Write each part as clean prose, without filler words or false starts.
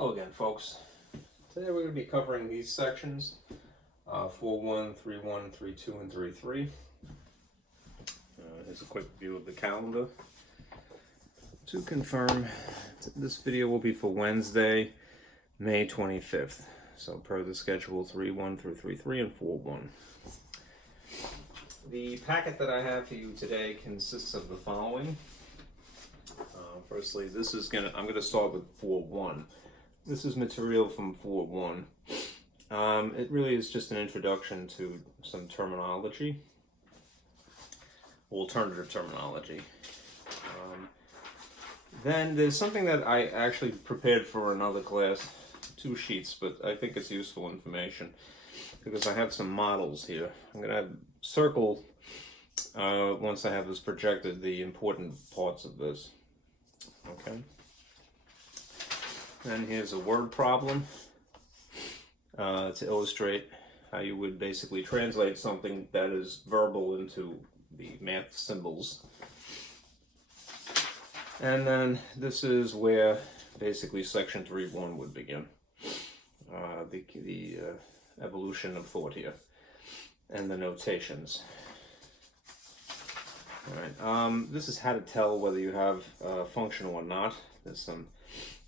Hello again, folks. Today we're going to be covering these sections, 4.1, 3.1, 3.2, and 3.3. Here's a quick view of the calendar. To confirm, this video will be for Wednesday, May 25th. So per the schedule, 3.1 through 3.3 and 4.1. The packet that I have for you today consists of the following. Firstly, I'm going to start with 4.1. This is material from 4.1. It really is just an introduction to some terminology, alternative terminology. Then there's something that I actually prepared for another class, 2 sheets, but I think it's useful information because I have some models here. I'm going to circle, once I have this projected, the important parts of this. Okay. Then here's a word problem to illustrate how you would basically translate something that is verbal into the math symbols. And then this is where basically section 3.1 would begin. The evolution of thought here and the notations. All right. This is how to tell whether you have a function or not. There's some.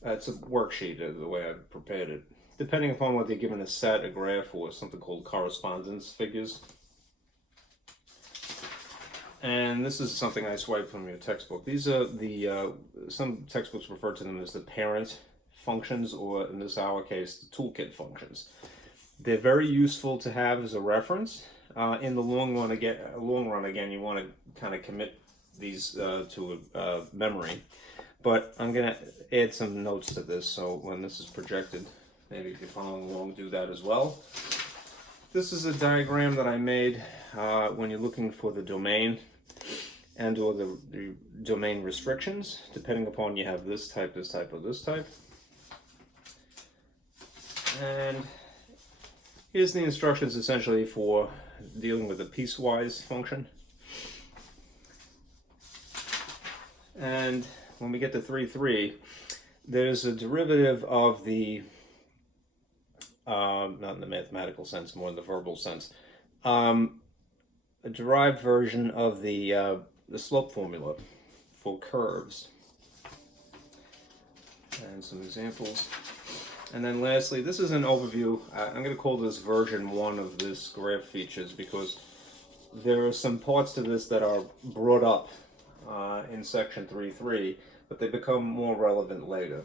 It's a worksheet, the way I prepared it. Depending upon whether you're given a set, a graph, or something called correspondence figures. And this is something I swiped from your textbook. These are the, some textbooks refer to them as the parent functions, or in our case, the toolkit functions. They're very useful to have as a reference. In the long run, again, you want to kind of commit these to memory. But I'm going to add some notes to this, so when this is projected, maybe if you're following along, do that as well. This is a diagram that I made when you're looking for the domain and or the domain restrictions, depending upon you have this type, this type, or this type. And here's the instructions essentially for dealing with the piecewise function. And when we get to 3.3, there's a derivative of the, not in the mathematical sense, more in the verbal sense, a derived version of the slope formula for curves. And some examples. And then lastly, this is an overview. I'm going to call this version 1 of this graph features because there are some parts to this that are brought up in section 3.3, but they become more relevant later.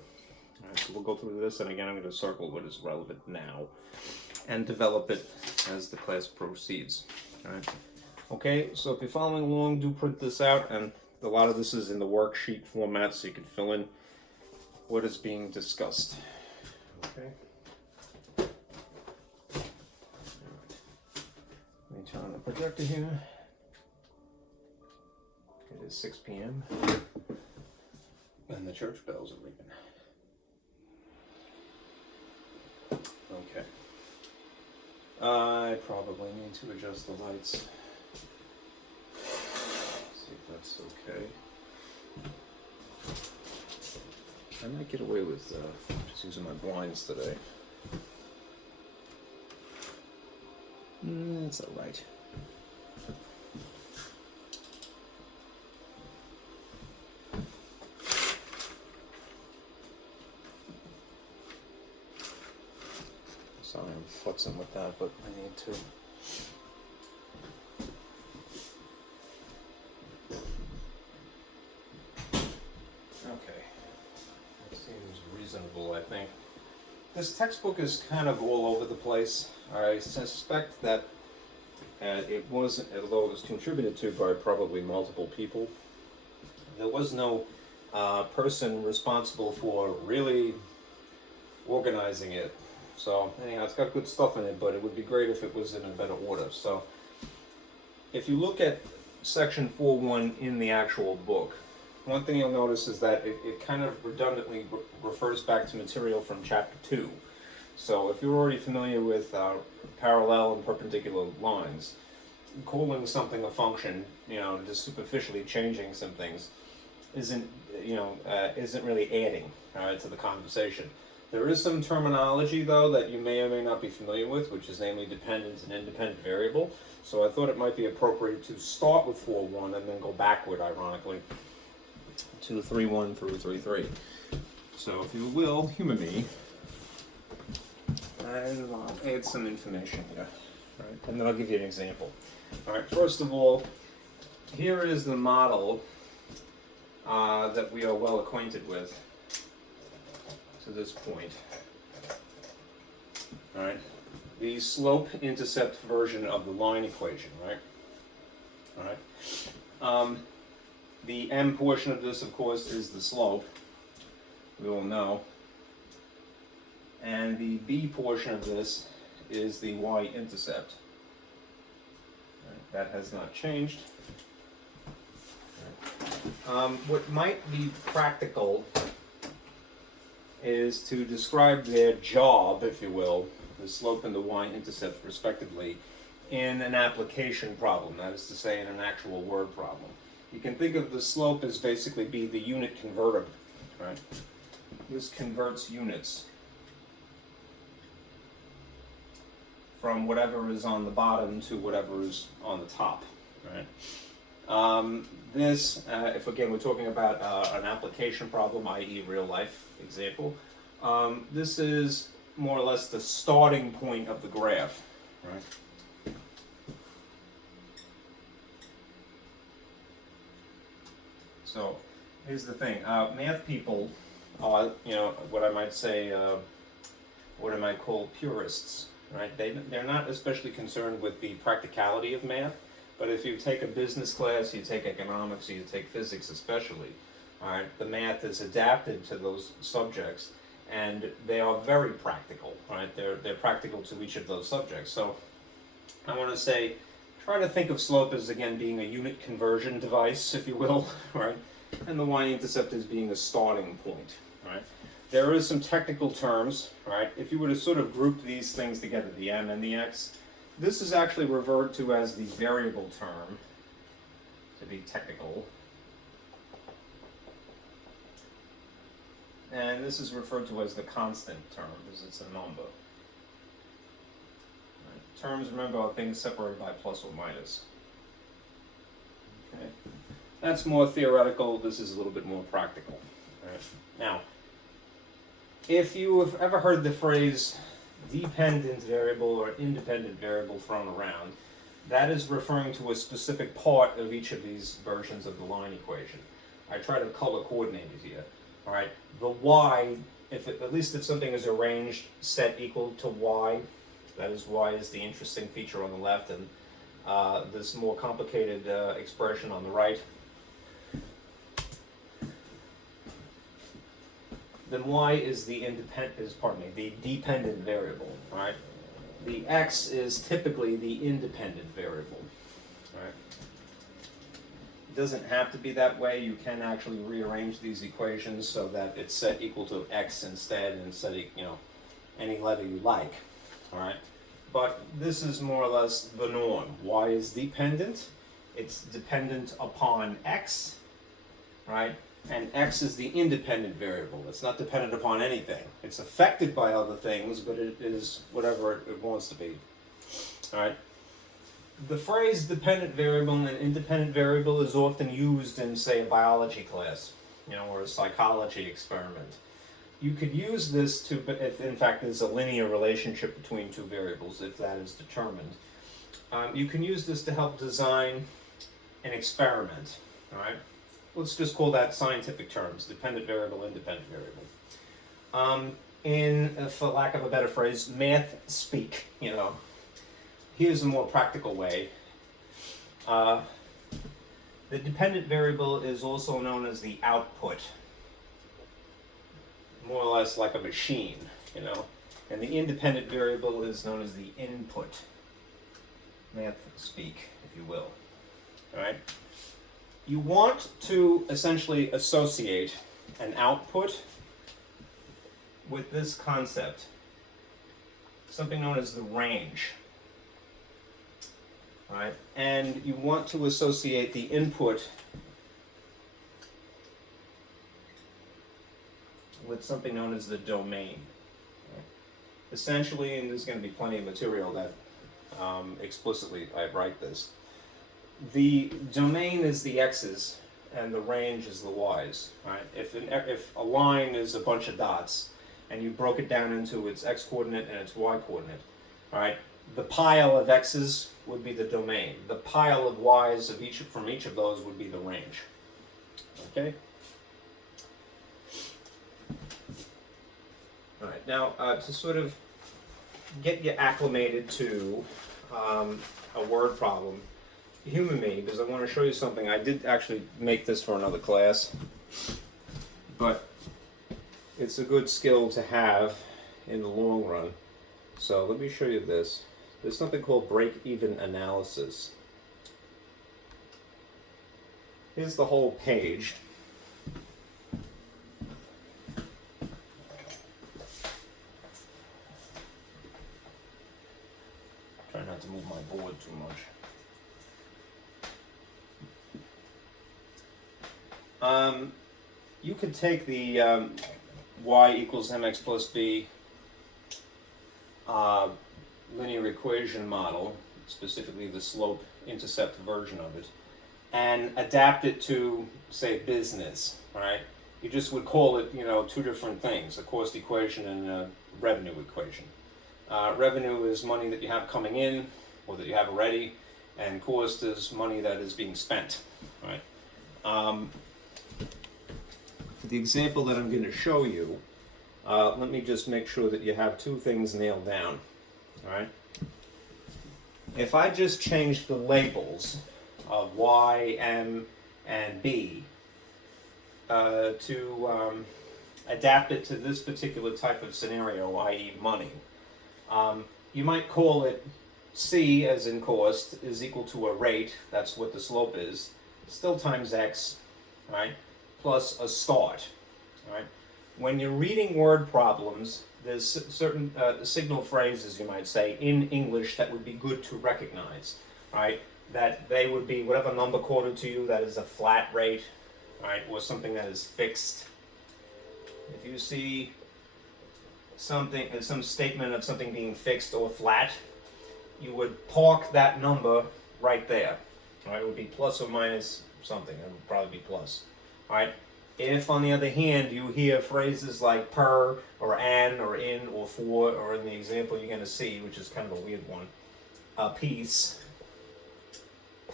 All right, so we'll go through this, and again, I'm going to circle what is relevant now and develop it as the class proceeds. All right. Okay, so if you're following along, do print this out, and a lot of this is in the worksheet format, so you can fill in what is being discussed. Okay. All right. Let me turn on the projector here. It is 6 p.m. and the church bells are ringing. Okay. I probably need to adjust the lights. See if that's okay. I might get away with just using my blinds today. It's all right. Sorry, I'm futzing with that, but I need to. Okay. That seems reasonable, I think. This textbook is kind of all over the place. I suspect that it wasn't, although it was contributed to by probably multiple people, there was no person responsible for really organizing it. So anyhow, it's got good stuff in it, but it would be great if it was in a better order. So if you look at section 4.1 in the actual book, one thing you'll notice is that it kind of redundantly refers back to material from chapter 2. So if you're already familiar with parallel and perpendicular lines, calling something a function, just superficially changing some things, isn't really adding to the conversation. There is some terminology, though, that you may or may not be familiar with, which is namely dependent and independent variable. So I thought it might be appropriate to start with 4.1 and then go backward, ironically, to 3.1 through 3.3. So if you will, humor me, and I'll add some information here, right? And then I'll give you an example. All right, first of all, here is the model that we are well acquainted with to this point. All right, the slope-intercept version of the line equation, right? All right. The m portion of this, of course, is the slope. We all know. And the b portion of this is the y-intercept. Right, that has not changed. What might be practical is to describe their job, if you will, the slope and the y-intercept respectively, in an application problem, that is to say in an actual word problem. You can think of the slope as basically be the unit converter, right? This converts units from whatever is on the bottom to whatever is on the top, right? If again we're talking about an application problem, i.e. real life example, this is more or less the starting point of the graph, right? So here's the thing, math people are, what I might say, what I might call purists, right? They're not especially concerned with the practicality of math, but if you take a business class, you take economics, you take physics especially, all right, the math is adapted to those subjects, and they are very practical, right? They're practical to each of those subjects. So I want to say, try to think of slope as, again, being a unit conversion device, if you will, right? And the y-intercept as being a starting point, right? There is some technical terms, right? If you were to sort of group these things together, the m and the x, this is actually referred to as the variable term, to be technical. And this is referred to as the constant term, because it's a number. Right. Terms, remember, are things separated by plus or minus. Okay. That's more theoretical, this is a little bit more practical. Right. Now, if you have ever heard the phrase dependent variable or independent variable thrown around, that is referring to a specific part of each of these versions of the line equation. I try to color coordinate it here. All right, the y, at least if something is arranged set equal to y, that is y is the interesting feature on the left, and this more complicated expression on the right, then y is the dependent variable, all right? The x is typically the independent variable, all right? It doesn't have to be that way. You can actually rearrange these equations so that it's set equal to x instead, and set, any letter you like, all right? But this is more or less the norm. Y is dependent. It's dependent upon x, right? And x is the independent variable. It's not dependent upon anything. It's affected by other things, but it is whatever it wants to be. All right. The phrase dependent variable and independent variable is often used in, say, a biology class, or a psychology experiment. You could use this to, if in fact there's a linear relationship between two variables, if that is determined. You can use this to help design an experiment. All right. Let's just call that scientific terms, dependent variable, independent variable. For lack of a better phrase, math speak, Here's a more practical way. The dependent variable is also known as the output, more or less like a machine, And the independent variable is known as the input, math speak, if you will, all right? You want to essentially associate an output with this concept, something known as the range, right? And you want to associate the input with something known as the domain. essentially, and there's going to be plenty of material that explicitly I write this, the domain is the x's and the range is the y's. Right? If a line is a bunch of dots and you broke it down into its x coordinate and its y coordinate, all right, the pile of x's would be the domain. The pile of y's from each of those would be the range. Okay. All right. Now, to sort of get you acclimated to a word problem, humor me because I want to show you something. I did actually make this for another class, but it's a good skill to have in the long run. So let me show you this. There's something called break-even analysis. Here's the whole page. Try not to move my board too much. You could take the y equals mx plus b linear equation model, specifically the slope-intercept version of it, and adapt it to, say, business, right? You just would call it, two different things, a cost equation and a revenue equation. Revenue is money that you have coming in, or that you have already, and cost is money that is being spent, right? For the example that I'm going to show you, let me just make sure that you have two things nailed down, all right? If I just change the labels of y, m, and b to adapt it to this particular type of scenario, i.e. money, you might call it c, as in cost, is equal to a rate, that's what the slope is, still times x, right, plus a start, right? When you're reading word problems, there's certain signal phrases, you might say, in English that would be good to recognize, right? That they would be whatever number quoted to you that is a flat rate, right, or something that is fixed. If you see some statement of something being fixed or flat, you would park that number right there. Right? It would be plus or minus something. It would probably be plus. All right. If, on the other hand, you hear phrases like per, or an, or in, or for, or in the example you're going to see, which is kind of a weird one, a piece,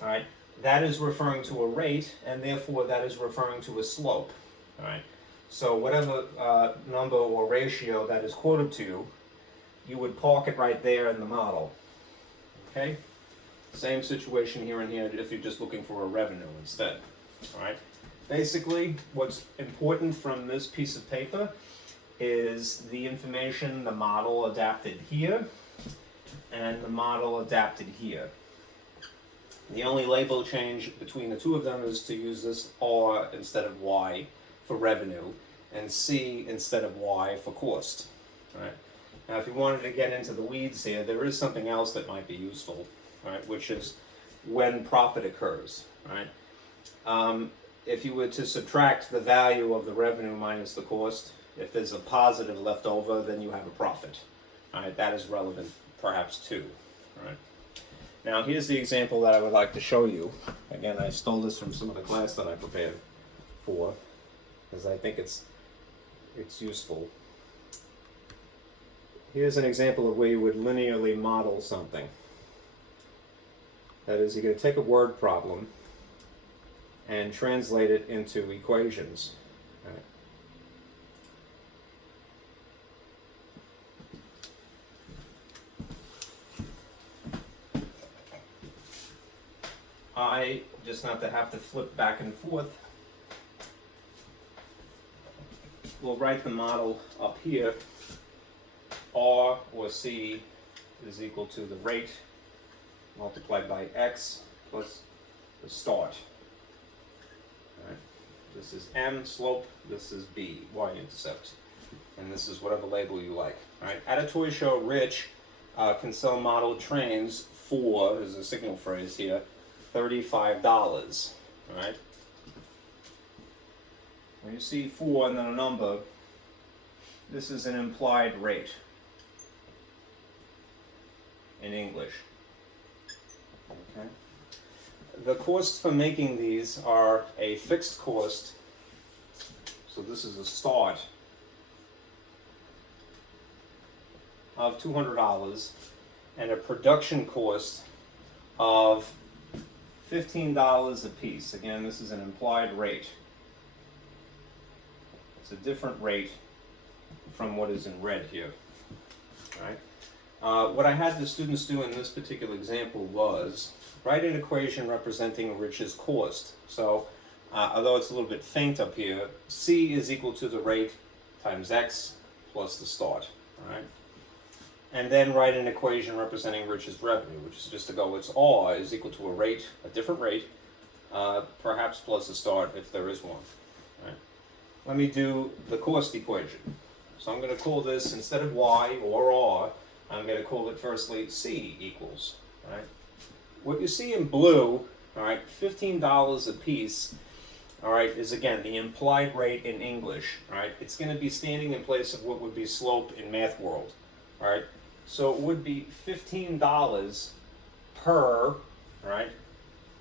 all right, that is referring to a rate, and therefore that is referring to a slope. All right. So whatever number or ratio that is quoted to you, you would park it right there in the model. Okay? Same situation here and here if you're just looking for a revenue instead. All right? Basically, what's important from this piece of paper is the information, the model adapted here, and the model adapted here. The only label change between the two of them is to use this R instead of Y for revenue, and C instead of Y for cost. Right? Now, if you wanted to get into the weeds here, there is something else that might be useful, right? Which is when profit occurs. Right? If you were to subtract the value of the revenue minus the cost, if there's a positive left over, then you have a profit. Right? That is relevant, perhaps, too. Right? Now, here's the example that I would like to show you. Again, I stole this from some of the class that I prepared for, because I think it's useful. Here's an example of where you would linearly model something. That is, you're going to take a word problem and translate it into equations. Right? I, just not to have to flip back and forth, we'll write the model up here. R, or C, is equal to the rate multiplied by x plus the start. All right. This is M, slope, this is B, Y-intercept. And this is whatever label you like. All right. At a toy show, Rich can sell model trains for, there's a signal phrase here, $35. All right. When you see 4 and then a number, this is an implied rate. in English. Okay. The costs for making these are a fixed cost, so this is a start, of $200, and a production cost of $15 a piece. Again, this is an implied rate. It's a different rate from what is in red here. Right? What I had the students do in this particular example was write an equation representing Rich's cost. So, although it's a little bit faint up here, C is equal to the rate times X plus the start. Right? And then write an equation representing Rich's revenue, which is just to go, it's R is equal to a rate, a different rate, perhaps plus a start if there is one. Right? Let me do the cost equation. So I'm going to call this, instead of Y or R, I'm going to call it firstly C equals. Right? What you see in blue, all right, $15 a piece, all right, is again the implied rate in English. All right? It's going to be standing in place of what would be slope in math world. All right? So it would be $15 per, right,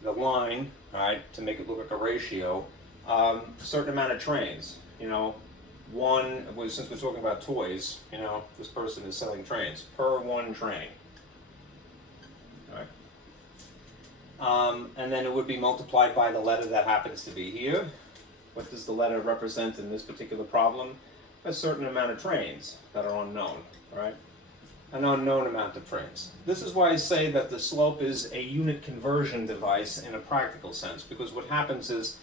the line, right, to make it look like a ratio, certain amount of trains, you know, one, since we're talking about toys, you know, this person is selling trains, per one train, right? And then it would be multiplied by the letter that happens to be here. What does the letter represent in this particular problem? A certain amount of trains that are unknown, right? An unknown amount of trains. This is why I say that the slope is a unit conversion device in a practical sense, because what happens is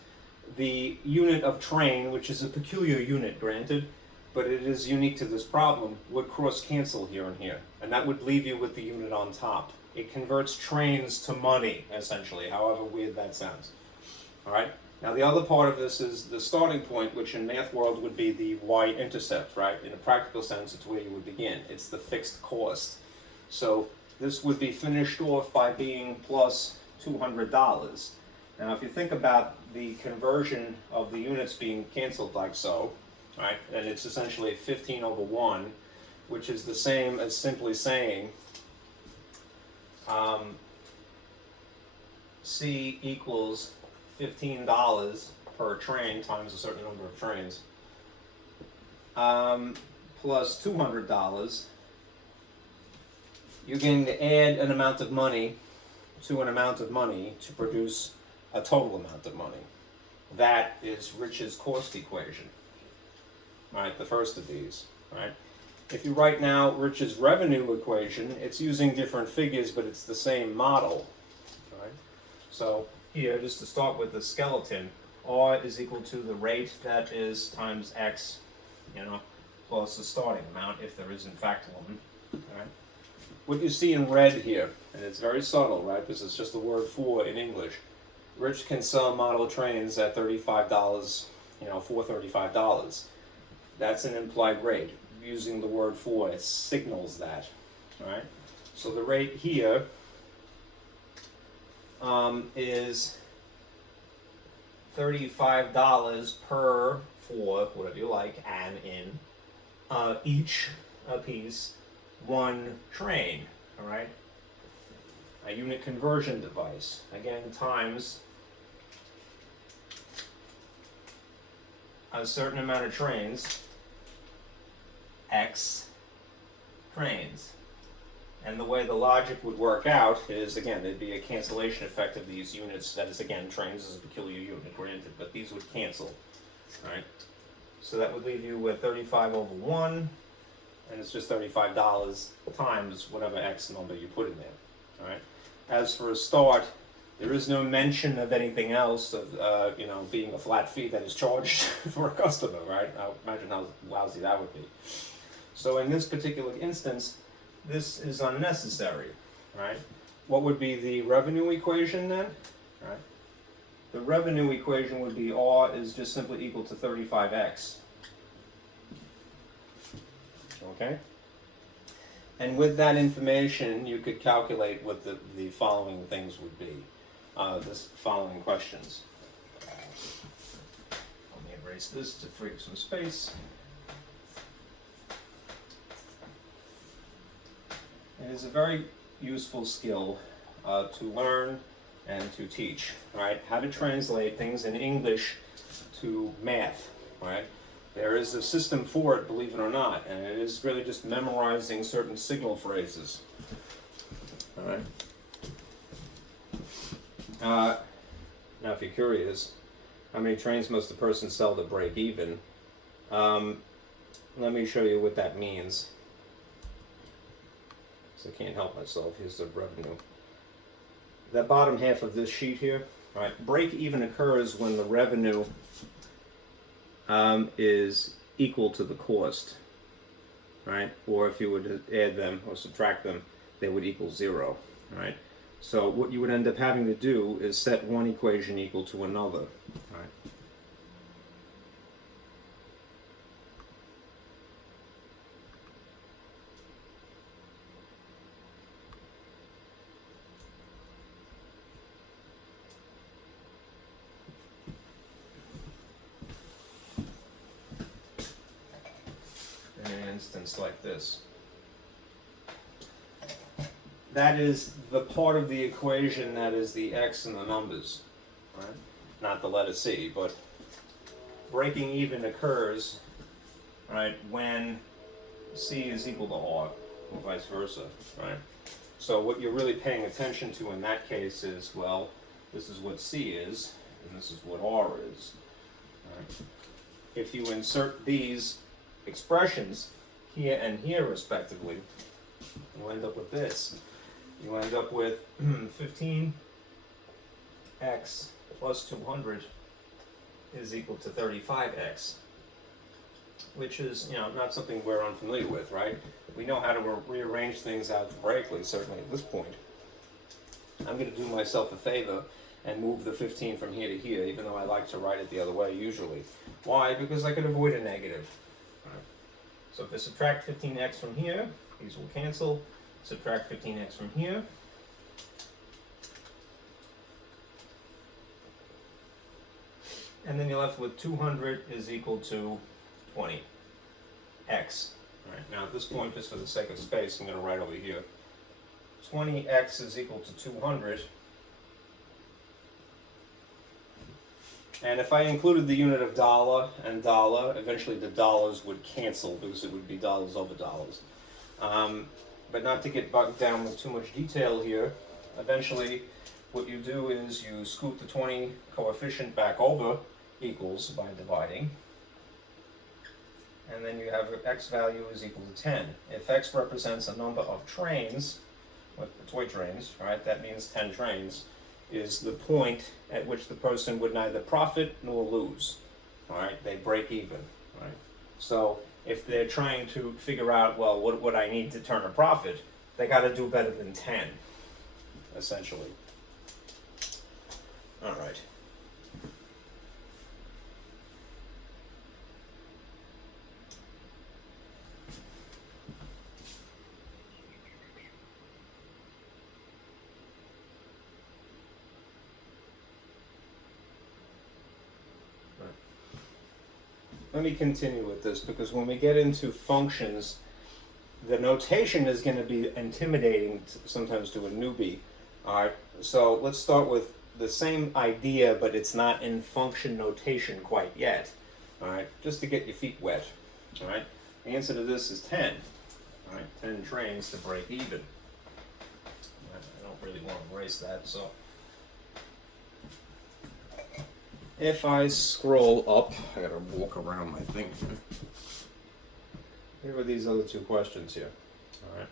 the unit of train, which is a peculiar unit, granted, but it is unique to this problem, would cross cancel here and here, and that would leave you with the unit on top. It converts trains to money, essentially, however weird that sounds. All right? Now the other part of this is the starting point, which in math world would be the Y-intercept, right? In a practical sense, it's where you would begin. It's the fixed cost. So this would be finished off by being plus $200. Now if you think about the conversion of the units being canceled like so, right? And it's essentially 15 over 1, which is the same as simply saying C equals $15 per train times a certain number of trains, plus $200. You're going to add an amount of money to an amount of money to produce a total amount of money. That is Rich's cost equation. Right, the first of these. Right. If you write now Rich's revenue equation, it's using different figures, but it's the same model. Right. So here, just to start with the skeleton, R is equal to the rate that is times X, you know, plus the starting amount, if there is in fact one. Right. What you see in red here, and it's very subtle, right, because it's just the word for in English. Rich can sell model trains at $35, you know, for $35. That's an implied rate. Using the word for, it signals that, right? So the rate here is $35 per, for, whatever you like, and in, each a piece, one train, all right? A unit conversion device, again, times a certain amount of trains, X trains. And the way the logic would work out is, again, there'd be a cancellation effect of these units. That is, again, trains is a peculiar unit, granted, but these would cancel, right? So that would leave you with 35 over 1, and it's just $35 times whatever X number you put in there, all right? As for a start, there is no mention of anything else of, you know, being a flat fee that is charged for a customer, right? I imagine how lousy that would be. So in this particular instance, this is unnecessary, right? What would be the revenue equation then, right? The revenue equation would be R is just simply equal to 35X. Okay? And with that information, you could calculate what the following things would be, this following questions. Let me erase this to free up some space. It is a very useful skill to learn and to teach, right? How to translate things in English to math, right? There is a system for it, believe it or not, and it is really just memorizing certain signal phrases. All right. Now, if you're curious, how many trains must a person sell to break even? Let me show you what that means. So I can't help myself. Here's the revenue. That bottom half of this sheet here, all right, break even occurs when the revenue is equal to the cost, right? Or if you would add them or subtract them, they would equal 0, right? So what you would end up having to do is set one equation equal to another, right? In an instance like this. That is the part of the equation that is the x and the numbers, right? Not the letter c, but breaking even occurs, right, when c is equal to r, or vice versa, right? So what you're really paying attention to in that case is, well, this is what c is, and this is what r is, right? If you insert these expressions here and here respectively, you'll end up with this. You end up with 15x plus 200 is equal to 35x, which is, not something we're unfamiliar with, right? We know how to rearrange things algebraically, certainly at this point. I'm going to do myself a favor and move the 15 from here to here, even though I like to write it the other way usually. Why? Because I could avoid a negative. Right? So if I subtract 15x from here, these will cancel. Subtract 15x from here. And then you're left with 200 is equal to 20x. All right, now at this point, just for the sake of space, I'm going to write over here. 20x is equal to 200. And if I included the unit of dollar and dollar, eventually the dollars would cancel because it would be dollars over dollars. But not to get bogged down with too much detail here, eventually what you do is you scoot the 20 coefficient back over, equals by dividing, and then you have x value is equal to 10. If x represents a number of trains, like the toy trains, right, that means 10 trains, is the point at which the person would neither profit nor lose, all right, they break even, right? So if they're trying to figure out, well, what would I need to turn a profit, they got to do better than 10, essentially. All right. Let me continue with this, because when we get into functions, the notation is going to be intimidating sometimes to a newbie. All right, so let's start with the same idea, but it's not in function notation quite yet. All right, just to get your feet wet. All right, the answer to this is 10. All right, 10 trains to break even. I don't really want to erase that, so. If I scroll up, I gotta walk around my thing here. Here are these other two questions here. All right.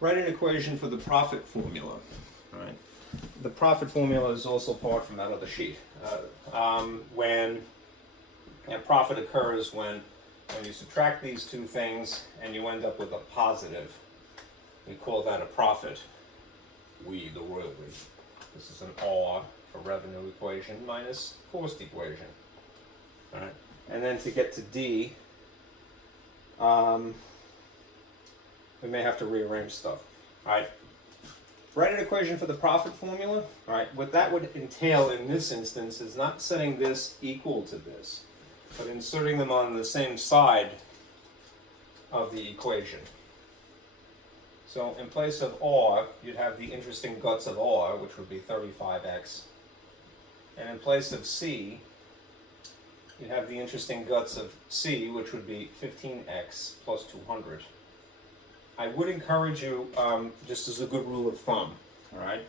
Write an equation for the profit formula. All right. The profit formula is also part from that other sheet. When a profit occurs when you subtract these two things and you end up with a positive. We call that a profit. We, the royal we. This is an R for revenue equation minus cost equation. All right. And then to get to D, we may have to rearrange stuff. All right. Write an equation for the profit formula. All right. What that would entail in this instance is not setting this equal to this, but inserting them on the same side of the equation. So in place of R, you'd have the interesting guts of R, which would be 35x. And in place of C, you'd have the interesting guts of C, which would be 15x plus 200. I would encourage you, just as a good rule of thumb, all right?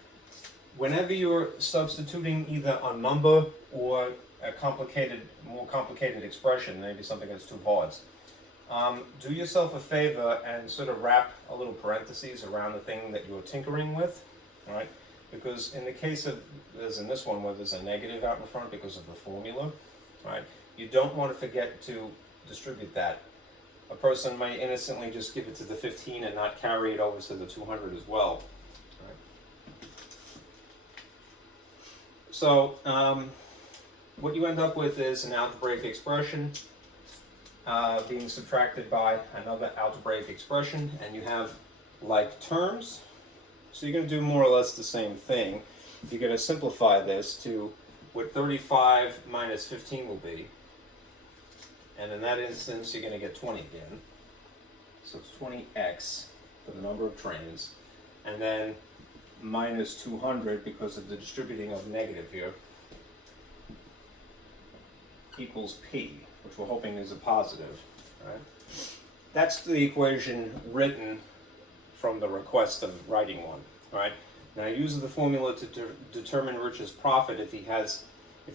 Whenever you're substituting either a number or a more complicated expression, maybe something that's two parts, do yourself a favor and sort of wrap a little parentheses around the thing that you're tinkering with, all right? Because in the case of, as in this one where there's a negative out in front because of the formula, right? You don't want to forget to distribute that. A person might innocently just give it to the 15 and not carry it over to the 200 as well. Right? So what you end up with is an algebraic expression being subtracted by another algebraic expression, and you have like terms. So you're going to do more or less the same thing. You're going to simplify this to what 35 minus 15 will be. And in that instance, you're going to get 20 again. So it's 20x for the number of trains. And then minus 200 because of the distributing of negative here equals p, which we're hoping is a positive. Right? That's the equation written from the request of writing one. Right? Now use the formula to determine Rich's profit if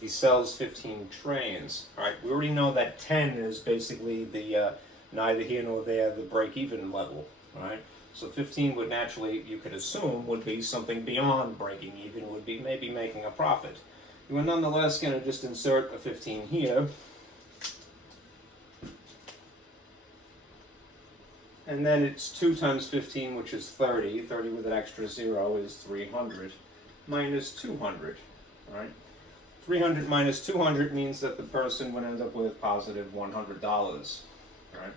he sells 15 trains. All right, we already know that 10 is basically the neither here nor there, the break-even level. Right? So 15 would naturally, you could assume, would be something beyond breaking even, would be maybe making a profit. You are nonetheless going to just insert a 15 here. And then it's 2 times 15, which is 30. 30 with an extra 0 is 300 minus 200. All right? 300 minus 200 means that the person would end up with positive $100. Right?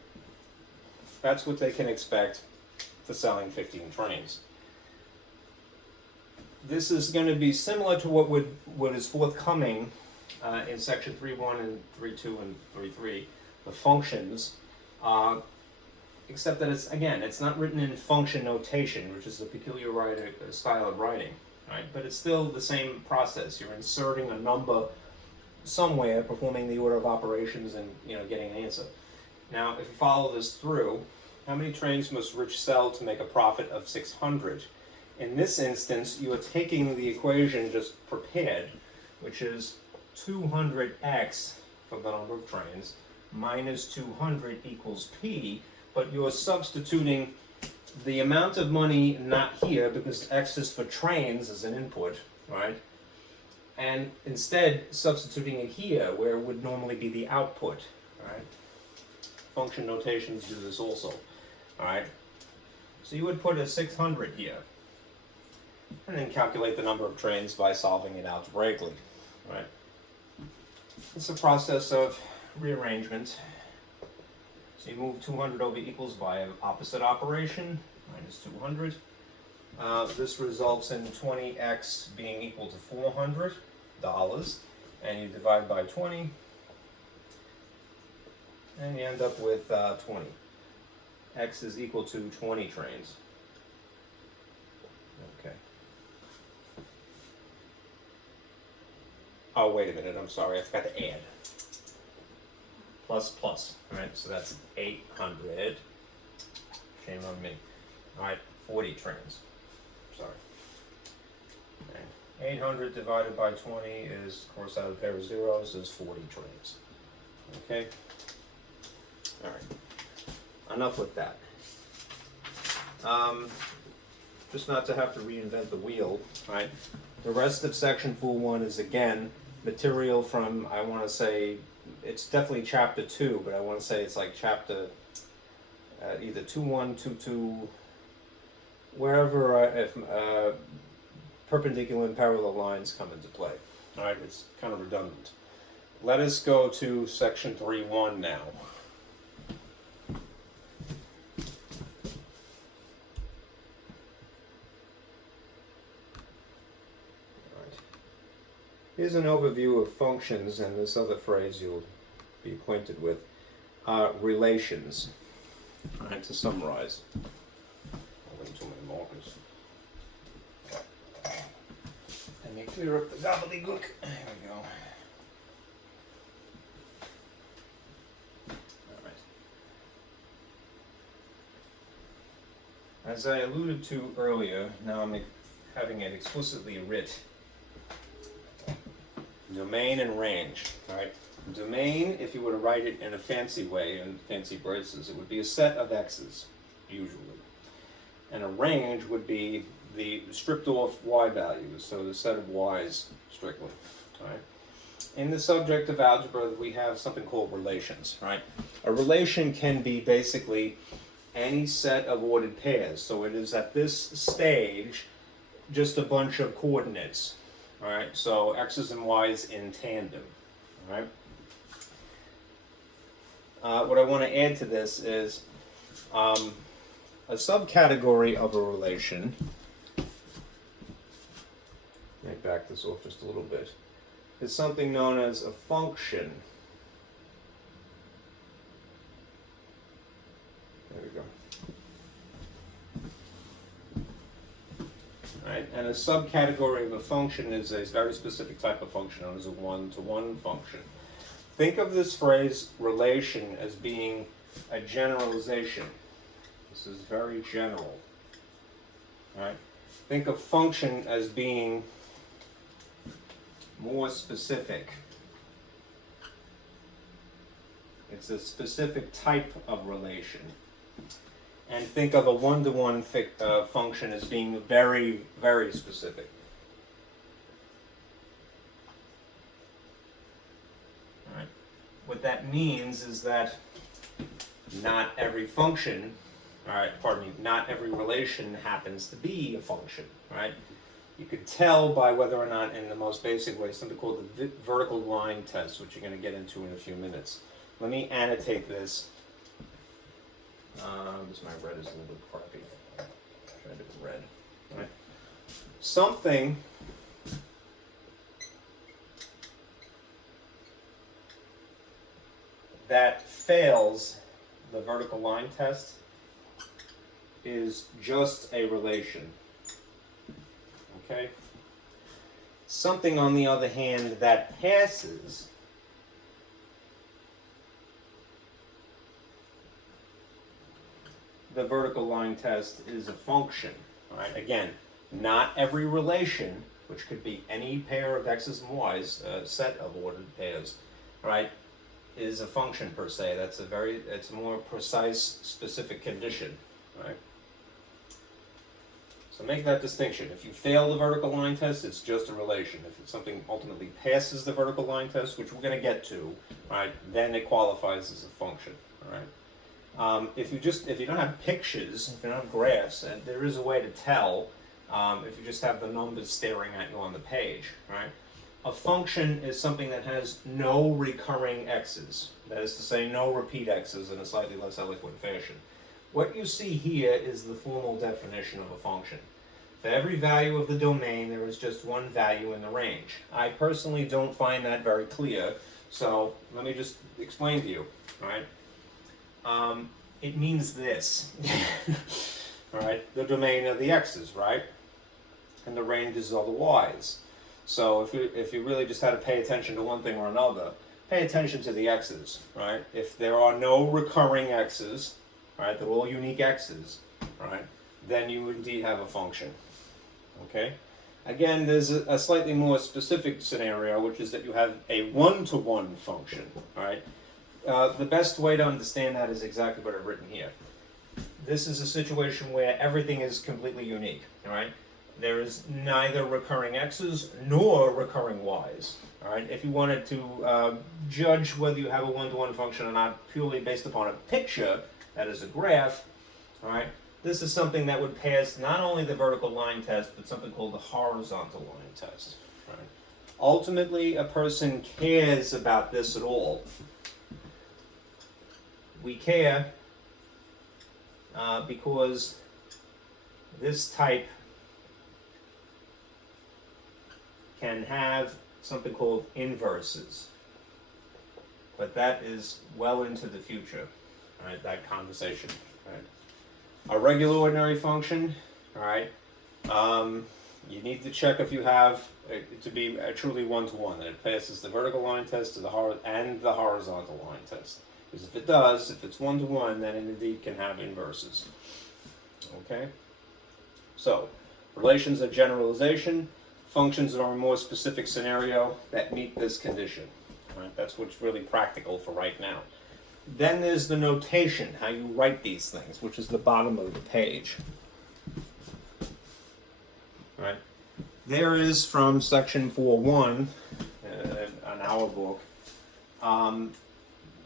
That's what they can expect for selling 15 trains. This is going to be similar to what is forthcoming in section 3.1 and 3.2 and 3.3, the functions, except that it's not written in function notation, which is a peculiar style of writing. Right? But it's still the same process. You're inserting a number somewhere, performing the order of operations, and getting an answer. Now, if you follow this through, how many trains must Rich sell to make a profit of 600? In this instance, you are taking the equation just prepared, which is 200x for the number of trains minus 200 equals p, but you're substituting the amount of money not here because x is for trains as an input, right? And instead substituting it here where it would normally be the output, right? Function notations do this also, all right? So you would put a 600 here and then calculate the number of trains by solving it algebraically, right? It's a process of rearrangement. So you move 200 over equals by an opposite operation, minus 200. This results in 20x being equal to $400, and you divide by 20, and you end up with 20. X is equal to 20 trains. Okay. Oh, wait a minute, I'm sorry, I forgot to add. Plus, plus, all right, so that's 800. Shame on me. All right, 40 trains. Sorry. Okay. 800 divided by 20 is, of course, out of a pair of zeros, is 40 trains. Okay? All right. Enough with that. Just not to have to reinvent the wheel, right? The rest of section 4.1 is, again, material from, I want to say, it's definitely chapter 2, but I want to say it's like chapter either 2.1, 2.2, wherever if perpendicular and parallel lines come into play. All right, it's kind of redundant. Let us go to section 3.1 now. Here's an overview of functions, and this other phrase you'll be acquainted with, relations. All right, to summarize. grabbing too many markers. Let me clear up the gobbledygook. There we go. As I alluded to earlier, now I'm having it explicitly writ. Domain and range. All right. Domain, if you were to write it in a fancy way, in fancy braces, it would be a set of x's, usually. And a range would be the stripped off y values, so the set of y's strictly. All right. In the subject of algebra, we have something called relations. Right. A relation can be basically any set of ordered pairs. So it is at this stage just a bunch of coordinates. All right, so x's and y's in tandem. All right. What I want to add to this is a subcategory of a relation. Let me back this off just a little bit. Is something known as a function. There we go. Right? And a subcategory of a function is a very specific type of function known as a one-to-one function. Think of this phrase relation as being a generalization. This is very general. Right? Think of function as being more specific. It's a specific type of relation. And think of a one-to-one function as being very, very specific. All right. What that means is that not every function, not every relation happens to be a function, right? You could tell by whether or not, in the most basic way, something called the vertical line test, which you're going to get into in a few minutes. Let me annotate this. This my red is a little bit crappy. Try a different red. All right. Something that fails the vertical line test is just a relation. Okay? Something, on the other hand, that passes the vertical line test is a function. All right? Again, not every relation, which could be any pair of x's and y's, a set of ordered pairs, right, is a function per se. It's a more precise, specific condition, right? So make that distinction. If you fail the vertical line test, it's just a relation. If something ultimately passes the vertical line test, which we're going to get to, right, then it qualifies as a function, all right? If you don't have pictures, if you don't have graphs, and there is a way to tell if you just have the numbers staring at you on the page, right? A function is something that has no recurring x's. That is to say, no repeat x's in a slightly less eloquent fashion. What you see here is the formal definition of a function. For every value of the domain, there is just one value in the range. I personally don't find that very clear, so let me just explain to you, all right? It means this, all right? The domain of the x's, right? And the ranges are the y's. So if you really just had to pay attention to one thing or another, pay attention to the x's, right? If there are no recurring x's, right, they're all unique x's, right, then you indeed have a function, okay? Again, there's a slightly more specific scenario, which is that you have a one-to-one function, right? The best way to understand that is exactly what I've written here. This is a situation where everything is completely unique, all right? There is neither recurring x's nor recurring y's, all right? If you wanted to judge whether you have a one-to-one function or not purely based upon a picture, that is a graph, all right? This is something that would pass not only the vertical line test, but something called the horizontal line test, right? Ultimately, a person cares about this at all. We care because this type can have something called inverses, but that is well into the future, right? That conversation, right? A regular ordinary function, all right, you need to check if you have it to be a truly one-to-one, that it passes the vertical line test to the horizontal line test. Because if it does, if it's one-to-one, then it indeed can have inverses. Okay? So, relations of generalization, functions that are a more specific scenario that meet this condition. Right? That's what's really practical for right now. Then there's the notation, how you write these things, which is the bottom of the page. Right? There is from section 4.1 on our book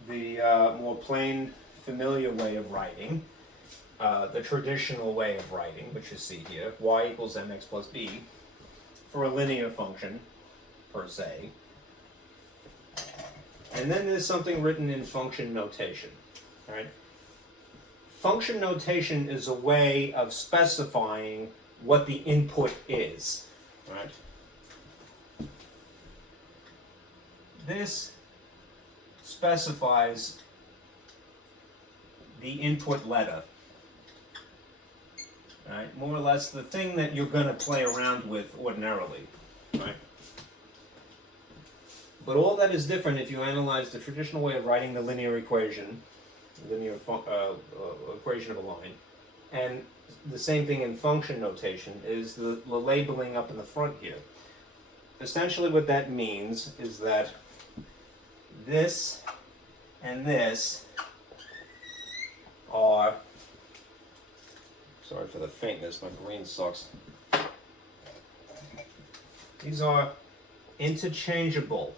the more plain, familiar way of writing, the traditional way of writing, which you see here, y equals mx plus b, for a linear function, per se. And then there's something written in function notation. Right? Function notation is a way of specifying what the input is. Right? This specifies the input letter. Right? More or less the thing that you're going to play around with ordinarily. Right? But all that is different if you analyze the traditional way of writing the linear equation, equation of a line, and the same thing in function notation is the labeling up in the front here. Essentially what that means is that this and this are, sorry for the faintness, my green sucks. These are interchangeable.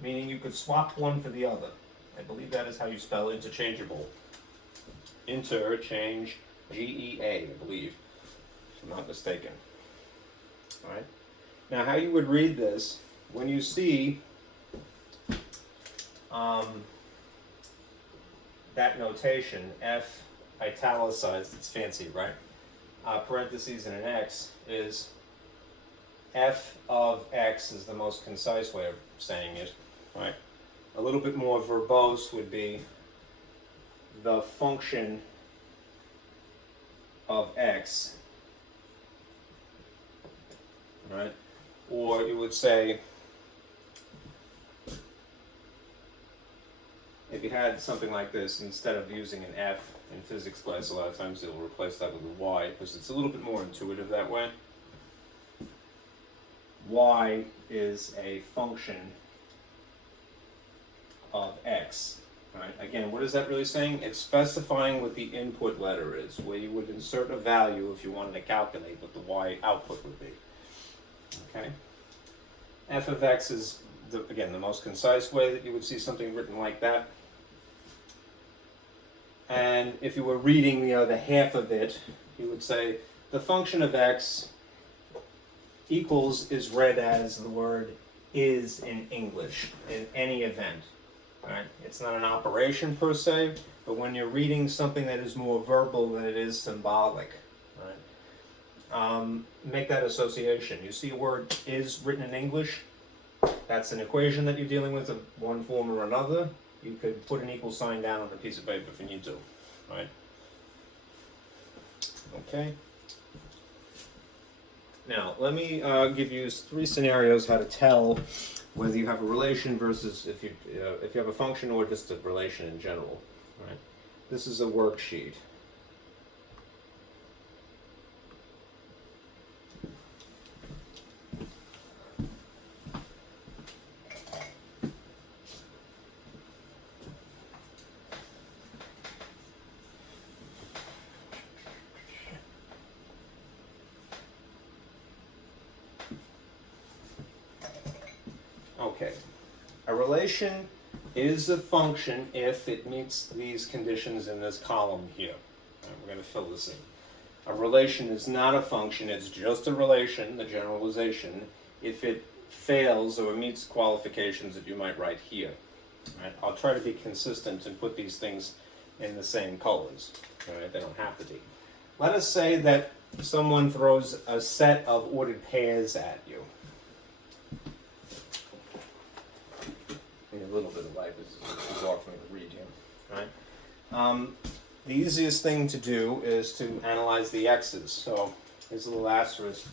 Meaning you could swap one for the other. I believe that is how you spell interchangeable. Interchange, G-E-A, I believe, if I'm not mistaken. All right. Now, how you would read this, when you see that notation, F italicized, it's fancy, right? Parentheses and an X is F of X is the most concise way of saying it. Right. A little bit more verbose would be the function of x, right? Or you would say, if you had something like this, instead of using an F in physics class, a lot of times they'll replace that with a Y, because it's a little bit more intuitive that way. Y is a function of x. Right? Again, what is that really saying? It's specifying what the input letter is, where you would insert a value if you wanted to calculate what the y output would be. Okay? F of x is, again, the most concise way that you would see something written like that. And if you were reading the half of it, you would say the function of x equals is read as the word is in English in any event. Right? It's not an operation per se, but when you're reading something that is more verbal than it is symbolic, right? Make that association. You see a word is written in English, that's an equation that you're dealing with of one form or another. You could put an equal sign down on a piece of paper if you need to, right? Okay. Now, let me give you 3 scenarios how to tell whether you have a relation versus if you have a function or just a relation in general. Right? This is a worksheet. Okay, a relation is a function if it meets these conditions in this column here. Right, we're going to fill this in. A relation is not a function, it's just a relation, the generalization, if it fails or meets qualifications that you might write here. Right? I'll try to be consistent and put these things in the same colors. Right? They don't have to be. Let us say that someone throws a set of ordered pairs at you. A little bit of light is hard for me to read here. right? The easiest thing to do is to analyze the x's. So here's a little asterisk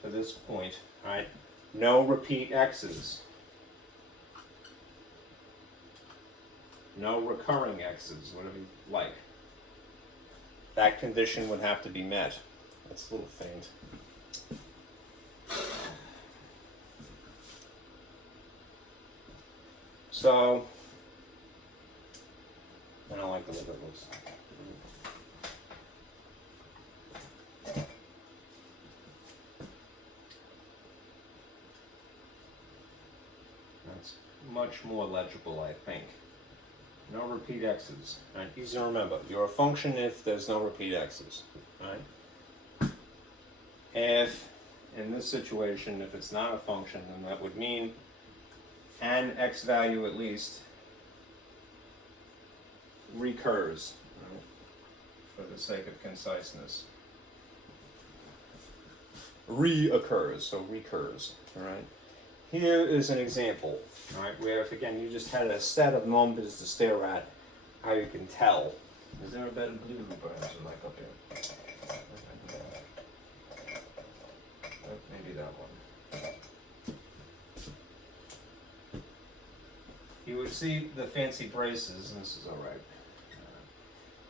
for this point, right? No repeat x's. No recurring x's, whatever you like. That condition would have to be met. That's a little faint. So, I don't like the way that looks. That's much more legible, I think. No repeat x's. Right? Easy to remember. You're a function if there's no repeat x's. Right? If, in this situation, if it's not a function, then that would mean an x value at least recurs, right? For the sake of conciseness. Reoccurs, so recurs. All right. Here is an example, right, where if again you just had a set of numbers to stare at, how you can tell. Is there a better blue perhaps like up here? Maybe that one. You would see the fancy braces, and this is all right.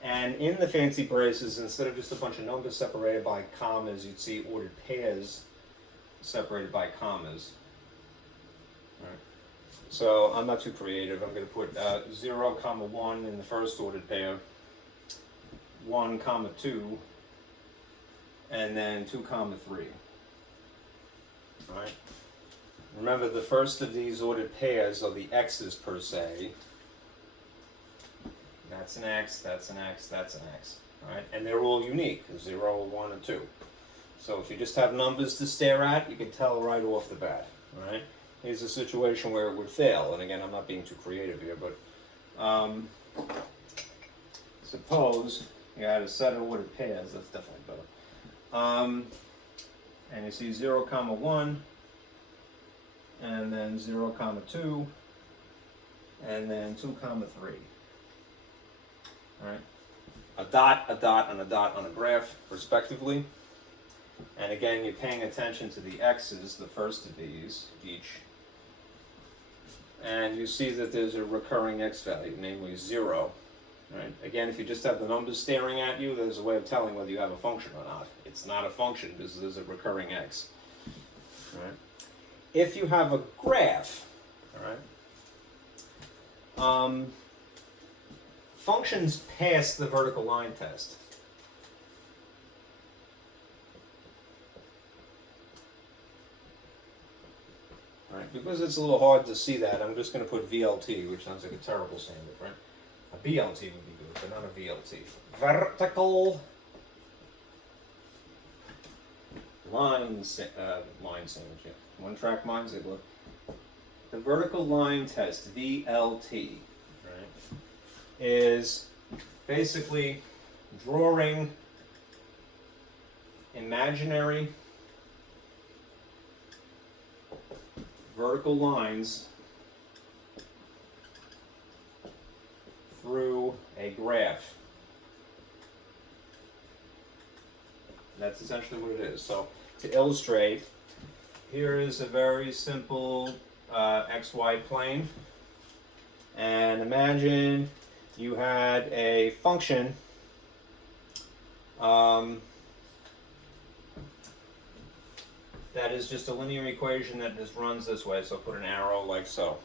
And in the fancy braces, instead of just a bunch of numbers separated by commas, you'd see ordered pairs separated by commas. Right. So I'm not too creative. I'm going to put 0, 1 in the first ordered pair, 1, 2, and then 2, 3. Right. Remember, the first of these ordered pairs are the x's per se. That's an x, that's an x, that's an x. Right? And they're all unique, 0, 1, and 2. So if you just have numbers to stare at, you can tell right off the bat. Right? Here's a situation where it would fail. And again, I'm not being too creative here, but suppose you had a set of ordered pairs, that's definitely better. And you see 0, 1, and then 0, 2, and then 2, 3. All right? A dot, and a dot on a graph, respectively. And again, you're paying attention to the x's, the first of these, each. And you see that there's a recurring x value, namely 0. Right? Again, if you just have the numbers staring at you, there's a way of telling whether you have a function or not. It's not a function because there's a recurring x. Right? If you have a graph, all right, functions pass the vertical line test. All right, because it's a little hard to see that, I'm just going to put VLT, which sounds like a terrible standard, right? A BLT would be good, but not a VLT. Vertical line sandwich, yeah. One-track mind ziggler. The vertical line test, VLT, right, is basically drawing imaginary vertical lines through a graph. That's essentially what it is. So to illustrate, here is a very simple XY plane. And imagine you had a function that is just a linear equation that just runs this way. So put an arrow like so.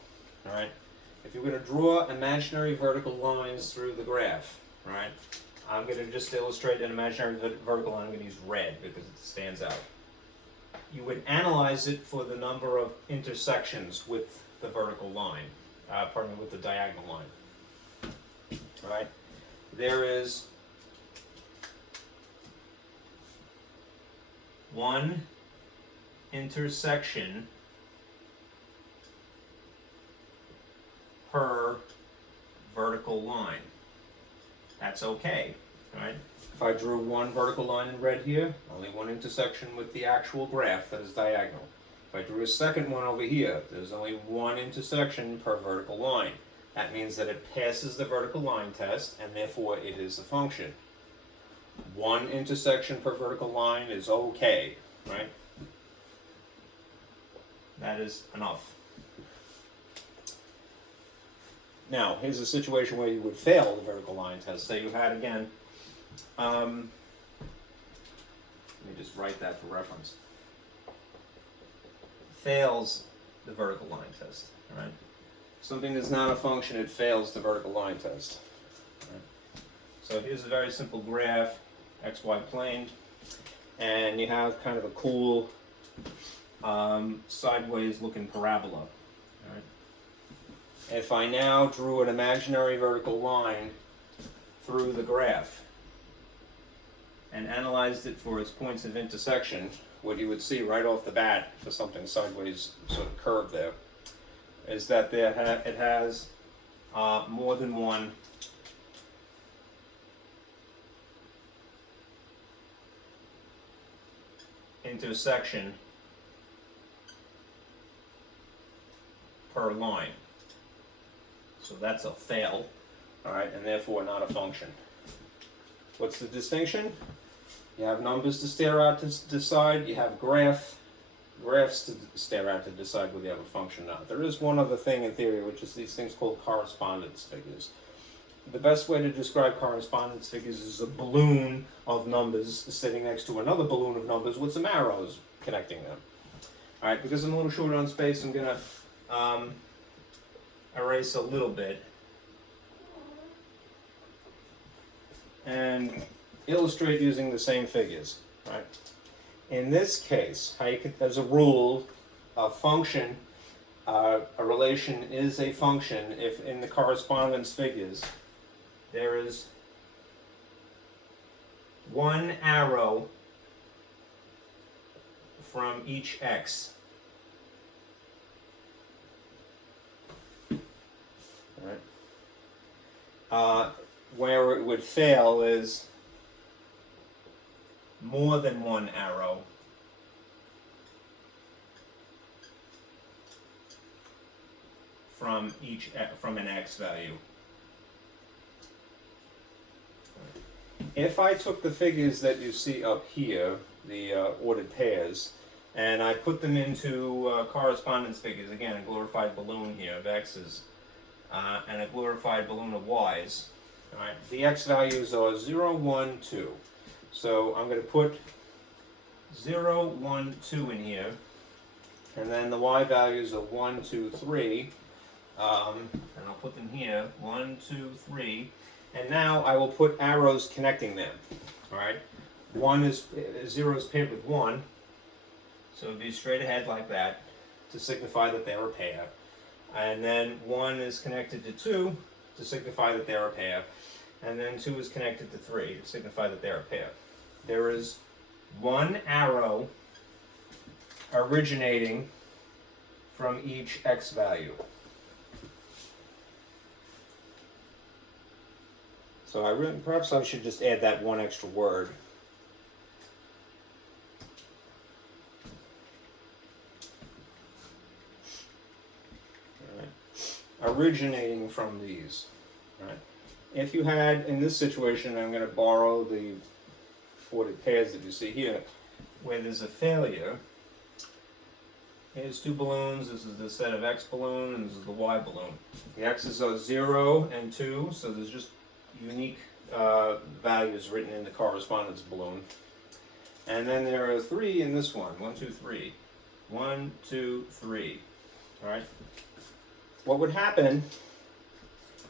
All right. If you're going to draw imaginary vertical lines through the graph, right? I'm going to just illustrate an imaginary vertical line. I'm going to use red because it stands out. You would analyze it for the number of intersections with the vertical line, with the diagonal line. All right? There is one intersection per vertical line. That's okay, right? If I drew one vertical line in red here, only one intersection with the actual graph that is diagonal. If I drew a second one over here, there's only one intersection per vertical line. That means that it passes the vertical line test, and therefore it is a function. One intersection per vertical line is okay, right? That is enough. Now, here's a situation where you would fail the vertical line test. Say you had, again, let me just write that for reference. Fails the vertical line test, right? Something is not a function, it fails the vertical line test. Right? So here's a very simple graph, xy plane, and you have kind of a cool sideways looking parabola. Right? If I now drew an imaginary vertical line through the graph and analyzed it for its points of intersection, what you would see right off the bat for something sideways sort of curved there is that it has more than one intersection per line. So that's a fail, all right, and therefore not a function. What's the distinction? You have numbers to stare at to decide, you have graphs to stare at to decide whether you have a function or not. There is one other thing in theory, which is these things called correspondence figures. The best way to describe correspondence figures is a balloon of numbers sitting next to another balloon of numbers with some arrows connecting them. All right, because I'm a little short on space, I'm going to erase a little bit and illustrate using the same figures. Right? In this case, as a rule, a function, a relation is a function if in the correspondence figures there is one arrow from each x. Right. Where it would fail is more than one arrow from an x value. If I took the figures that you see up here, the ordered pairs, and I put them into correspondence figures, again, a glorified balloon here of x's, and a glorified balloon of y's, all right, the x values are 0, 1, 2. So I'm going to put 0, 1, 2 in here, and then the y values are 1, 2, 3, and I'll put them here, 1, 2, 3, and now I will put arrows connecting them. All right, 0 is paired with 1, so it would be straight ahead like that to signify that they're a pair, and then 1 is connected to 2 to signify that they're a pair, and then 2 is connected to 3 to signify that they're a pair. There is one arrow originating from each x value. So perhaps I should just add that one extra word. All right. Originating from these. All right. If you had, in this situation, I'm going to borrow the ordered pairs that you see here, where there's a failure. Here's two balloons, this is the set of x balloon, and this is the y balloon. The x's are 0 and 2, so there's just unique values written in the correspondence balloon. And then there are 3 in this one, 1, 2, 3. 1, 2, 3. All right. What would happen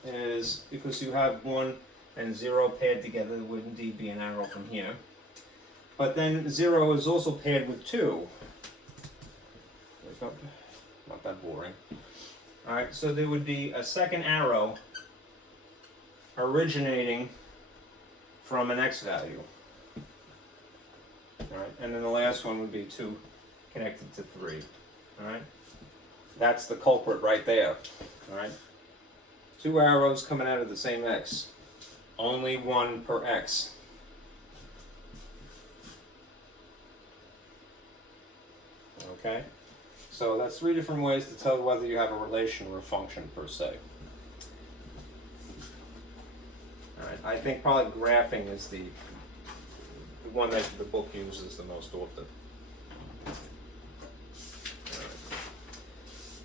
is, because you have 1 and 0 paired together, there would indeed be an arrow from here. But then 0 is also paired with 2. Not that boring. All right, so there would be a second arrow originating from an x value. All right, and then the last one would be 2 connected to 3. All right, that's the culprit right there. All right, 2 arrows coming out of the same x, only 1 per x. Okay, so that's 3 different ways to tell whether you have a relation or a function per se. All right. I think probably graphing is the one that the book uses the most often.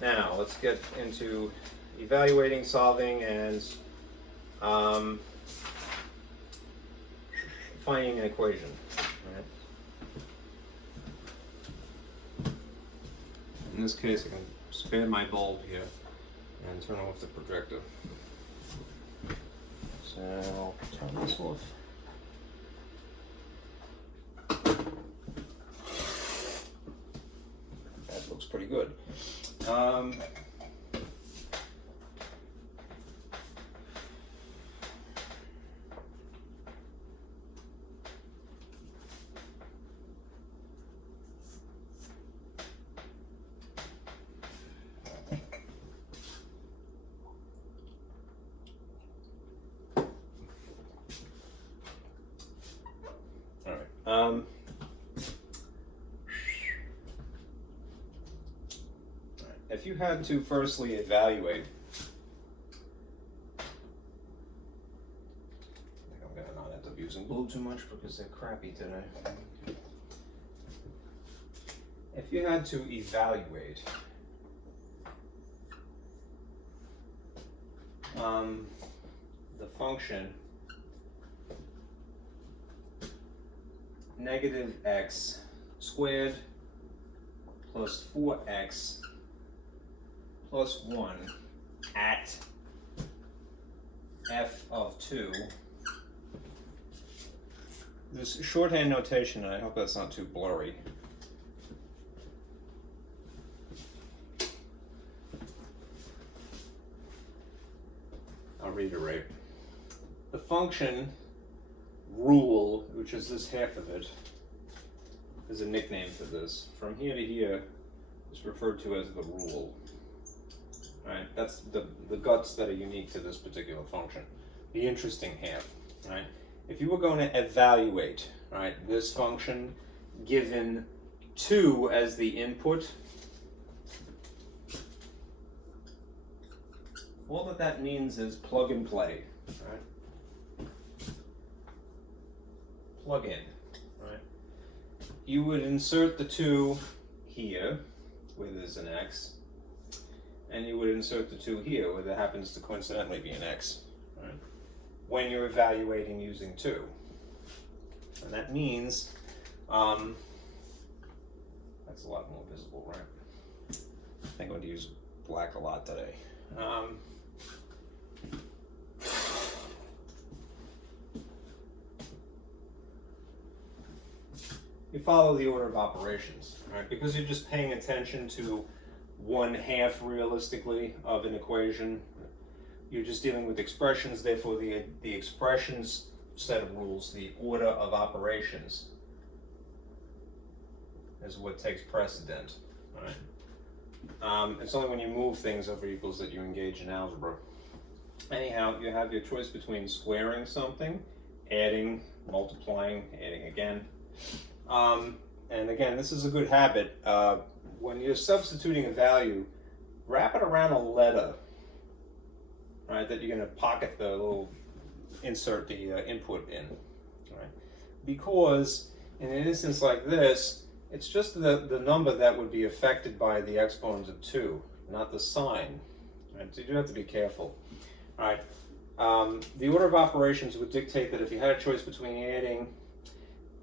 Now, let's get into evaluating, solving, and finding an equation. Right? In this case, I can spare my bulb here and turn off the projector. So I'll turn this off. That looks pretty good. If you had to firstly evaluate, I think I'm going to not end up using blue too much because they're crappy today. If you had to evaluate the function negative x squared plus 4x plus 1 at f of 2. This shorthand notation, and I hope that's not too blurry. I'll reiterate. The function rule, which is this half of it, is a nickname for this. From here to here is referred to as the rule. Right? That's the guts that are unique to this particular function. The interesting half. Right? If you were going to evaluate, right, this function given 2 as the input, all that means is plug and play. Right? Plug in. Right? You would insert the 2 here, where there's an x, and you would insert the 2 here, where there happens to coincidentally be an x, right? When you're evaluating using 2. And that means, that's a lot more visible, right? I think I'm going to use black a lot today. You follow the order of operations, right? Because you're just paying attention to 1/2 realistically of an equation. You're just dealing with expressions, therefore the expressions set of rules, the order of operations is what takes precedent. Right? It's only when you move things over equals that you engage in algebra. Anyhow, you have your choice between squaring something, adding, multiplying, adding again. And again, this is a good habit. When you're substituting a value, wrap it around a letter, right, that you're going to pocket the little, insert the input in, right? Because in an instance like this, it's just the number that would be affected by the exponent of 2, not the sign, right? So you do have to be careful, all right? The order of operations would dictate that if you had a choice between adding,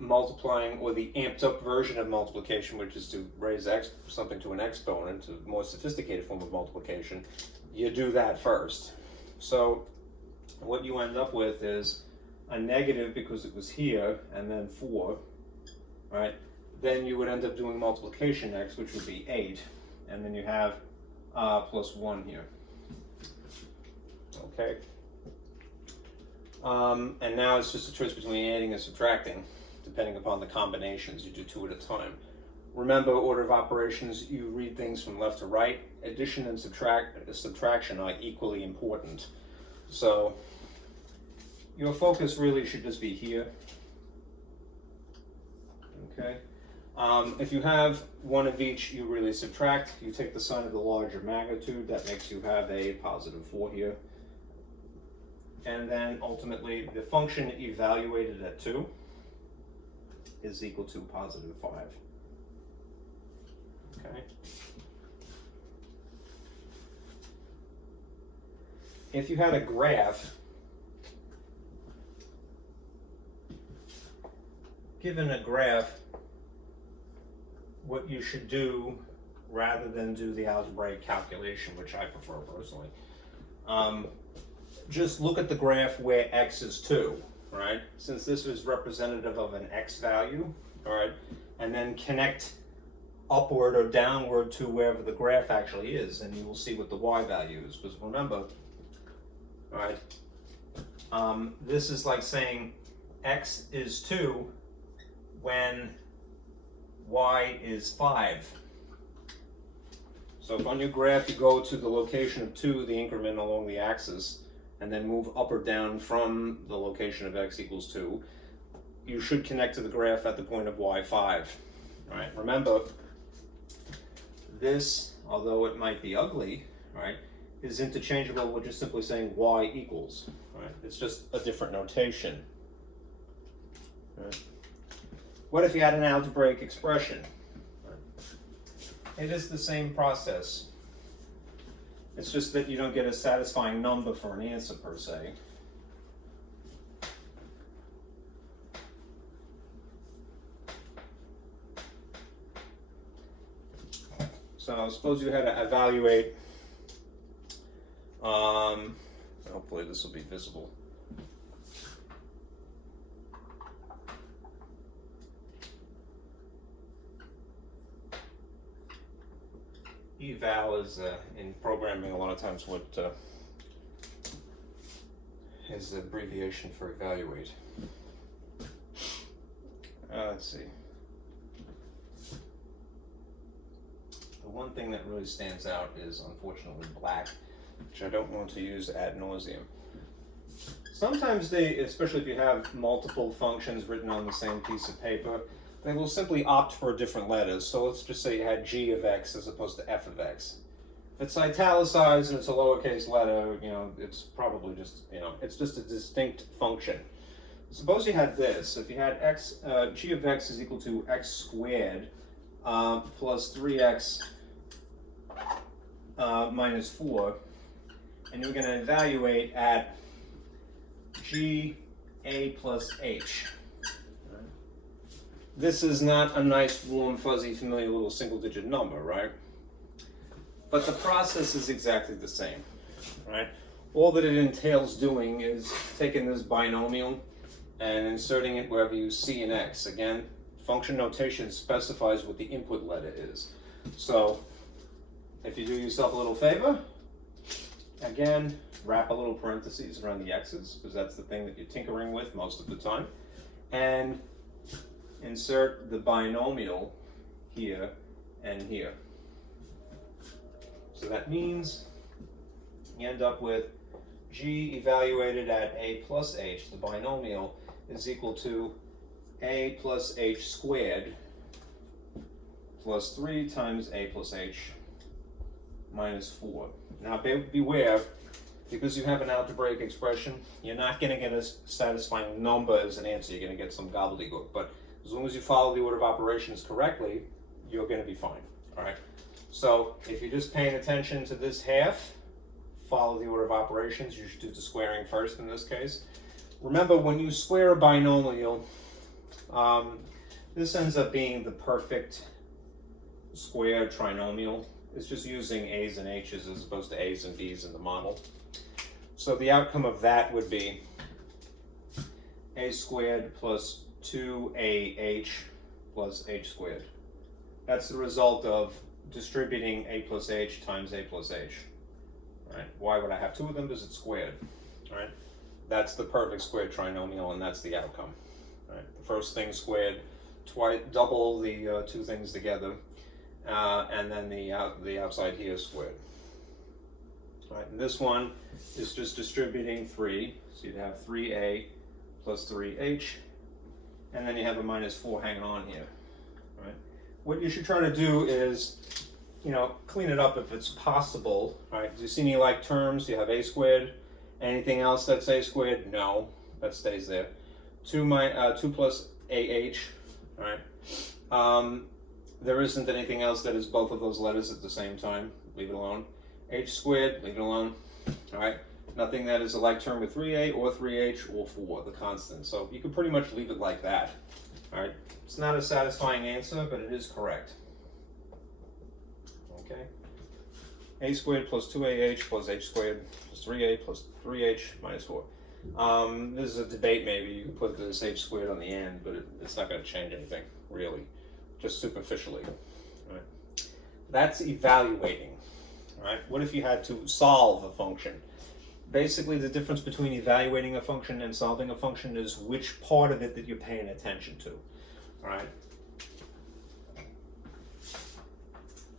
multiplying, or the amped up version of multiplication, which is to raise something to an exponent, a more sophisticated form of multiplication, you do that first. So what you end up with is a negative because it was here, and then 4, right? Then you would end up doing multiplication next, which would be 8, and then you have plus 1 here. Okay. And now it's just a choice between adding and subtracting, depending upon the combinations. You do 2 at a time. Remember, order of operations, you read things from left to right. Addition and subtraction are equally important. So your focus really should just be here. Okay. If you have one of each, you really subtract. You take the sign of the larger magnitude. That makes you have a positive 4 here. and then ultimately the function evaluated at 2 is equal to positive 5. Okay. If you had a graph, given a graph, what you should do, rather than do the algebraic calculation, which I prefer personally, just look at the graph where x is 2, right? Since this is representative of an x value, all right, and then connect upward or downward to wherever the graph actually is, and you will see what the y value is. Because remember, all right, this is like saying x is 2 when y is 5. So if on your graph you go to the location of 2, the increment along the axis, and then move up or down from the location of x equals 2, you should connect to the graph at the point of y5. Right? Remember, this, although it might be ugly, right, is interchangeable with just simply saying y equals. Right? It's just a different notation. Right? What if you had an algebraic expression? It is the same process. It's just that you don't get a satisfying number for an answer per se. So suppose you had to evaluate, hopefully this will be visible. Eval is, in programming, a lot of times what is the abbreviation for evaluate. Let's see. The one thing that really stands out is, unfortunately, black, which I don't want to use ad nauseum. Sometimes they, especially if you have multiple functions written on the same piece of paper, they will simply opt for different letters. So let's just say you had g of x as opposed to f of x. If it's italicized and it's a lowercase letter, it's probably just, it's just a distinct function. Suppose you had this. If you had x, g of x is equal to x squared plus 3x minus 4, and you're going to evaluate at g a plus h. This is not a nice, warm, fuzzy, familiar little single-digit number, right? But the process is exactly the same, right? All that it entails doing is taking this binomial and inserting it wherever you see an x. Again, function notation specifies what the input letter is. So if you do yourself a little favor, again, wrap a little parentheses around the x's, because that's the thing that you're tinkering with most of the time. And insert the binomial here and here. So that means you end up with g evaluated at a plus h, the binomial, is equal to a plus h squared plus 3 times a plus h minus 4. Now beware, because you have an algebraic expression, you're not going to get a satisfying number as an answer. You're going to get some gobbledygook. But as long as you follow the order of operations correctly, you're going to be fine. All right. So if you're just paying attention to this half, follow the order of operations. You should do the squaring first in this case. Remember, when you square a binomial, this ends up being the perfect squared trinomial. It's just using a's and h's as opposed to a's and b's in the model. So the outcome of that would be a squared plus 2ah plus h squared. That's the result of distributing a plus h times a plus h. Right? Why would I have two of them? Because it's squared. Right? That's the perfect squared trinomial, and that's the outcome. Right? The first thing squared, double the two things together, and then the outside here is squared. Right? And this one is just distributing 3, so you'd have 3a plus 3h, and then you have a minus 4 hanging on here. Right? What you should try to do is, clean it up if it's possible. Right? Do you see any like terms? You have a squared, Anything else that's a squared? No, that stays there. 2 plus AH, all right? There isn't anything else that is both of those letters at the same time. Leave it alone. H squared, leave it alone. All right? Nothing that is a like term with 3a or 3h or 4, the constant. So you can pretty much leave it like that. All right? It's not a satisfying answer, but it is correct. Okay? A squared plus 2ah plus h squared plus 3a plus 3h minus 4. This is a debate maybe. You can put this h squared on the end, but it's not going to change anything, really. Just superficially. All right? That's evaluating. All right? What if you had to solve a function? Basically, the difference between evaluating a function and solving a function is which part of it that you're paying attention to. All right?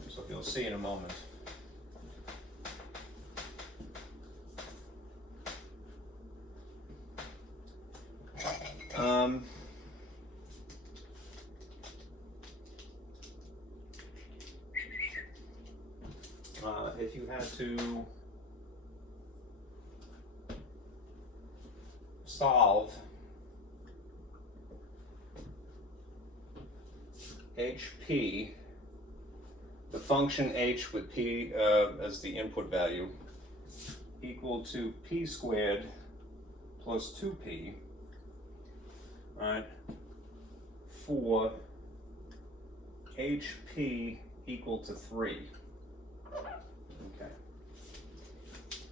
So you'll see in a moment. If you had to solve HP, the function h with p as the input value, equal to p squared plus 2p, right, for HP equal to 3. Okay.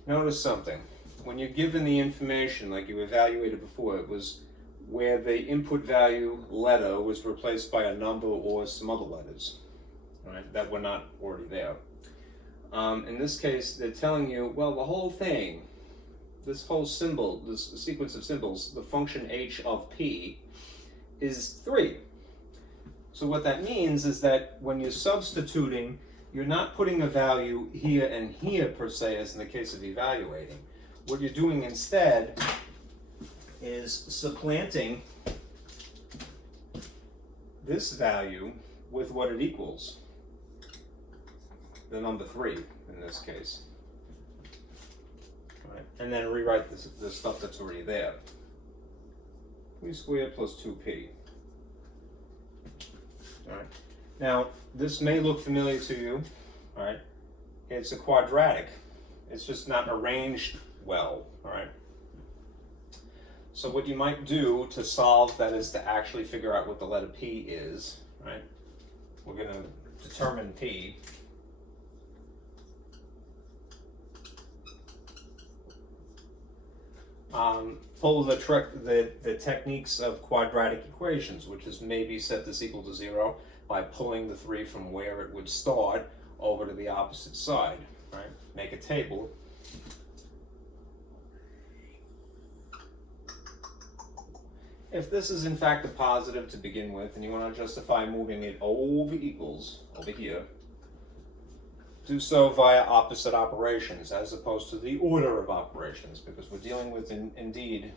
Notice something. When you're given the information, like you evaluated before, it was where the input value letter was replaced by a number or some other letters, right, that were not already there. In this case, they're telling you, well, the whole thing, this whole symbol, this sequence of symbols, the function h of p is 3. So what that means is that when you're substituting, you're not putting a value here and here per se, as in the case of evaluating. What you're doing instead is supplanting this value with what it equals, the number 3 in this case. Right. And then rewrite the stuff that's already there. P squared plus 2p. All right. Now, this may look familiar to you. All right. It's a quadratic. It's just not arranged well. All right. So what you might do to solve that is to actually figure out what the letter P is. Right. We're going to determine P. Follow the techniques of quadratic equations, which is maybe set this equal to 0 by pulling the 3 from where it would start over to the opposite side, right? Make a table. If this is in fact a positive to begin with, and you want to justify moving it over equals, over here, do so via opposite operations as opposed to the order of operations, because we're dealing with indeed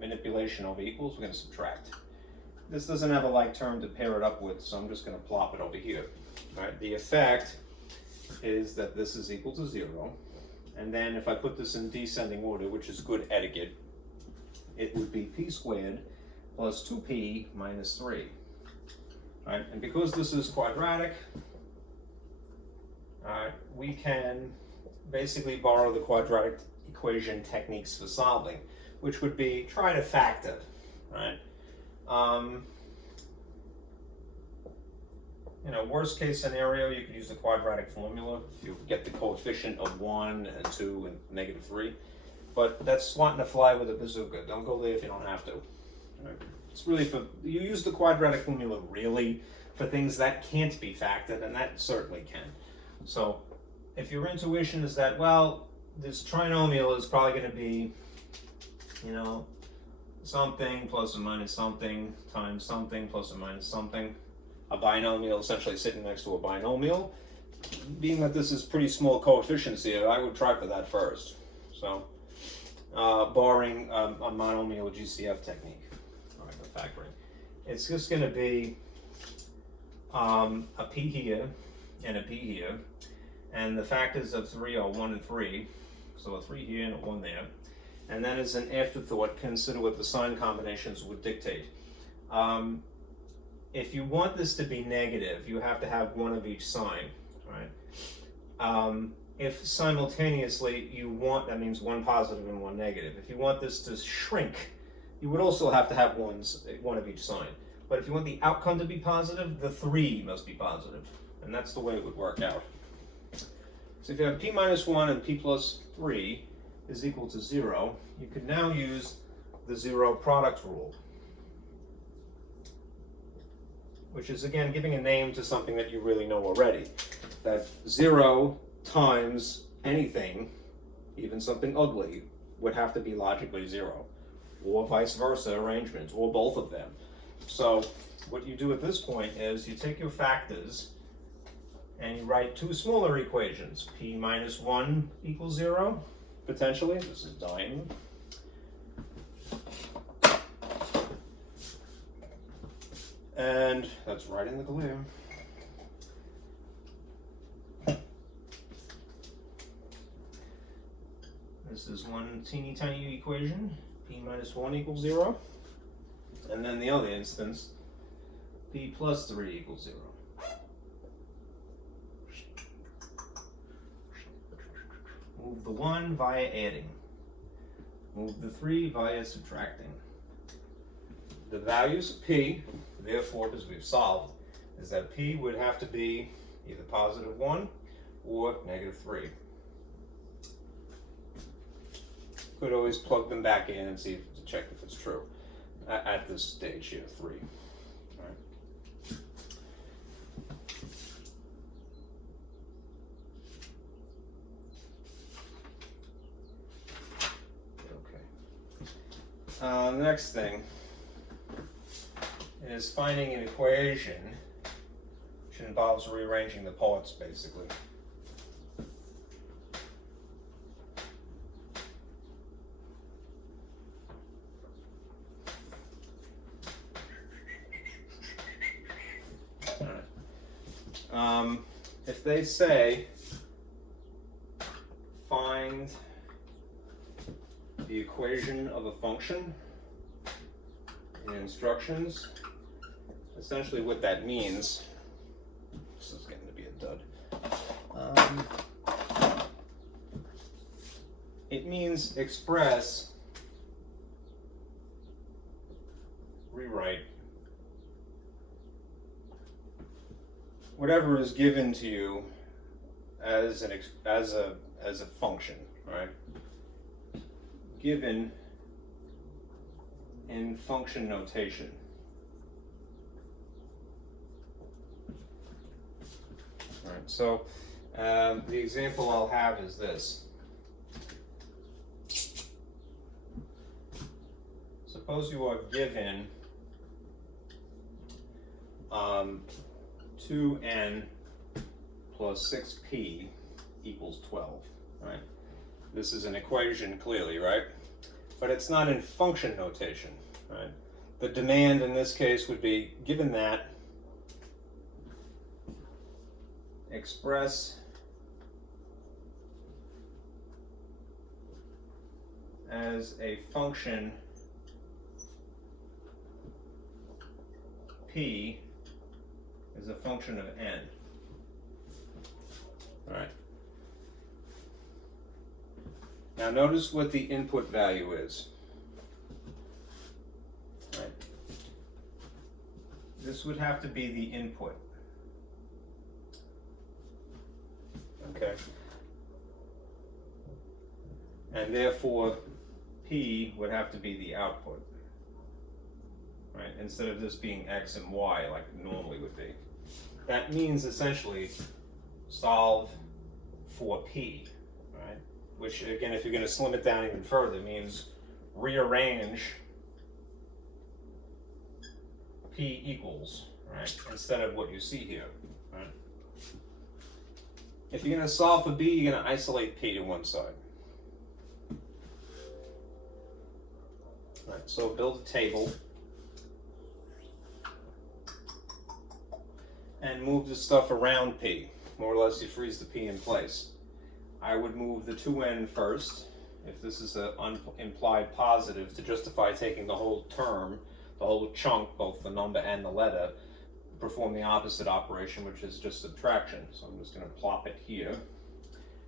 manipulation over equals. We're going to subtract. This doesn't have a like term to pair it up with, so I'm just going to plop it over here. All right. The effect is that this is equal to 0, and then if I put this in descending order, which is good etiquette, it would be p squared plus 2p minus 3. All right. And because this is quadratic, we can basically borrow the quadratic equation techniques for solving, which would be try to factor, right? Worst case scenario, you could use the quadratic formula if you get the coefficient of 1 and 2 and negative 3. But that's swatting a fly with a bazooka. Don't go there if you don't have to. Right? It's really you use the quadratic formula really for things that can't be factored, and that certainly can. So if your intuition is that, well, this trinomial is probably going to be, something plus or minus something times something plus or minus something, a binomial essentially sitting next to a binomial, being that this is pretty small coefficients here, I would try for that first. So barring a monomial GCF technique, all right, the factoring, it's just going to be a p here and a p here, and the factors of 3 are 1 and 3, so a 3 here and a 1 there. And then as an afterthought, consider what the sign combinations would dictate. If you want this to be negative, you have to have one of each sign, right? If simultaneously you want, that means one positive and one negative. If you want this to shrink, you would also have to have one of each sign. But if you want the outcome to be positive, the 3 must be positive. And that's the way it would work out. So if you have p minus 1 and p plus 3 is equal to 0, you could now use the 0 product rule, which is again giving a name to something that you really know already. That 0 times anything, even something ugly, would have to be logically 0, or vice versa arrangements, or both of them. So what you do at this point is you take your factors and you write 2 smaller equations. P minus 1 equals 0, potentially. This is dying. And that's right in the glare. This is one teeny tiny equation, p minus 1 equals 0. And then the other instance, p plus 3 equals 0. Move the 1 via adding. Move the 3 via subtracting. The values of p, therefore, because we've solved, is that p would have to be either positive 1 or negative 3. Could always plug them back in and see to check if it's true. At this stage here, 3. All right. Okay. The next thing is finding an equation which involves rearranging the parts, basically. If they say find the equation of a function in instructions, essentially what that means, this is getting to be a dud, it means express, rewrite, whatever is given to you as a function, right? Given in function notation. All right. So the example I'll have is this. Suppose you are given 2n plus 6p equals 12, right? This is an equation, clearly, right? But it's not in function notation, right? The demand in this case would be, given that, express as a function p is a function of n. All right. Now notice what the input value is. All right. This would have to be the input. Okay. And therefore, p would have to be the output. Right? Instead of this being x and y like it normally would be. That means essentially solve for p, right? Which again, if you're going to slim it down even further, means rearrange p equals, right? Instead of what you see here, right? If you're going to solve for b, you're going to isolate p to one side. Right, so build a table and move the stuff around p. More or less, you freeze the p in place. I would move the 2n first, if this is an implied positive, to justify taking the whole term, the whole chunk, both the number and the letter, perform the opposite operation, which is just subtraction. So I'm just going to plop it here.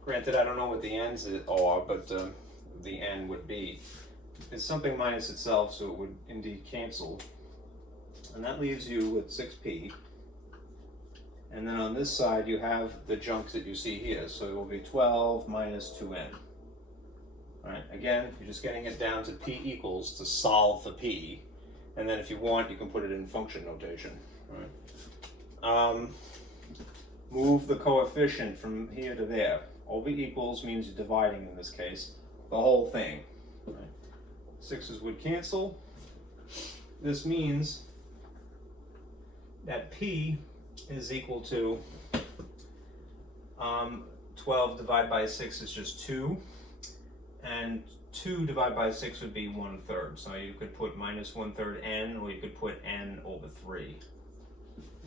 Granted, I don't know what the ends are, but the n would be. It's something minus itself, so it would indeed cancel. And that leaves you with 6p. And then on this side, you have the junks that you see here. So it will be 12 minus 2n. All right, again, you're just getting it down to p equals to solve for p. And then if you want, you can put it in function notation. All right. Move the coefficient from here to there. Over equals means you're dividing, in this case, the whole thing. Right. 6's would cancel. This means that p is equal to 12 divided by 6 is just 2, and 2 divided by 6 would be 1/3. So you could put minus 1/3 n, or you could put n over 3,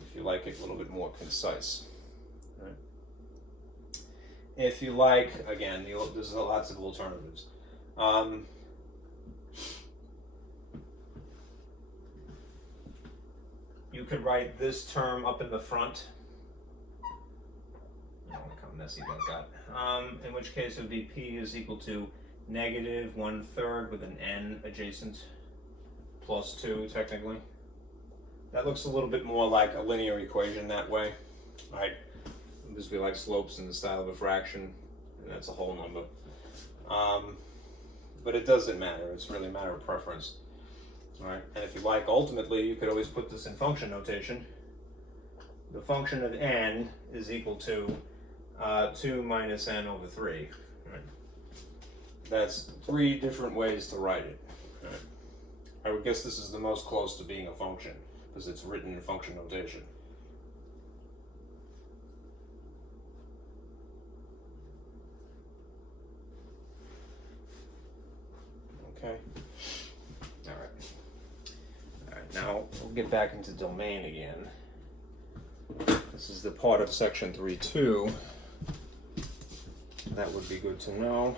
if you like it a little bit more concise. Right. If you like, again, there's lots of alternatives. You could write this term up in the front. Oh, look how messy that got. In which case it would be p is equal to negative 1/3 with an n adjacent plus 2, technically. That looks a little bit more like a linear equation that way, right? Because we like slopes in the style of a fraction, and that's a whole number. But it doesn't matter. It's really a matter of preference. All right, and if you like, ultimately, you could always put this in function notation. The function of n is equal to 2 minus n over 3. Right? That's 3 different ways to write it. Right? I would guess this is the most close to being a function, because it's written in function notation. Okay. All right. Now we'll get back into domain again. This is the part of section 3.2. That would be good to know.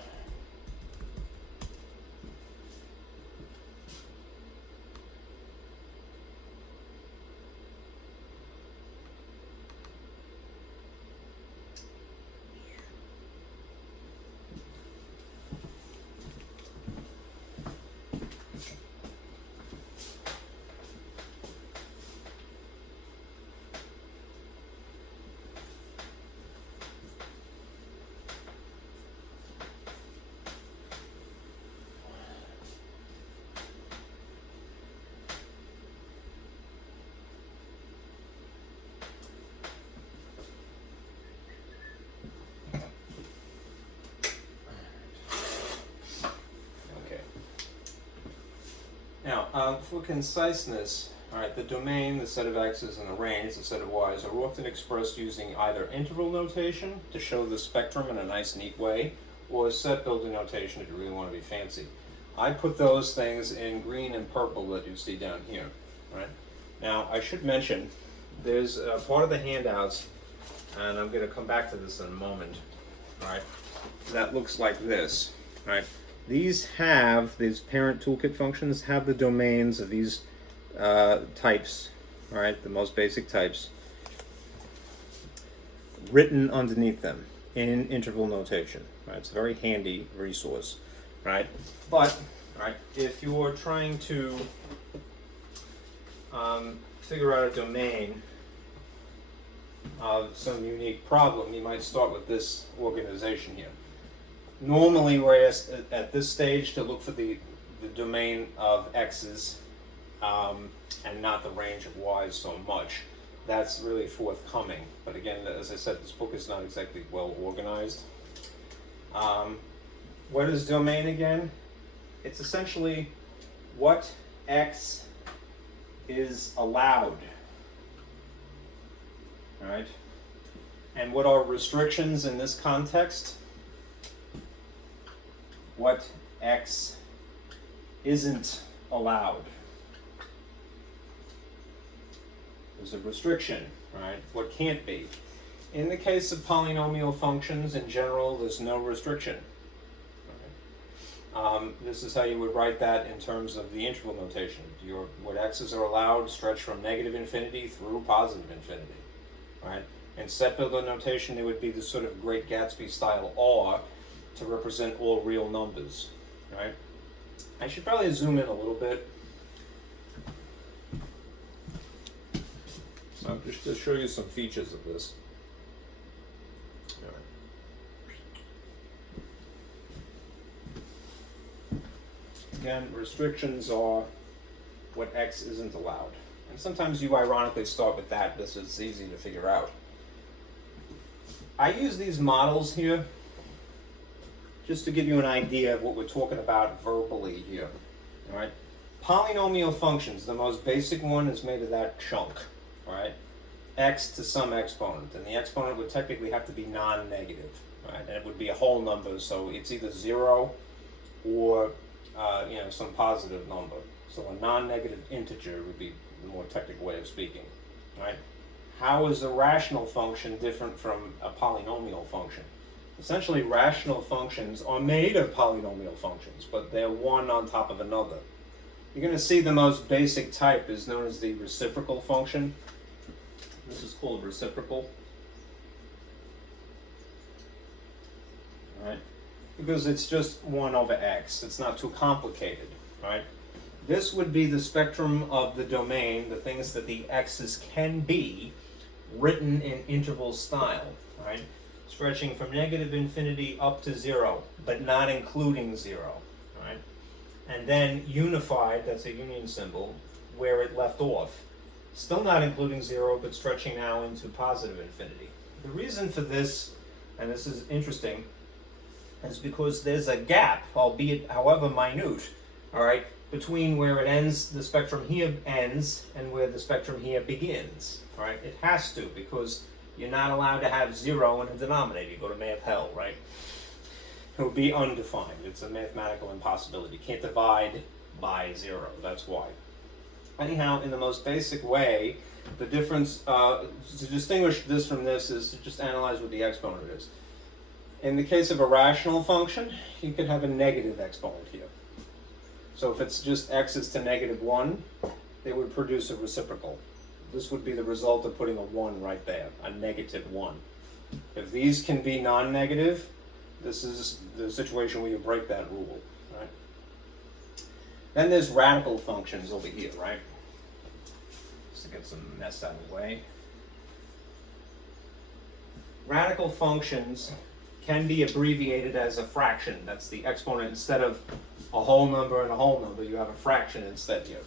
Now, for conciseness, all right, the domain, the set of x's, and the range, the set of y's, are often expressed using either interval notation to show the spectrum in a nice, neat way, or set building notation if you really want to be fancy. I put those things in green and purple that you see down here. Right? Now, I should mention, there's a part of the handouts, and I'm going to come back to this in a moment, all right, that looks like this. All right? These parent toolkit functions have the domains of these types, all right, the most basic types, written underneath them in interval notation. Right? It's a very handy resource, right? But, all right, if you're trying to figure out a domain of some unique problem, you might start with this organization here. Normally, we're asked at this stage to look for the domain of x's and not the range of y's so much. That's really forthcoming. But again, as I said, this book is not exactly well organized. What is domain again? It's essentially what x is allowed. All right? And what are restrictions in this context? What x isn't allowed. There's a restriction, right? What can't be. In the case of polynomial functions, in general, there's no restriction. Okay. This is how you would write that in terms of the interval notation. What x's are allowed stretch from negative infinity through positive infinity, right? In set builder notation, there would be this sort of Great Gatsby style R to represent all real numbers, right? I should probably zoom in a little bit. So just to show you some features of this. Again, restrictions are what x isn't allowed. And sometimes you ironically start with that. This is easy to figure out. I use these models here just to give you an idea of what we're talking about verbally here. All right? Polynomial functions, the most basic one is made of that chunk. All right? X to some exponent. And the exponent would technically have to be non-negative. Right? And it would be a whole number, so it's either 0 or some positive number. So a non-negative integer would be the more technical way of speaking, right? How is a rational function different from a polynomial function? Essentially, rational functions are made of polynomial functions, but they're one on top of another. You're going to see the most basic type is known as the reciprocal function. This is called reciprocal. All right? Because it's just 1 over x. It's not too complicated, right? This would be the spectrum of the domain, the things that the x's can be, written in interval style, right? Stretching from negative infinity up to 0, but not including 0, right? And then unified, that's a union symbol, where it left off. Still not including 0, but stretching now into positive infinity. The reason for this, and this is interesting, is because there's a gap, albeit however minute, all right, between where it ends, the spectrum here ends, and where the spectrum here begins. All right, it has to, because you're not allowed to have 0 in a denominator. You go to math hell, right? It would be undefined. It's a mathematical impossibility. You can't divide by 0. That's why. Anyhow, in the most basic way, the difference to distinguish this from this is to just analyze what the exponent is. In the case of a rational function, you could have a negative exponent here. So if it's just x is to negative 1, it would produce a reciprocal. This would be the result of putting a 1 right there, a negative 1. If these can be non-negative, this is the situation where you break that rule, right? Then there's radical functions over here, right? Just to get some mess out of the way. Radical functions can be abbreviated as a fraction. That's the exponent. Instead of a whole number and a whole number, you have a fraction instead here.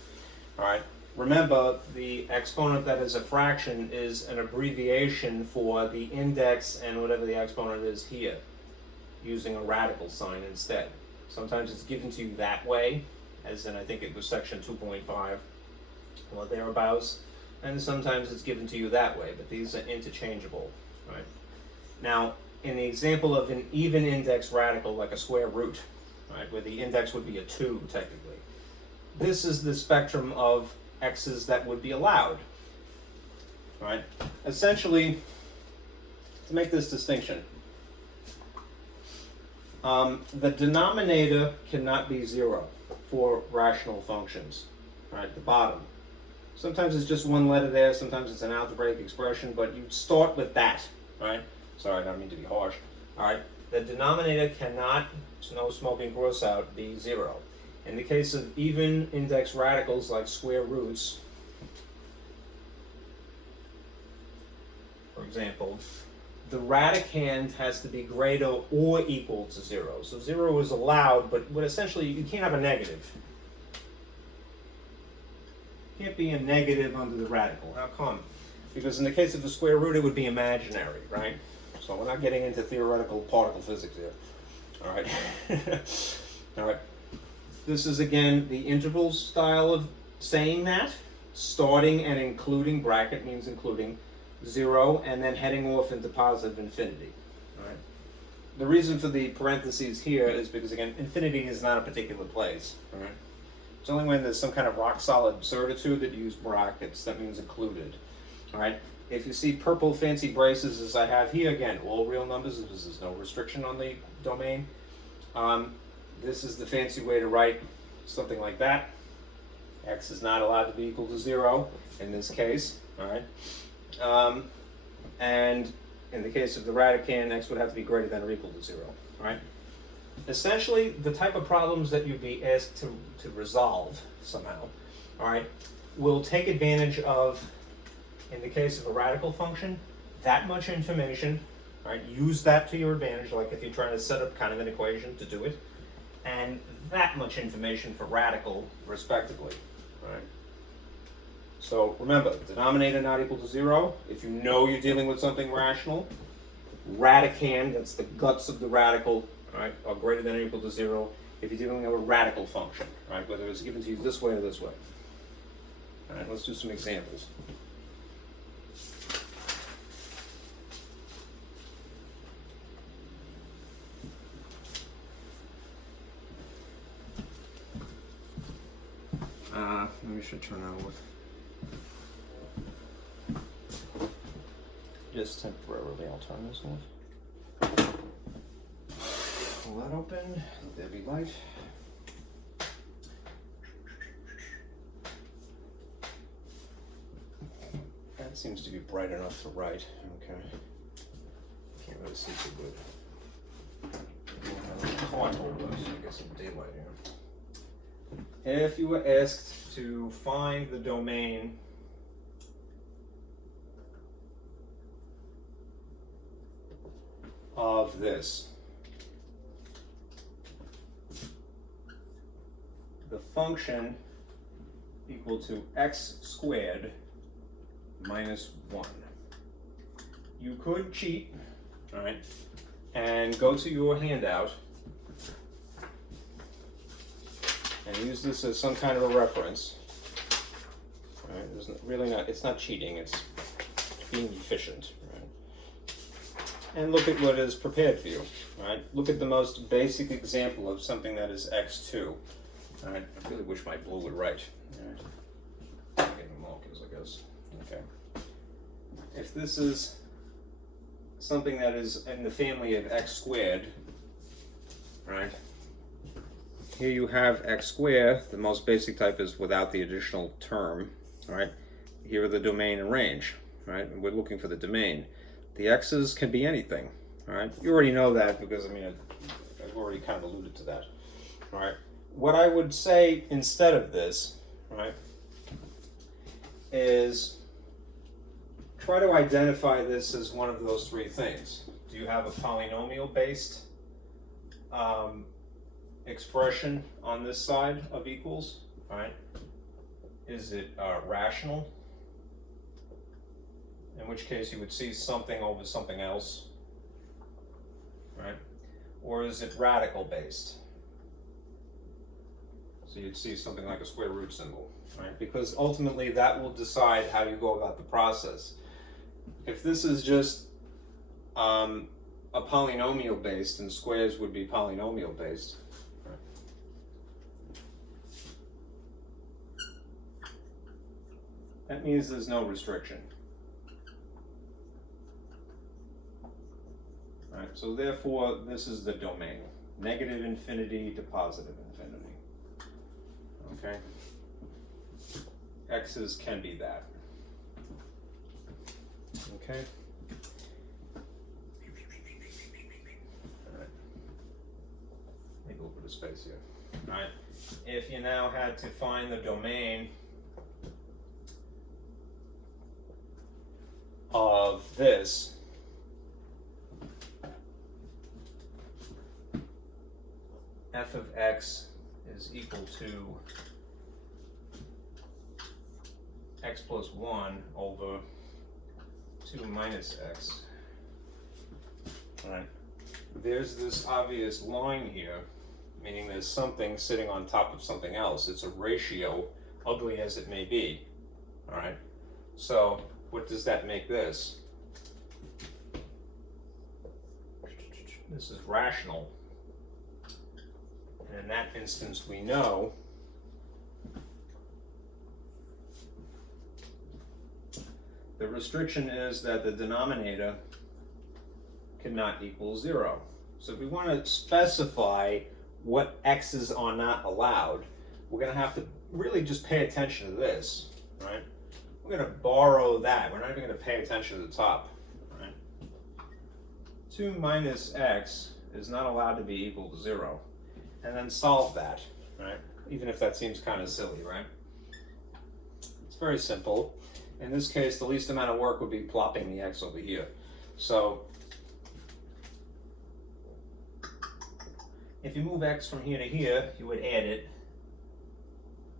All right. Remember, the exponent that is a fraction is an abbreviation for the index and whatever the exponent is here, using a radical sign instead. Sometimes it's given to you that way, as in I think it was section 2.5 or thereabouts, and sometimes it's given to you that way, but these are interchangeable, right? Now, in the example of an even index radical, like a square root, right, where the index would be a 2 technically, this is the spectrum of x's that would be allowed, right? Essentially, to make this distinction, the denominator cannot be 0 for rational functions, right? The bottom. Sometimes it's just one letter there, sometimes it's an algebraic expression, but you start with that, right? Sorry, I don't mean to be harsh. All right, the denominator cannot, no smoking gross out, be 0. In the case of even index radicals like square roots, for example, the radicand has to be greater or equal to 0. So 0 is allowed, but essentially you can't have a negative. Can't be a negative under the radical. How come? Because in the case of the square root, it would be imaginary, right? So we're not getting into theoretical particle physics here. All right. All right. This is, again, the interval style of saying that. Starting and including, bracket means including, 0, and then heading off into positive infinity. All right. The reason for the parentheses here is because, again, infinity is not a particular place. All right. It's only when there's some kind of rock-solid certitude that you use brackets. That means included. All right. If you see purple fancy braces as I have here, again, all real numbers, there's no restriction on the domain. this is the fancy way to write something like that. X is not allowed to be equal to 0 in this case, all right? And in the case of the radicand, X would have to be greater than or equal to 0, all right? Essentially, the type of problems that you'd be asked to resolve somehow, all right, will take advantage of, in the case of a radical function, that much information, all right, use that to your advantage, like if you're trying to set up kind of an equation to do it, and that much information for radical, respectively, all right? So remember, denominator not equal to 0, if you know you're dealing with something rational, radicand, that's the guts of the radical, all right, are greater than or equal to 0 if you're dealing with a radical function, right, whether it's given to you this way or this way. All right, let's do some examples. Maybe we should turn that off. Just temporarily, I'll turn this off. Pull that open, let there be light. That seems to be bright enough to write, okay. Can't really see too good. Caught over this, I get some daylight here. If you were asked to find the domain of this, the function equal to x squared minus 1. You could cheat, all right, and go to your handout and use this as some kind of a reference. All right, there's really not, it's not cheating, it's being efficient, right? And look at what is prepared for you, right? Look at the most basic example of something that is x2. All right, I really wish my blue would write. All right, I'm getting markers, I guess. Okay. If this is something that is in the family of x squared, right? Here you have x squared, the most basic type is without the additional term, all right? Here are the domain and range, right? And we're looking for the domain. The x's can be anything, all right? You already know that because, I mean, I've already kind of alluded to that, all right? What I would say instead of this, right, is try to identify this as one of those three things. Do you have a polynomial-based expression on this side of equals, right? Is it rational? In which case you would see something over something else, right? Or is it radical based? So you'd see something like a square root symbol, right? Because ultimately that will decide how you go about the process. If this is just a polynomial based, and squares would be polynomial based, that means there's no restriction. All right, so therefore, this is the domain. Negative infinity to positive infinity. Okay? X's can be that. Okay? All right. Make a little bit of space here. All right. If you now had to find the domain of this, f of x is equal to x plus 1 over 2 minus x. All right. There's this obvious line here, meaning there's something sitting on top of something else. It's a ratio, ugly as it may be. All right. So what does that make this? This is rational. And in that instance, we know the restriction is that the denominator cannot equal 0. So if we want to specify what x's are not allowed, we're going to have to really just pay attention to this, right? We're going to borrow that. We're not even going to pay attention to the top, right? 2 minus x is not allowed to be equal to 0. And then solve that, right? Even if that seems kind of silly, right? It's very simple. In this case, the least amount of work would be plopping the x over here. So if you move x from here to here, you would add it,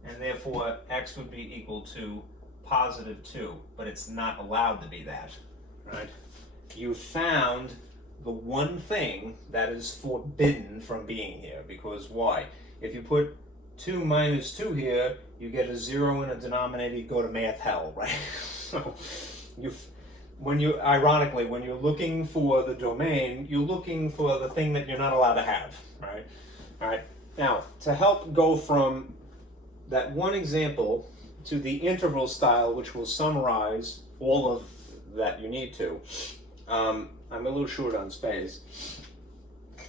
and therefore x would be equal to positive 2, but it's not allowed to be that, right? You found the one thing that is forbidden from being here, because why? If you put 2 minus 2 here, you get a 0 in a denominator, you go to math hell, right? So ironically, when you're looking for the domain, you're looking for the thing that you're not allowed to have, right? All right. Now, to help go from that one example to the interval style, which will summarize all of that you need to, I'm a little short on space.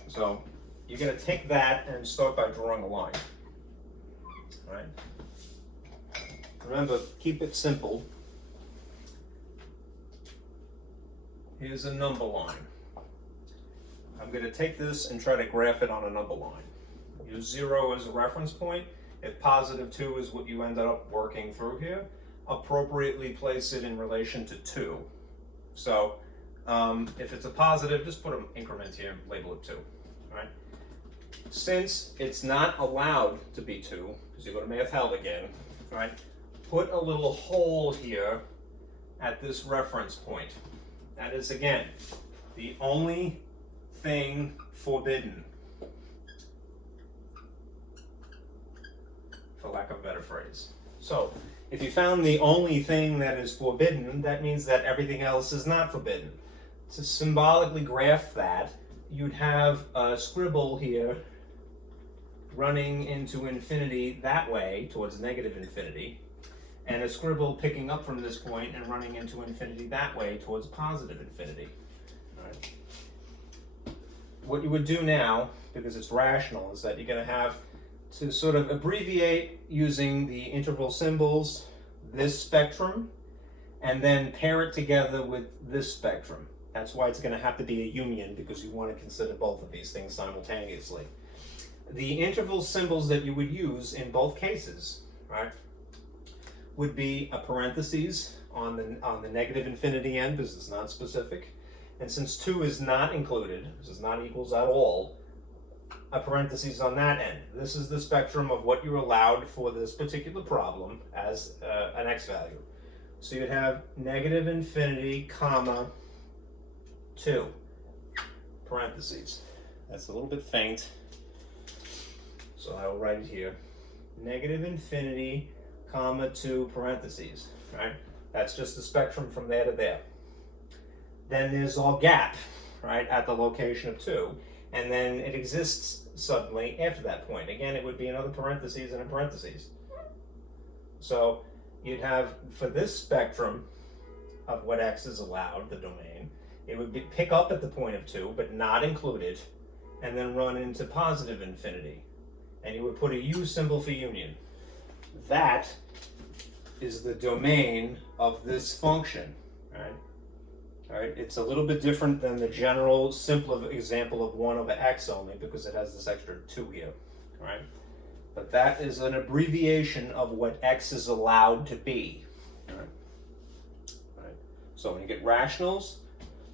So you're going to take that and start by drawing a line. All right. Remember, keep it simple. Here's a number line. I'm going to take this and try to graph it on a number line. Use 0 as a reference point. If positive 2 is what you ended up working through here, appropriately place it in relation to 2. So if it's a positive, just put an increment here and label it 2. All right? Since it's not allowed to be 2, because you go to math hell again, right? Put a little hole here at this reference point. That is, again, the only thing forbidden, for lack of a better phrase. So, if you found the only thing that is forbidden, that means that everything else is not forbidden. To symbolically graph that, you'd have a scribble here running into infinity that way, towards negative infinity, and a scribble picking up from this point and running into infinity that way towards positive infinity. All right. What you would do now, because it's rational, is that you're going to have to sort of abbreviate using the interval symbols, this spectrum, and then pair it together with this spectrum. That's why it's going to have to be a union, because you want to consider both of these things simultaneously. The interval symbols that you would use in both cases, right, would be a parentheses on the negative infinity end, because it's not specific. And since 2 is not included, this is not equals at all, a parentheses on that end. This is the spectrum of what you're allowed for this particular problem as an x value. So you'd have negative infinity, comma, 2, parentheses. That's a little bit faint, so I will write it here. Negative infinity, comma, 2, parentheses, right? That's just the spectrum from there to there. Then there's our gap, right, at the location of 2. And then it exists suddenly after that point. Again, it would be another parentheses and a parentheses. So you'd have, for this spectrum of what x is allowed, the domain, it would pick up at the point of 2, but not included, and then run into positive infinity. And you would put a U symbol for union. That is the domain of this function, right? All right, it's a little bit different than the general simple example of 1 over x only, because it has this extra 2 here, right? But that is an abbreviation of what x is allowed to be. All right? All right. So when you get rationals,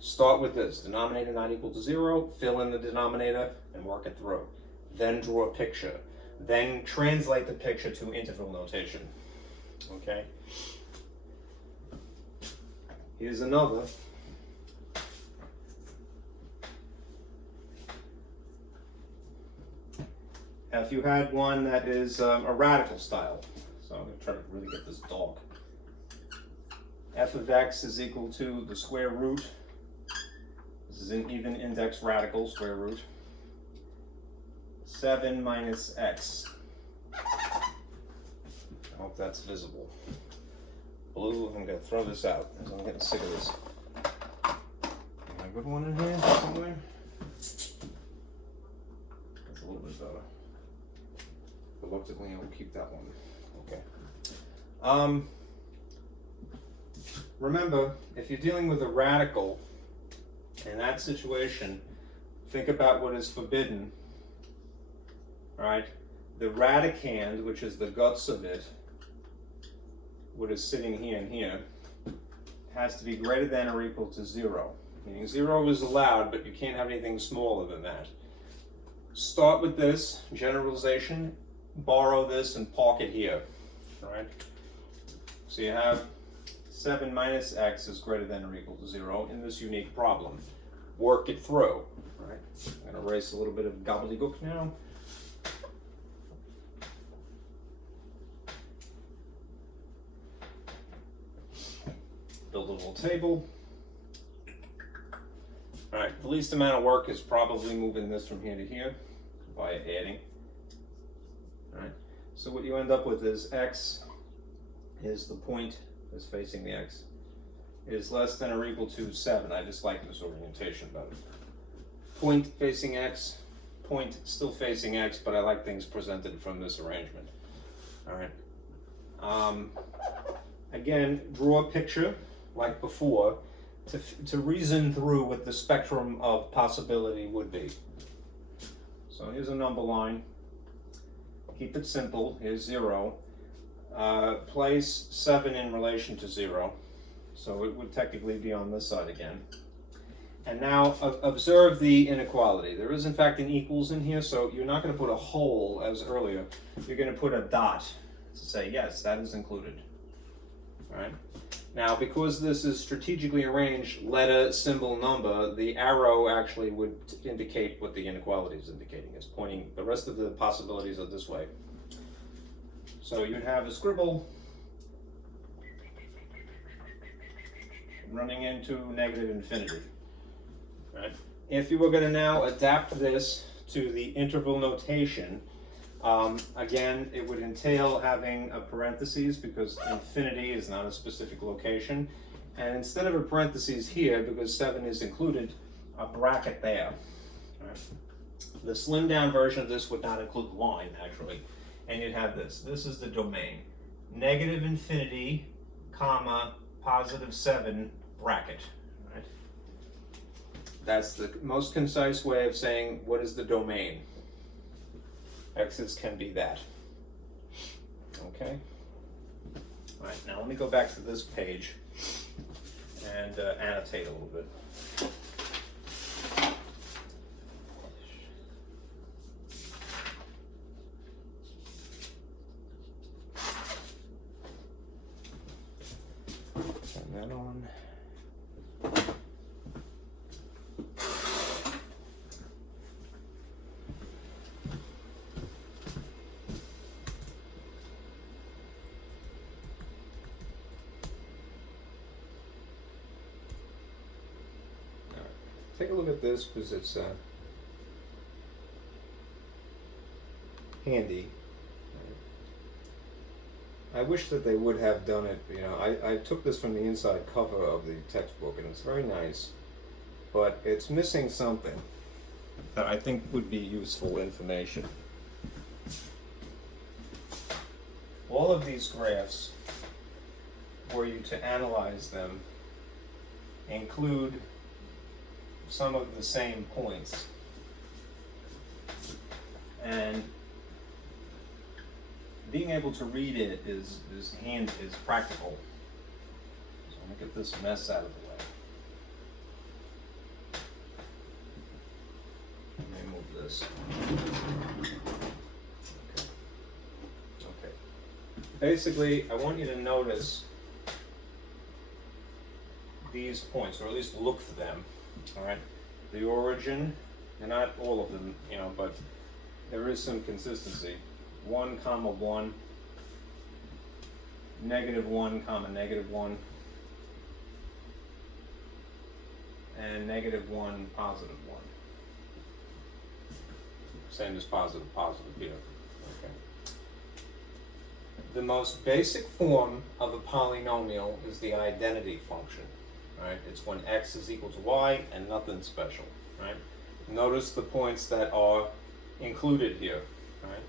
start with this, denominator not equal to 0, fill in the denominator and work it through. Then draw a picture. Then translate the picture to interval notation. Okay? Here's another. If you had one that is a radical style, so I'm going to try to really get this dog. F of x is equal to the square root. This is an even index radical, square root. 7 minus x. I hope that's visible. Blue, I'm going to throw this out because I'm getting sick of this. Got a good one in here somewhere? That's a little bit better. reluctantly I will keep that one. Okay. Remember, if you're dealing with a radical, in that situation, think about what is forbidden. All right? The radicand, which is the guts of it, what is sitting here and here, has to be greater than or equal to 0. Meaning 0 is allowed, but you can't have anything smaller than that. Start with this, generalization, borrow this and park it here. All right? So you have 7 minus x is greater than or equal to 0 in this unique problem. Work it through. All right? I'm going to erase a little bit of gobbledygook now. Build a little table. All right, the least amount of work is probably moving this from here to here by adding. All right, so what you end up with is x is the point that's facing the x is less than or equal to 7. I just like this orientation better. Point facing x, point still facing x, but I like things presented from this arrangement. All right. Again, draw a picture like before to reason through what the spectrum of possibility would be. So here's a number line. Keep it simple. Here's 0. Place 7 in relation to 0. So it would technically be on this side again. And now observe the inequality. There is in fact an equals in here, so you're not going to put a hole as earlier. You're going to put a dot to say, yes, that is included. All right. Now, because this is strategically arranged letter, symbol, number, the arrow actually would indicate what the inequality is indicating. It's pointing, the rest of the possibilities are this way. So you'd have a scribble running into negative infinity. Right? If you were going to now adapt this to the interval notation, again, it would entail having a parentheses because infinity is not a specific location. And instead of a parentheses here, because 7 is included, a bracket there. Right. The slimmed down version of this would not include the line, actually. And you'd have this. This is the domain. Negative infinity, comma, positive 7, bracket. Right. That's the most concise way of saying what is the domain. X's can be that. Okay? All right, now let me go back to this page and annotate a little bit. Turn that on. Take a look at this because it's handy. I wish that they would have done it, you know, I took this from the inside cover of the textbook and it's very nice, but it's missing something that I think would be useful information. All of these graphs, were you to analyze them, include some of the same points, and being able to read it is practical. So I'm gonna get this mess out of the way. Let me move this. Okay. Basically, I want you to notice these points, or at least look for them. All right, the origin, and not all of them, you know, but there is some consistency. 1, comma 1, negative 1, comma negative 1, and negative 1, positive 1. Same as positive, positive here. Okay. The most basic form of a polynomial is the identity function. Right? It's when x is equal to y and nothing special. Right? Notice the points that are included here. Right?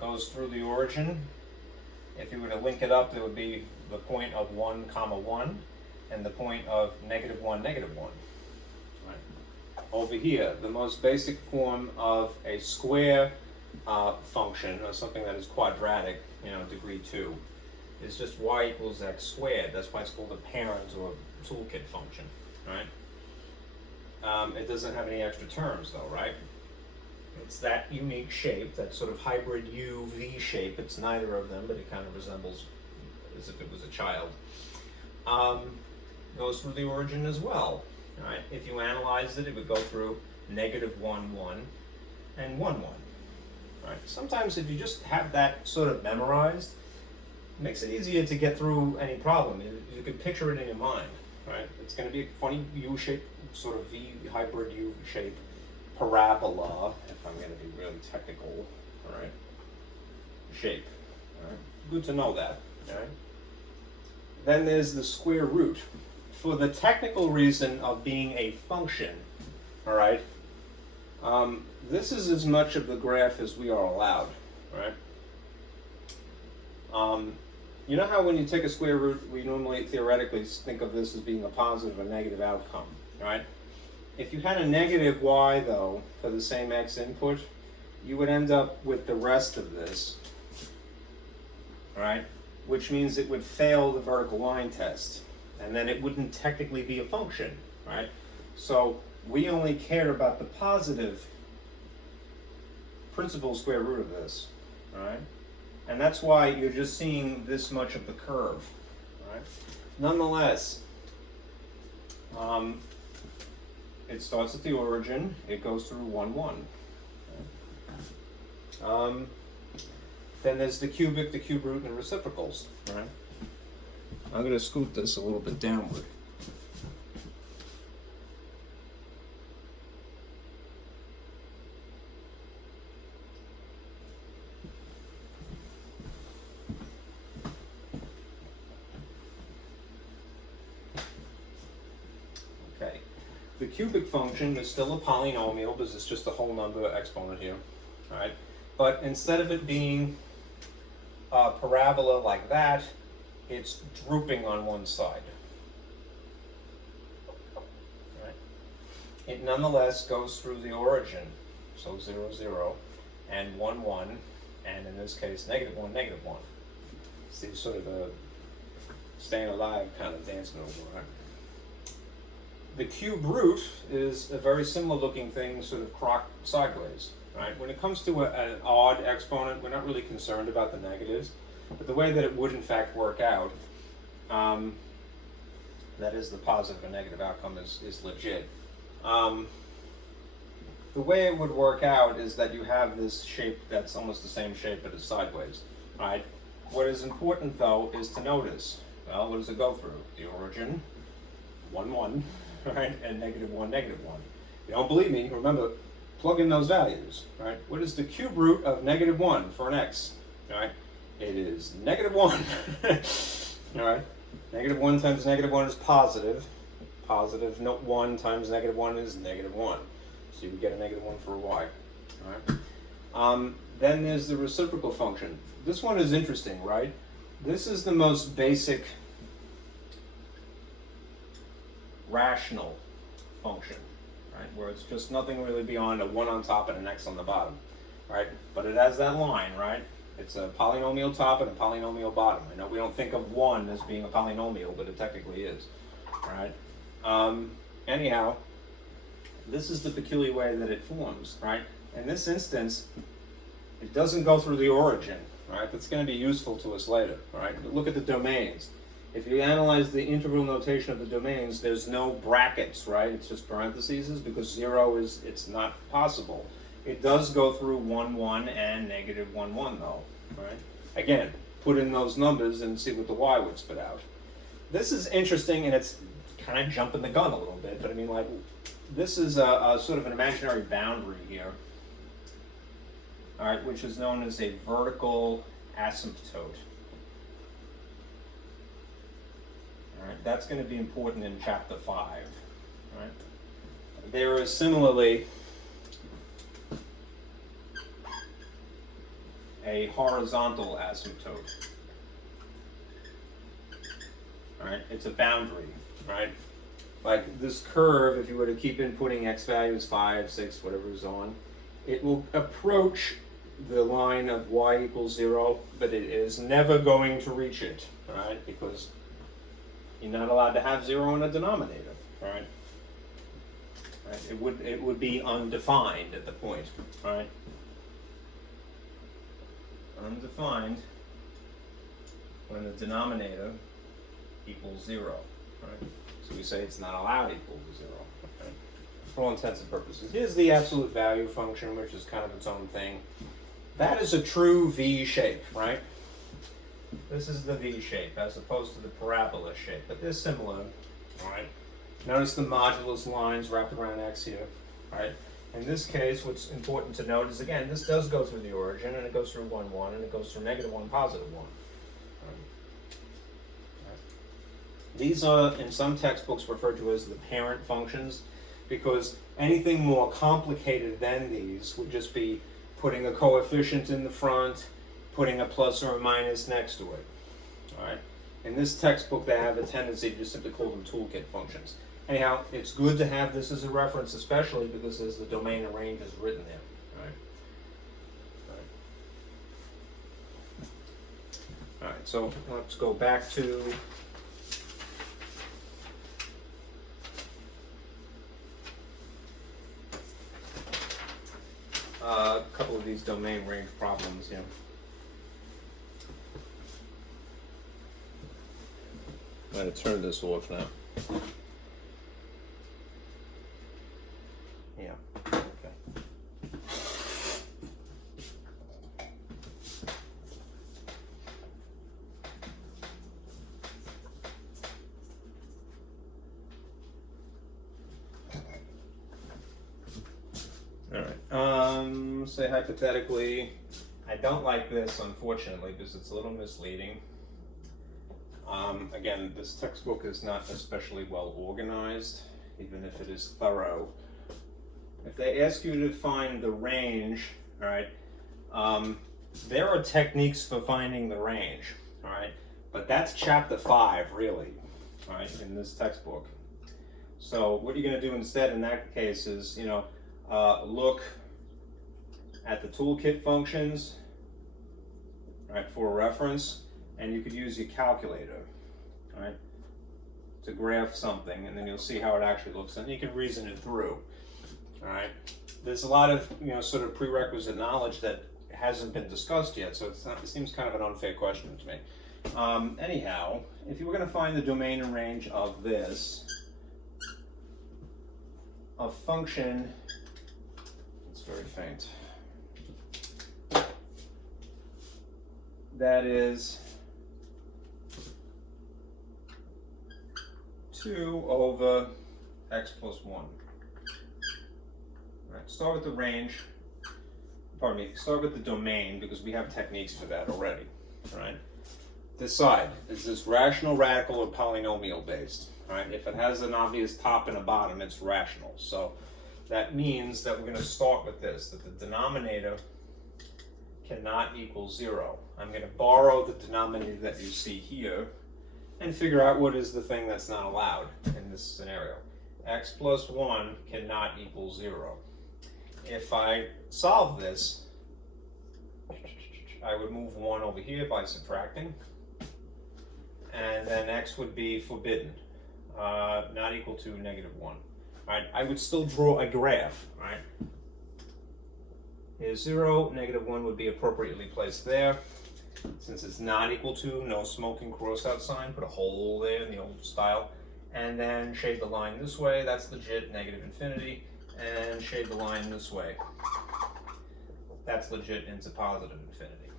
goes through the origin. If you were to link it up, there would be the point of 1, comma 1, and the point of negative 1, negative 1. Right. Over here, the most basic form of a square function, or something that is quadratic, degree 2, is just y equals x squared. That's why it's called a parent or toolkit function, right? It doesn't have any extra terms though, right? It's that unique shape, that sort of hybrid U-V shape. It's neither of them, but it kind of resembles as if it was a child. Goes through the origin as well, right? If you analyzed it, it would go through negative 1, 1, and 1, 1. Right? Sometimes if you just have that sort of memorized, it makes it easier to get through any problem. You could picture it in your mind, right? It's going to be a funny U-shape, sort of V hybrid U-shape parabola, if I'm going to be really technical, all right? Shape, all right? Good to know that, all right? Then there's the square root. For the technical reason of being a function, all right? This is as much of the graph as we are allowed, right? You know how when you take a square root, we normally theoretically think of this as being a positive or negative outcome, right? If you had a negative y, though, for the same x input, you would end up with the rest of this, right? Which means it would fail the vertical line test, and then it wouldn't technically be a function, right? So we only care about the positive principal square root of this, all right? And that's why you're just seeing this much of the curve, all right? Nonetheless, it starts at the origin, it goes through 1, 1. Okay? Then there's the cubic, the cube root, and reciprocals, right? I'm going to scoot this a little bit downward. Okay. The cubic function is still a polynomial because it's just a whole number exponent here, all right? But instead of it being a parabola like that, it's drooping on one side. Right? It nonetheless goes through the origin, so 0, 0, and 1, 1, and in this case, negative 1, negative 1. It's the sort of a staying alive kind of dancing over, right? The cube root is a very similar looking thing, sort of crocked sideways. Right? When it comes to an odd exponent, we're not really concerned about the negatives, but the way that it would in fact work out, that is the positive and negative outcome is legit. The way it would work out is that you have this shape that's almost the same shape but it's sideways. Right? What is important though is to notice, well, what does it go through? The origin, 1, 1, right? And negative 1, negative 1. If you don't believe me, remember, plug in those values, right? What is the cube root of negative 1 for an x, right? It is negative 1, all right? Negative 1 times negative 1 is positive. Positive 1 times negative 1 is negative 1. So you would get a negative 1 for a y, all right? Then there's the reciprocal function. This one is interesting, right? This is the most basic rational function. Right, where it's just nothing really beyond a 1 on top and an x on the bottom, right? But it has that line, right? It's a polynomial top and a polynomial bottom. I know we don't think of 1 as being a polynomial, but it technically is, right? Anyhow, this is the peculiar way that it forms, right? In this instance, it doesn't go through the origin, right? That's going to be useful to us later, right? But look at the domains. If you analyze the integral notation of the domains, there's no brackets, right? It's just parentheses because 0 it's not possible. It does go through 1, 1 and negative 1, 1 though, right? Again, put in those numbers and see what the y would spit out. This is interesting and it's kind of jumping the gun a little bit, but I mean like, this is a sort of an imaginary boundary here, all right, which is known as a vertical asymptote. All right, that's going to be important in chapter 5. Right? There is similarly a horizontal asymptote. Right? It's a boundary, right? Like this curve, if you were to keep inputting x values, 5, 6, whatever is on, it will approach the line of y equals 0, but it is never going to reach it, right? Because you're not allowed to have 0 in a denominator, right? It would be undefined at the point, right? Undefined when the denominator equals 0, right? So we say it's not allowed equal to 0, okay? For all intents and purposes. Here's the absolute value function, which is kind of its own thing. That is a true V shape, right? This is the V shape as opposed to the parabola shape, but they're similar, all right? Notice the modulus lines wrapped around x here, right? In this case, what's important to note is, again, this does go through the origin, and it goes through 1, 1, and it goes through -1, +1. These are, in some textbooks, referred to as the parent functions, because anything more complicated than these would just be putting a coefficient in the front, putting a plus or a minus next to it. All right. In this textbook, they have a tendency to just simply call them toolkit functions. Anyhow, it's good to have this as a reference, especially because as the domain and range is written there. All right, so let's go back to a couple of these domain range problems here. I'm going to turn this off now. Yeah, okay. All right. Say hypothetically, I don't like this, unfortunately, because it's a little misleading. Again, this textbook is not especially well organized, even if it is thorough. If they ask you to find the range, all right, there are techniques for finding the range, all right, but that's chapter 5, really, all right, in this textbook. So what you're going to do instead in that case is, you know, look at the toolkit functions, right, for reference, and you could use your calculator, right, to graph something, and then you'll see how it actually looks, and you can reason it through. All right. There's a lot of, you know, sort of prerequisite knowledge that hasn't been discussed yet, so it's not, it seems kind of an unfair question to me. Anyhow, if you were going to find the domain and range of this, a function, it's very faint, that is 2 over x plus 1. All right, start with the range, pardon me, start with the domain because we have techniques for that already, all right? Decide, is this rational, radical, or polynomial based, all right? If it has an obvious top and a bottom, it's rational. So that means that we're going to start with this, that the denominator cannot equal 0. I'm going to borrow the denominator that you see here and figure out what is the thing that's not allowed in this scenario. X plus 1 cannot equal 0. If I solve this, I would move 1 over here by subtracting, and then x would be forbidden, not equal to -1. All right, I would still draw a graph. Right? Here's 0, -1 would be appropriately placed there. Since it's not equal to, no smoking cross-out sign, put a hole there in the old style, and then shade the line this way, that's legit, -infinity, and shade the line this way. That's legit into positive infinity.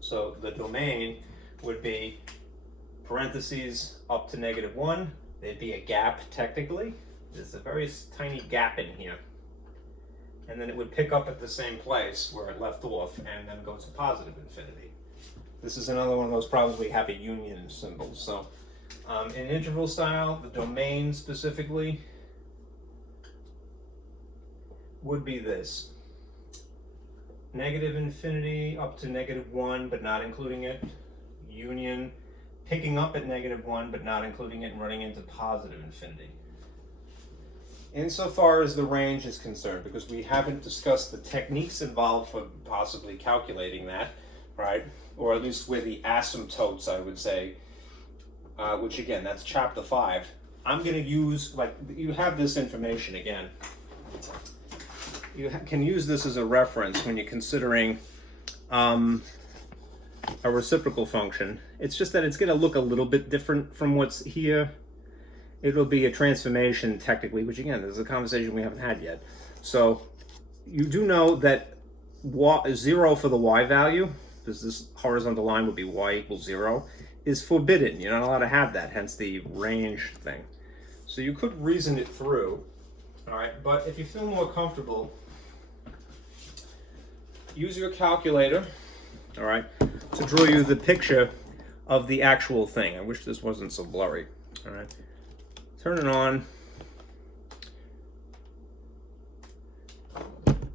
So the domain would be parentheses up to -1. There'd be a gap technically. There's a very tiny gap in here. And then it would pick up at the same place where it left off and then go to positive infinity. This is another one of those probably have a union symbol. So in interval style, the domain specifically would be this. negative infinity up to -1 but not including it, union, picking up at -1 but not including it and running into positive infinity. Insofar as the range is concerned, because we haven't discussed the techniques involved for possibly calculating that, right? Or at least with the asymptotes, I would say, which again, that's chapter 5. I'm going to use, like, you have this information again. You can use this as a reference when you're considering a reciprocal function. It's just that it's going to look a little bit different from what's here. It'll be a transformation technically, which again, this is a conversation we haven't had yet. So you do know that 0 for the y value, because this horizontal line would be y equals 0, is forbidden. You're not allowed to have that, hence the range thing. So you could reason it through, all right? But if you feel more comfortable, use your calculator, all right, to draw you the picture of the actual thing. I wish this wasn't so blurry, all right? Turn it on.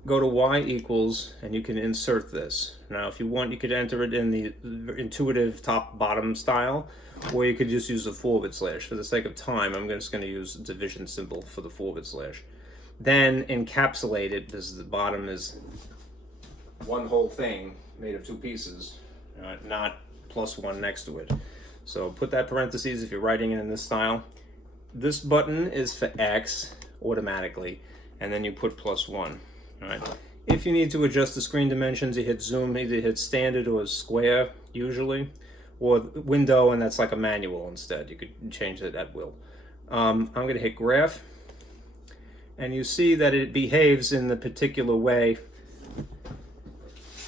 Go to y equals, and you can insert this. Now, if you want, you could enter it in the intuitive top-bottom style, or you could just use a /. For the sake of time, I'm just going to use division symbol for the /. Then encapsulate it, because the bottom is one whole thing made of two pieces, not +1 next to it. So put that parentheses if you're writing it in this style. This button is for x automatically, and then you put +1. All right. If you need to adjust the screen dimensions, you hit zoom, either hit standard or square usually, or window, and that's like a manual instead. You could change it at will. I'm going to hit graph, and you see that it behaves in the particular way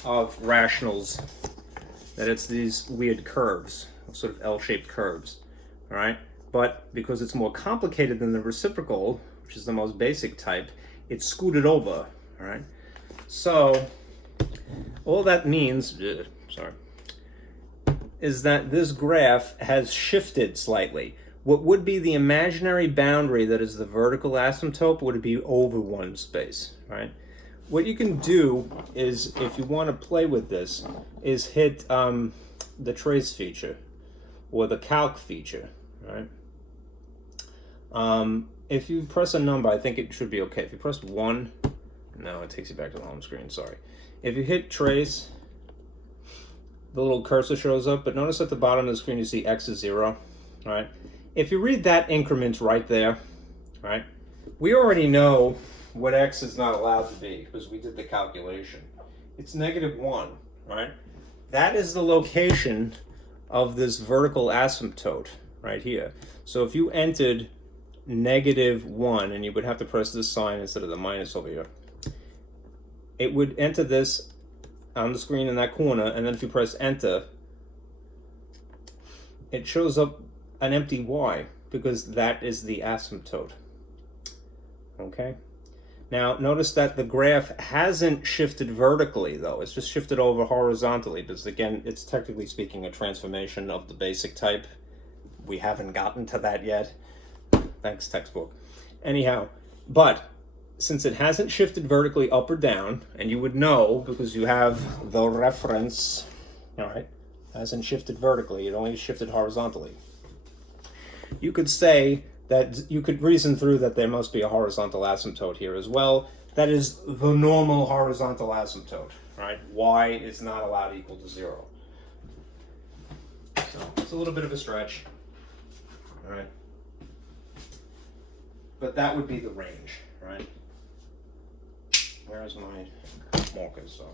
of rationals, that it's these weird curves, sort of L-shaped curves. All right. But because it's more complicated than the reciprocal, which is the most basic type, it's scooted over, all right? So all that means, is that this graph has shifted slightly. What would be the imaginary boundary that is the vertical asymptote would be over one space, right? What you can do is, if you want to play with this, is hit the trace feature or the calc feature, right? If you press a number, I think it should be okay. If you press 1, no, it takes you back to the home screen, sorry. If you hit trace, the little cursor shows up, but notice at the bottom of the screen you see x is 0, right? If you read that increment right there, right, we already know what x is not allowed to be because we did the calculation. It's -1, right? That is the location of this vertical asymptote right here. So if you entered -1, and you would have to press this sign instead of the minus over here, it would enter this on the screen in that corner, and then if you press enter, it shows up an empty y, because that is the asymptote. Okay? Now, notice that the graph hasn't shifted vertically, though. It's just shifted over horizontally, because, again, it's technically speaking a transformation of the basic type. We haven't gotten to that yet. Thanks, textbook. Anyhow, but since it hasn't shifted vertically up or down, and you would know because you have the reference, all right, hasn't shifted vertically, it only shifted horizontally. You could say that you could reason through that there must be a horizontal asymptote here as well. That is the normal horizontal asymptote, right? Y is not allowed to equal to 0. So it's a little bit of a stretch, all right? But that would be the range, right? Where's my markers? Sorry.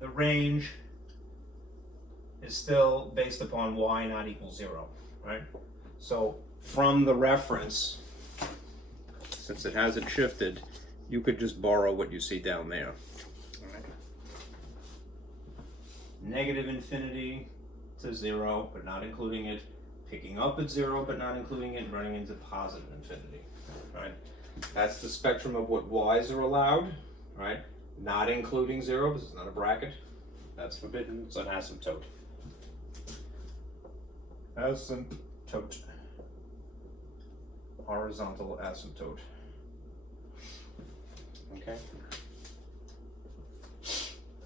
The range is still based upon y not equal 0, right? So from the reference, since it hasn't shifted, you could just borrow what you see down there. All right. Negative infinity to 0, but not including it. Picking up at 0, but not including it, and running into positive infinity, right? That's the spectrum of what y's are allowed, right? Not including 0, because it's not a bracket. That's forbidden. It's an asymptote. Asymptote. Horizontal asymptote. Okay?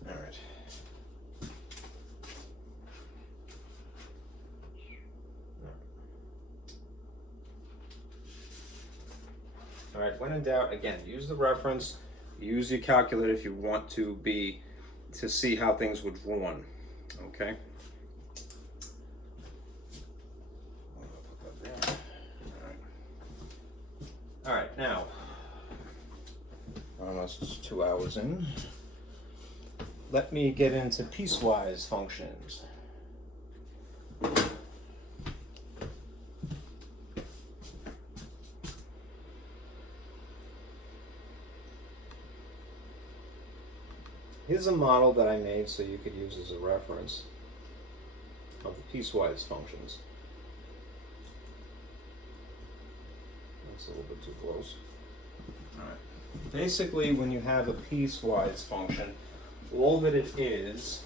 All right. All right, when in doubt, again, use the reference, use your calculator if you want to see how things were drawn, okay? Put that there. All right, now, almost 2 hours in. Let me get into piecewise functions. Here's a model that I made so you could use as a reference of the piecewise functions. That's a little bit too close. All right. Basically, when you have a piecewise function, all that it is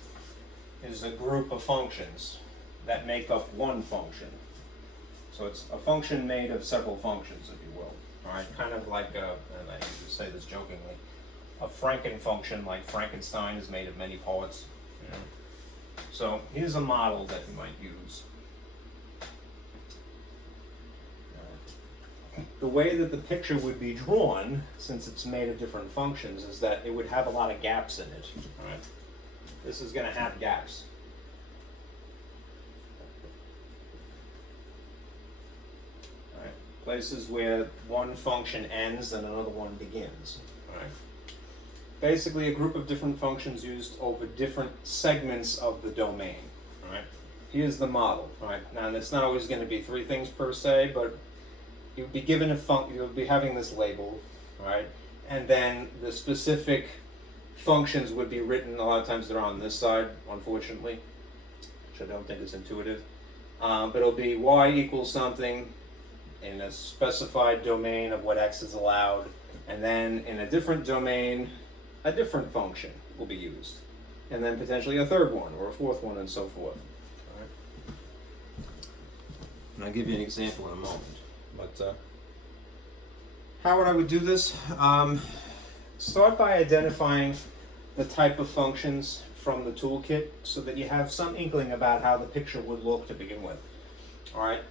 a group of functions that make up one function. So it's a function made of several functions, if you will. All right, kind of like, and I used to say this jokingly, a Franken function, like Frankenstein, is made of many parts. You know? So here's a model that you might use. The way that the picture would be drawn, since it's made of different functions, is that it would have a lot of gaps in it. All right? This is going to have gaps. All right? Places where one function ends and another one begins. All right? Basically, a group of different functions used over different segments of the domain. All right? Here's the model. All right? Now, it's not always going to be three things per se, but you'll be given a you'll be having this label, right? And then the specific functions would be written, a lot of times they're on this side, unfortunately, which I don't think is intuitive. But it'll be y equals something in a specified domain of what x is allowed, and then in a different domain, a different function will be used. And then potentially a third one, or a fourth one, and so forth. All right? And I'll give you an example in a moment. But how would I do this? Start by identifying the type of functions from the toolkit so that you have some inkling about how the picture would look to begin with. All right,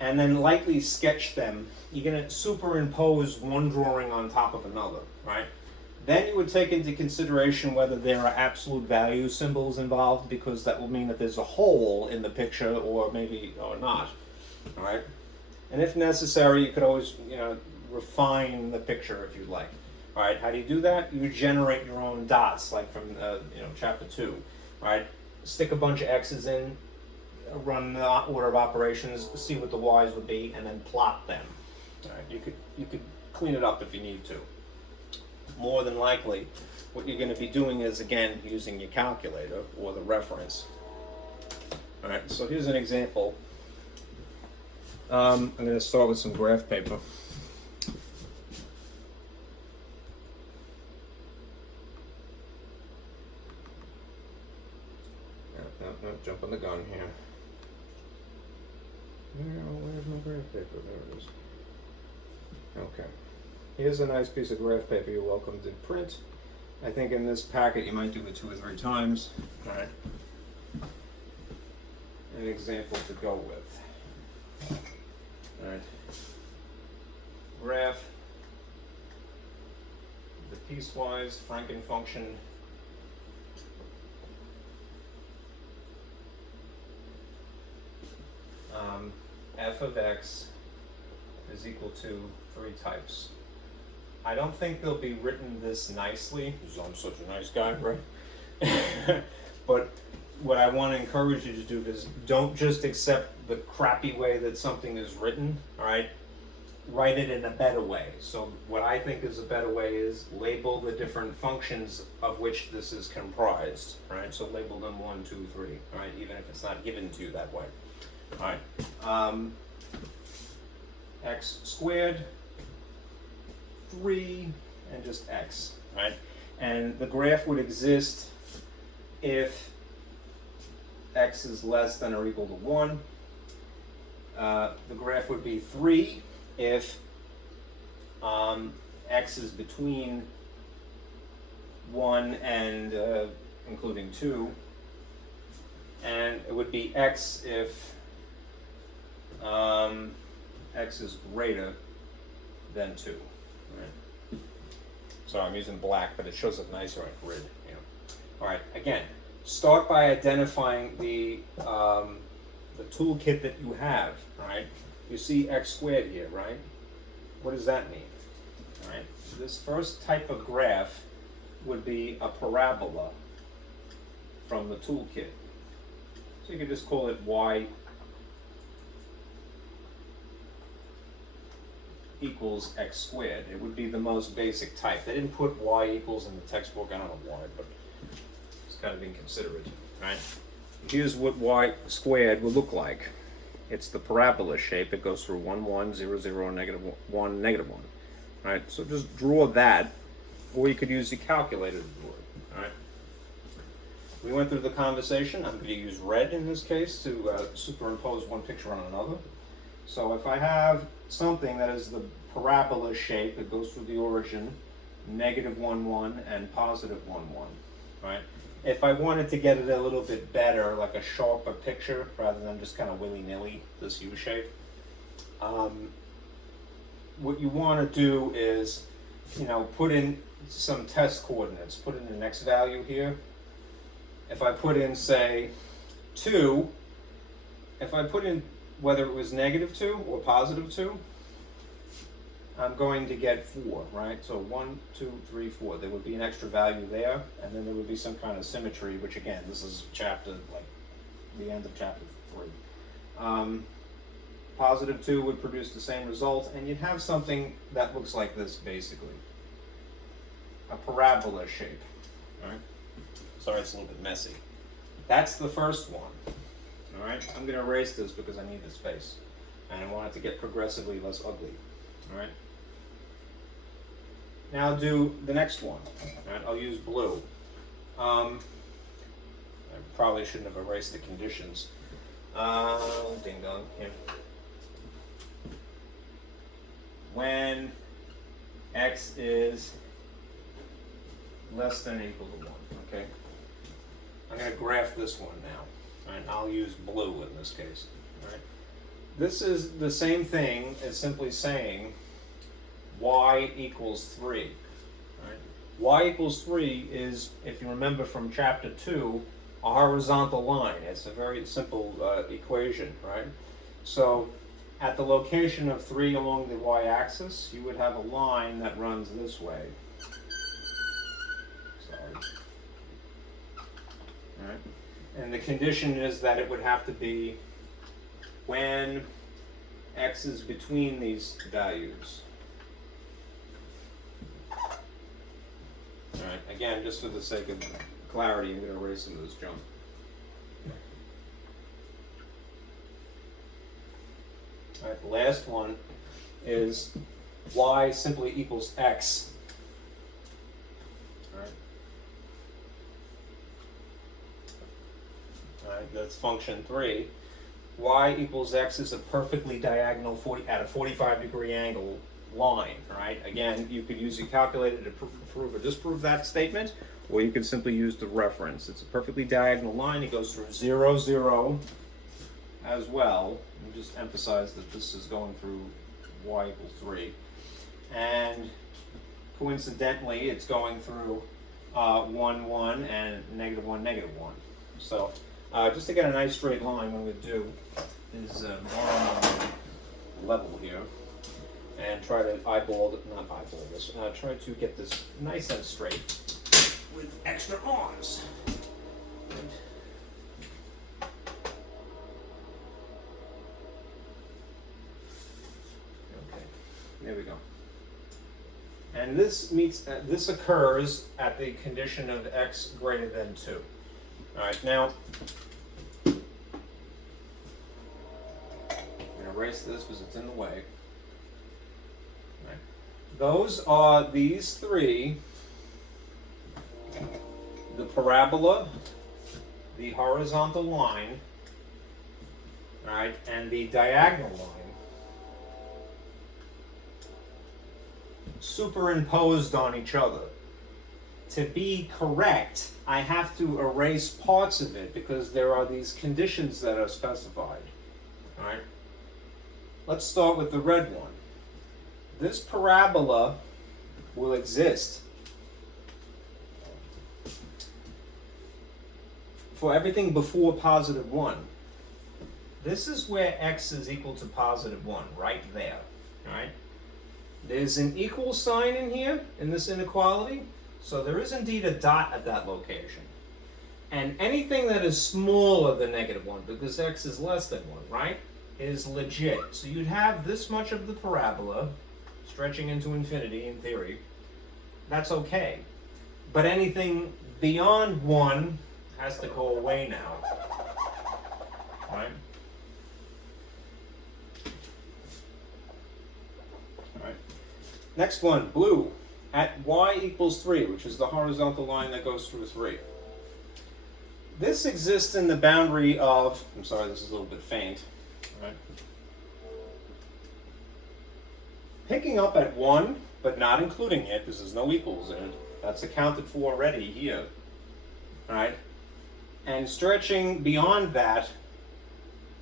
and then lightly sketch them. You're going to superimpose one drawing on top of another, right? Then you would take into consideration whether there are absolute value symbols involved, because that will mean that there's a hole in the picture, or maybe or not. All right, and if necessary, you could always, refine the picture if you'd like. All right, how do you do that? You generate your own dots, like from chapter 2. Right, stick a bunch of x's in, run the order of operations, see what the y's would be, and then plot them. All right, you could clean it up if you need to. More than likely, what you're going to be doing is, again, using your calculator or the reference. All right, so here's an example. I'm going to start with some graph paper. No, jumping the gun here. Where's my graph paper? There it is. Okay. Here's a nice piece of graph paper you're welcome to print. I think in this packet you might do it 2 or 3 times. All right. An example to go with. All right. Graph the piecewise Franken function f of x is equal to 3 types. I don't think they'll be written this nicely, because I'm such a nice guy, right? But what I want to encourage you to do is don't just accept the crappy way that something is written, all right? Write it in a better way. So what I think is a better way is label the different functions of which this is comprised, right? So label them 1, 2, 3, all right? Even if it's not given to you that way. All right, x squared, 3, and just x, right? And the graph would exist if x is less than or equal to 1. The graph would be 3 if x is between 1 and including 2. And it would be x if x is greater than 2. Right? So I'm using black, but it shows up nicer on grid. You know. All right, again, start by identifying the toolkit that you have. Right? You see x squared here, right? What does that mean? All right. This first type of graph would be a parabola from the toolkit. So you could just call it y equals x squared. It would be the most basic type. They didn't put y equals in the textbook. I don't know why, but it's kind of inconsiderate, right? Here's what y squared would look like. It's the parabola shape. It goes through 1, 1, 0, 0, negative 1, negative 1. Right? So just draw that, or you could use your calculator to draw it. All right? We went through the conversation. I'm going to use red in this case to superimpose one picture on another. So if I have something that is the parabola shape, it goes through the origin, negative 1, 1, and positive 1, 1. Right? If I wanted to get it a little bit better, like a sharper picture, rather than just kind of willy-nilly, this U shape, what you want to do is, put in some test coordinates. Put in the next value here. If I put in, say, 2, if I put in whether it was negative 2 or positive 2, I'm going to get 4, right? So 1, 2, 3, 4. There would be an extra value there, and then there would be some kind of symmetry, which again, this is chapter, like the end of chapter 3. Positive 2 would produce the same result, and you'd have something that looks like this, basically. A parabola shape, all right? Sorry, it's a little bit messy. That's the first one, all right? I'm going to erase this because I need the space, and I want it to get progressively less ugly, all right? Now do the next one, all right? I'll use blue. I probably shouldn't have erased the conditions. Ding dong, here. When x is less than or equal to 1, okay? I'm going to graph this one now, all right? I'll use blue in this case, all right? This is the same thing as simply saying y equals 3, all right? Y equals 3 is, if you remember from chapter 2, a horizontal line. It's a very simple equation, right? So at the location of 3 along the y-axis, you would have a line that runs this way. Sorry. All right. And the condition is that it would have to be when x is between these values. All right. Again, just for the sake of clarity, I'm going to erase some of this junk. All right, the last one is y simply equals x. All right. All right, that's function 3. Y equals x is a perfectly diagonal at a 45-degree angle line. Right? Again, you could use your calculator to prove or disprove that statement, or you could simply use the reference. It's a perfectly diagonal line. It goes through 0, 0 as well. And just emphasize that this is going through y equals 3. And coincidentally, it's going through 1, 1 and negative 1, negative 1. So just to get a nice straight line, what I'm going to do is borrow my level here and try to not eyeball this, try to get this nice and straight with extra arms. Okay, there we go. And this occurs at the condition of x greater than 2. All right, now I'm going to erase this because it's in the way. All right. Those are these 3. The parabola, the horizontal line, all right, and the diagonal line superimposed on each other. to be correct, I have to erase parts of it because there are these conditions that are specified. All right? Let's start with the red one. This parabola will exist for everything before positive 1. This is where x is equal to positive 1, right there. All right? There's an equal sign in here, in this inequality, so there is indeed a dot at that location. And anything that is smaller than negative 1, because x is less than 1, right, is legit. So you'd have this much of the parabola stretching into infinity in theory. That's okay. But anything beyond 1 has to go away now. Right? Alright. Next one, blue. At y equals 3, which is the horizontal line that goes through 3. This exists in the boundary of, I'm sorry, this is a little bit faint. Right? Picking up at 1, but not including it, because there's no equals in it. That's accounted for already here. Right? And stretching beyond that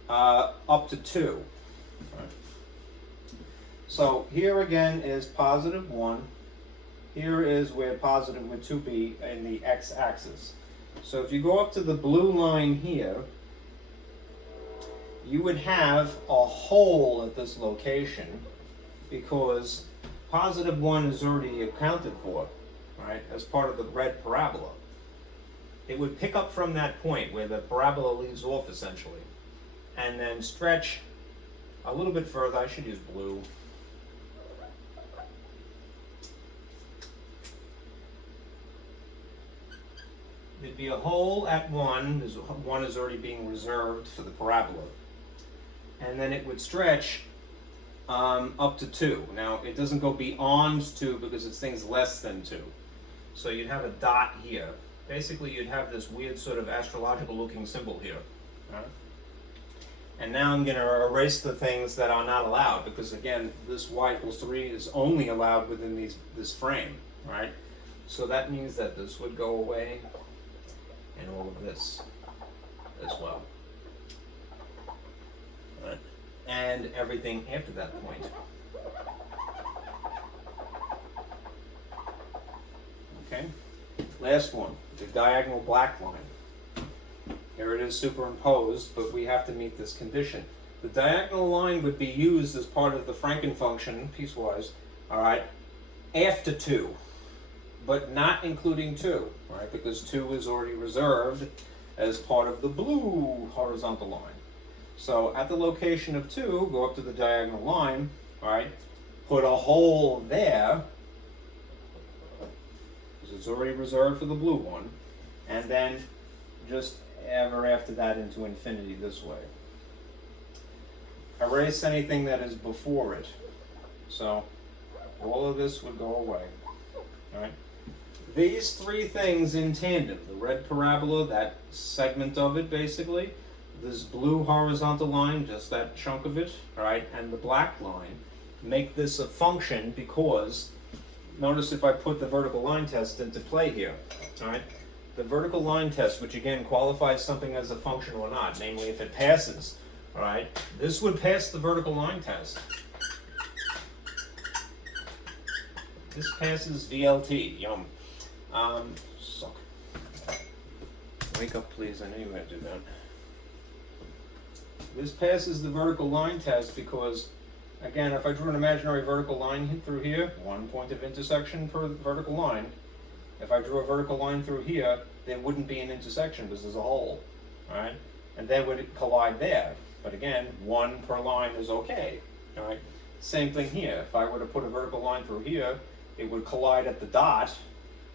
up to 2. Right? So here again is positive 1. Here is where positive would 2 be in the x-axis. So if you go up to the blue line here, you would have a hole at this location because positive 1 is already accounted for, right, as part of the red parabola. It would pick up from that point where the parabola leaves off essentially, and then stretch a little bit further. I should use blue. There'd be a hole at 1. 1 is already being reserved for the parabola. And then it would stretch up to 2. Now, it doesn't go beyond 2 because it's things less than 2. So you'd have a dot here. Basically, you'd have this weird sort of astrological looking symbol here. Right? And now I'm going to erase the things that are not allowed because, again, this y equals 3 is only allowed within this frame. Right? So that means that this would go away. And all of this as well. Right. And everything after that point. Okay. Last one, the diagonal black line. Here it is superimposed, but we have to meet this condition. The diagonal line would be used as part of the Franken function, piecewise, all right, after 2. But not including 2, right? Because 2 is already reserved as part of the blue horizontal line. So at the location of 2, go up to the diagonal line, all right? Put a hole there, because it's already reserved for the blue one, and then just ever after that into infinity this way. Erase anything that is before it. So all of this would go away, all right? These 3 things in tandem, the red parabola, that segment of it basically, this blue horizontal line, just that chunk of it, right, and the black line, make this a function because, notice if I put the vertical line test into play here, all right, the vertical line test, which again qualifies something as a function or not, namely if it passes, all right, this would pass the vertical line test. This passes VLT, yum. Suck. Wake up, please. I know you had to do that. This passes the vertical line test because, again, if I drew an imaginary vertical line through here, 1 point of intersection per vertical line. If I drew a vertical line through here, there wouldn't be an intersection because there's a hole, right? And they would collide there. But again, 1 per line is okay, all right? Same thing here. If I were to put a vertical line through here, it would collide at the dot,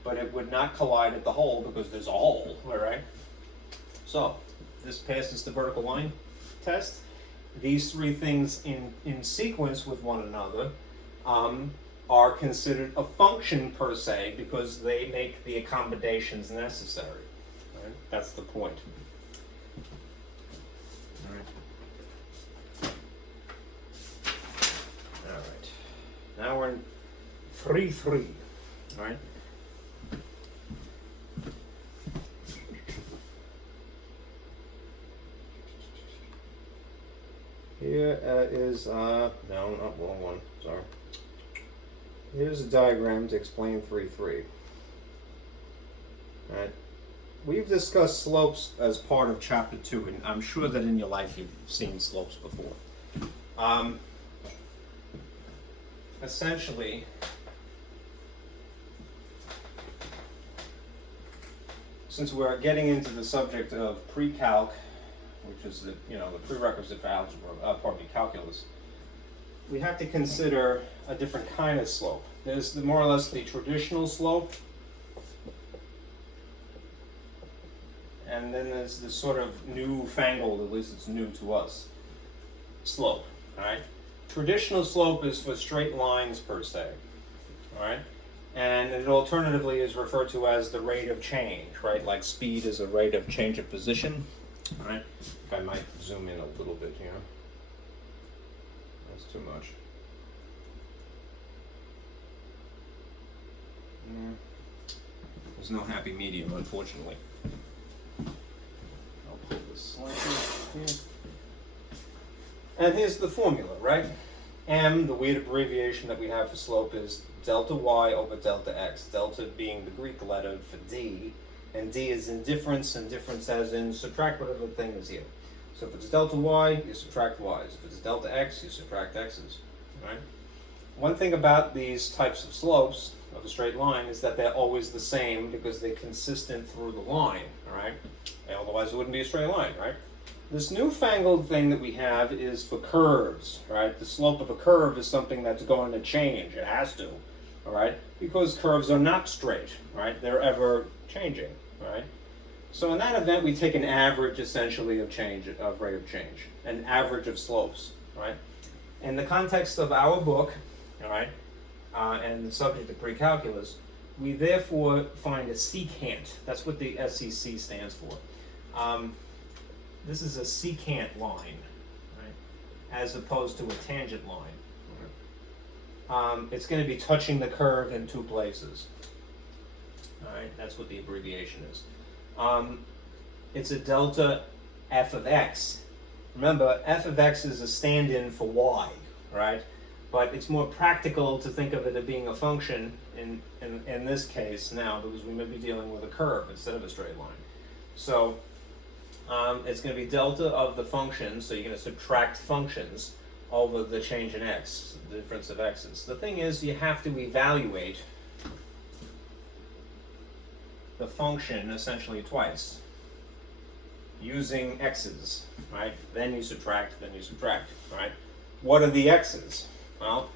but it would not collide at the hole because there's a hole, all right? So, this passes the vertical line test. These 3 things in sequence with one another are considered a function per se because they make the accommodations necessary, right? That's the point. All right. All right. Now we're in 3-3, all right? Here is, no, not wrong one, sorry. Here's a diagram to explain 3-3. All right. We've discussed slopes as part of chapter 2, and I'm sure that in your life you've seen slopes before. Essentially, since we're getting into the subject of pre-calc, which is the prerequisite for algebra, calculus, we have to consider a different kind of slope. There's more or less the traditional slope, and then there's this sort of newfangled, at least it's new to us, slope. All right. Traditional slope is for straight lines per se. All right. And it alternatively is referred to as the rate of change, right? Like speed is a rate of change of position. All right. If I might zoom in a little bit here. That's too much. There's no happy medium, unfortunately. I'll pull this slightly here. And here's the formula, right? M, the weird abbreviation that we have for slope, is delta y over delta x. Delta being the Greek letter for d, and d is in difference, and difference as in subtract whatever the thing is here. So if it's delta y, you subtract y's. If it's delta x, you subtract x's. Right? One thing about these types of slopes of a straight line is that they're always the same because they're consistent through the line. All right? And otherwise, it wouldn't be a straight line, right? This newfangled thing that we have is for curves, right? The slope of a curve is something that's going to change. It has to, all right? Because curves are not straight, right? They're ever changing, right? So in that event, we take an average, essentially, of rate of change, an average of slopes, right? In the context of our book, all right, and the subject of pre-calculus, we therefore find a secant. That's what the SEC stands for. This is a secant line, right, as opposed to a tangent line. It's going to be touching the curve in two places. All right, that's what the abbreviation is. It's a delta f of x. Remember, f of x is a stand-in for y, right? But it's more practical to think of it as being a function in this case now, because we may be dealing with a curve instead of a straight line. So it's going to be delta of the function, so you're going to subtract functions over the change in x, the difference of x's. The thing is, you have to evaluate the function essentially twice using x's, right? Then you subtract, right? What are the x's? Well,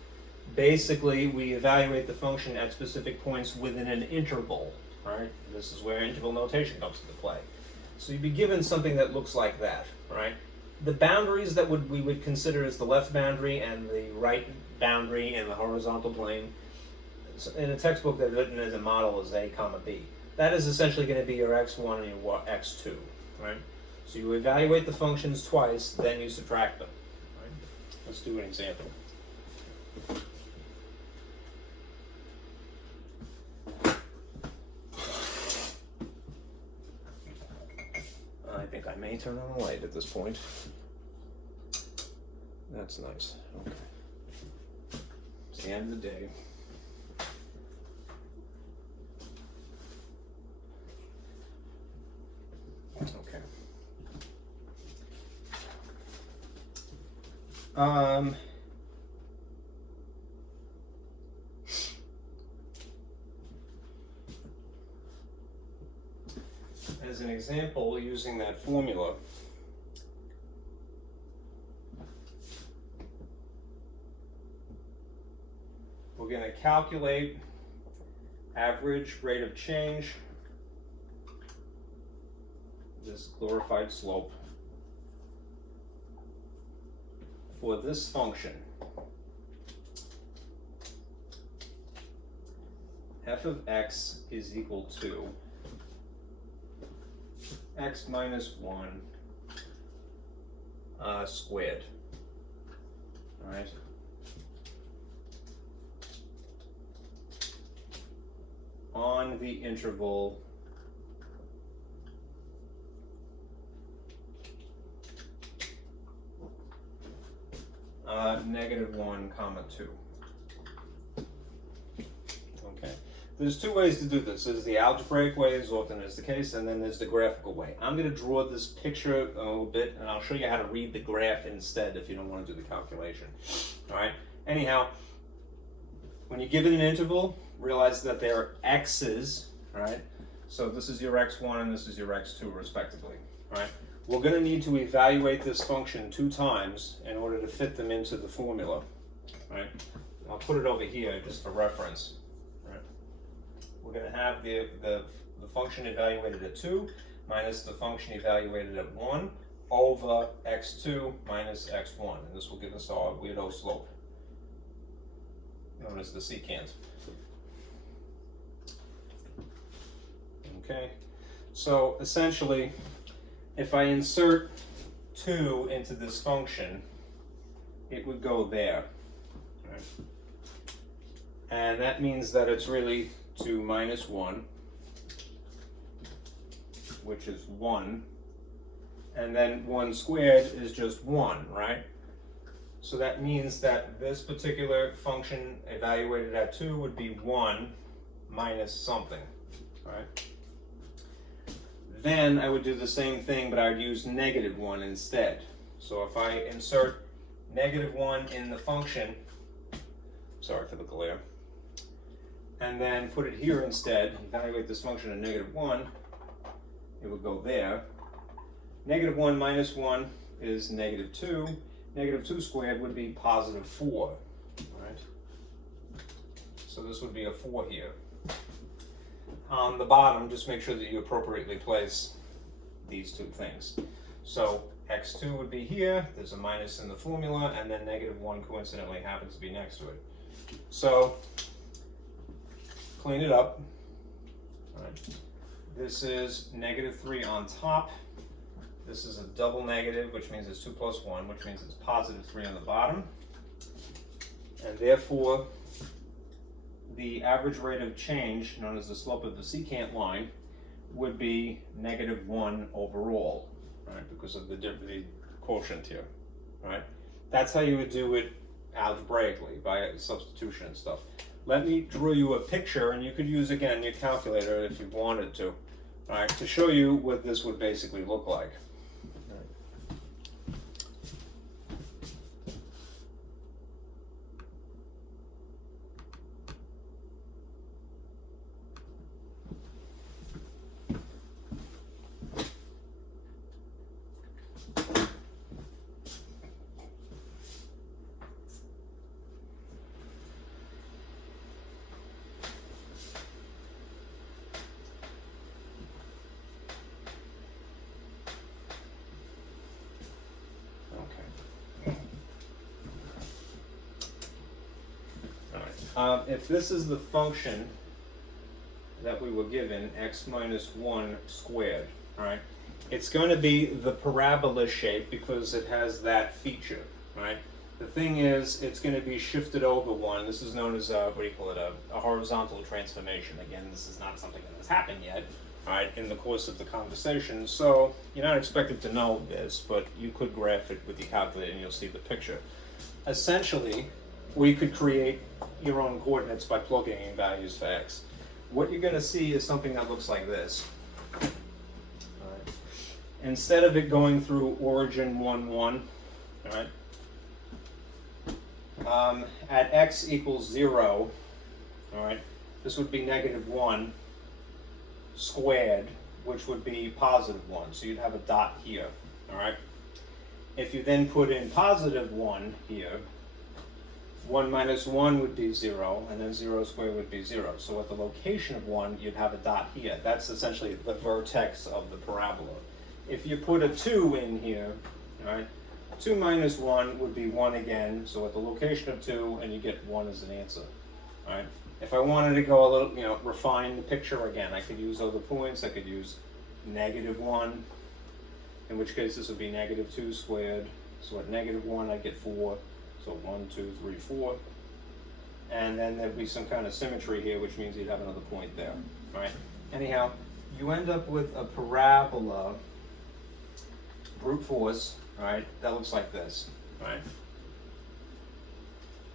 basically, we evaluate the function at specific points within an interval, right? This is where interval notation comes into play. So you'd be given something that looks like that, right? The boundaries that we would consider as the left boundary and the right boundary in the horizontal plane. In a textbook, they're written as a model as a comma b. That is essentially going to be your x1 and your x2, right? So you evaluate the functions twice, then you subtract them. Right? Let's do an example. I think I may turn on the light at this point. That's nice. Okay. It's the end of the day. Okay. As an example, using that formula, we're going to calculate average rate of change, this glorified slope, for this function. F of x is equal to x minus 1 squared. All right. On the interval -1, comma 2. Okay. There's two ways to do this. There's the algebraic way, as often is the case, and then there's the graphical way. I'm going to draw this picture a little bit, and I'll show you how to read the graph instead if you don't want to do the calculation. All right? Anyhow, when you give it an interval, realize that there are x's, all right? So this is your x1 and this is your x2, respectively. All right? We're going to need to evaluate this function 2 times in order to fit them into the formula. All right? I'll put it over here just for reference. We're going to have the function evaluated at 2 minus the function evaluated at 1 over x2 minus x1. And this will give us our weirdo slope, known as the secant. Okay, so essentially, if I insert 2 into this function, it would go there. Right? And that means that it's really 2 minus 1, which is 1, and then 1 squared is just 1, right? So that means that this particular function evaluated at 2 would be 1 minus something, right? Then I would do the same thing, but I would use -1 instead. So if I insert -1 in the function, sorry for the glare, and then put it here instead, evaluate this function at -1, it would go there. -1 minus 1 is -2. -2 squared would be +4, right? So this would be a 4 here. On the bottom, just make sure that you appropriately place these two things. So x2 would be here, there's a minus in the formula, and then -1 coincidentally happens to be next to it. So clean it up. All right. This is -3 on top. This is a double negative, which means it's 2 plus 1, which means it's +3 on the bottom. And therefore, the average rate of change, known as the slope of the secant line, would be -1 overall, right? Because of the quotient here, right? That's how you would do it algebraically, by substitution and stuff. Let me draw you a picture, and you could use, again, your calculator if you wanted to, all right, to show you what this would basically look like. If this is the function that we were given, x minus 1 squared, all right, it's going to be the parabola shape because it has that feature, right? The thing is, it's going to be shifted over 1. This is known as, a horizontal transformation. Again, this is not something that has happened yet, all right, in the course of the conversation. So you're not expected to know this, but you could graph it with your calculator and you'll see the picture. Essentially, we could create your own coordinates by plugging in values for x. What you're going to see is something that looks like this. All right. Instead of it going through origin 1, 1, all right, at x equals 0, all right, this would be -1 squared, which would be +1. So you'd have a dot here, all right? If you then put in +1 here, 1 minus 1 would be 0, and then 0 squared would be 0. So at the location of 1, you'd have a dot here. That's essentially the vertex of the parabola. If you put a 2 in here, all right, 2 minus 1 would be 1 again, so at the location of 2, and you get 1 as an answer. All right. If I wanted to go a little, refine the picture again, I could use other points. I could use -1, in which case this would be -2 squared. So at -1, I get 4. So 1, 2, 3, 4. And then there'd be some kind of symmetry here, which means you'd have another point there. All right. Anyhow, you end up with a parabola, brute force, all right, that looks like this, all right?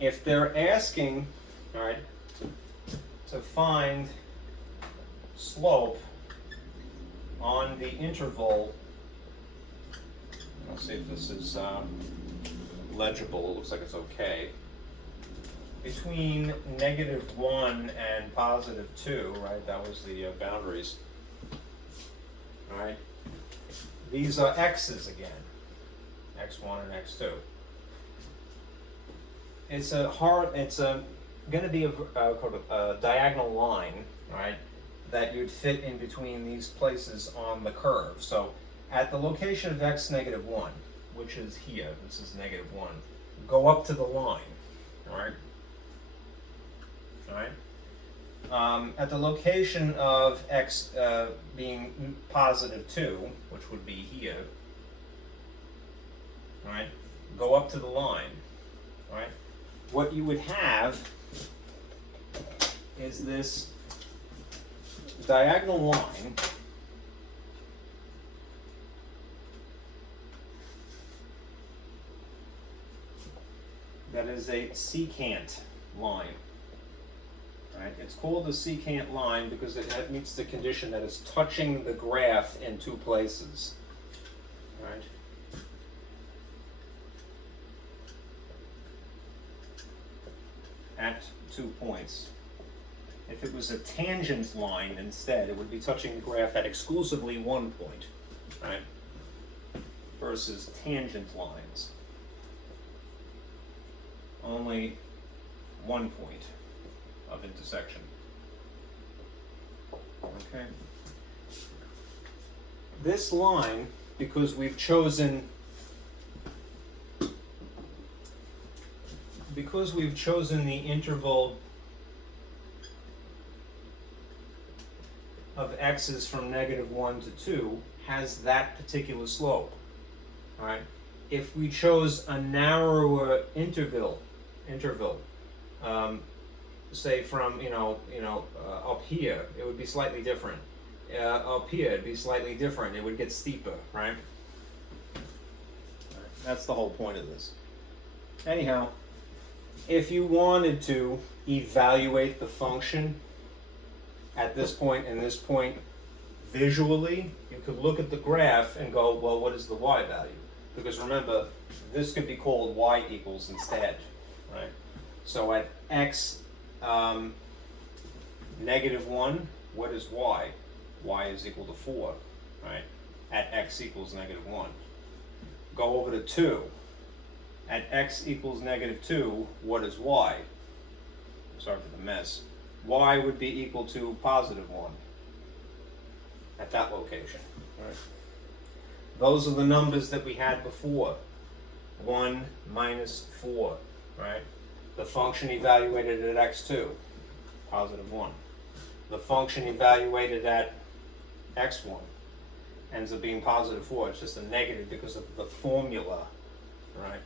if they're asking, all right, to find slope on the interval, let's see if this is legible, it looks like it's okay, between -1 and +2, right, that was the boundaries, all right, these are x's again, x1 and x2. It's going to be a diagonal line, right, that you'd fit in between these places on the curve. So at the location of x -1, which is here, this is -1, go up to the line, all right? All right. At the location of x being +2, which would be here, all right, go up to the line, all right? What you would have is this diagonal line that is a secant line. Right? It's called a secant line because it meets the condition that it's touching the graph in two places. Right? At 2 points. If it was a tangent line instead, it would be touching the graph at exclusively 1 point, right? Versus tangent lines. Only 1 point of intersection. Okay. This line, because we've chosen the interval of x's from -1 to 2, has that particular slope. All right. If we chose a narrower interval, say from up here, it would be slightly different. Up here, it'd be slightly different. It would get steeper, right? That's the whole point of this. Anyhow, if you wanted to evaluate the function at this point and this point visually, you could look at the graph and go, well, what is the y value? Because remember, this could be called y equals instead, right? So at x -1, what is y? Y is equal to 4, right? At x equals -1. Go over to 2. At x equals -2, what is y? Sorry for the mess. Y would be equal to +1 at that location. Right. Those are the numbers that we had before. 1 minus 4, right? The function evaluated at x2, +1. The function evaluated at x1 ends up being +4. It's just a negative because of the formula, right?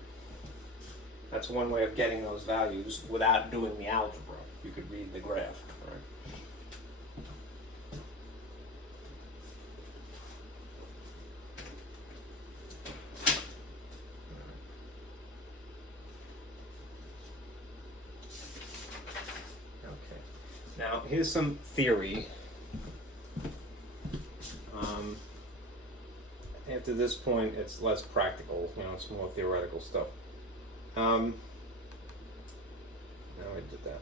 That's one way of getting those values without doing the algebra. You could read the graph, right? Okay. Now, here's some theory. After this point, it's less practical. It's more theoretical stuff. Now I did that.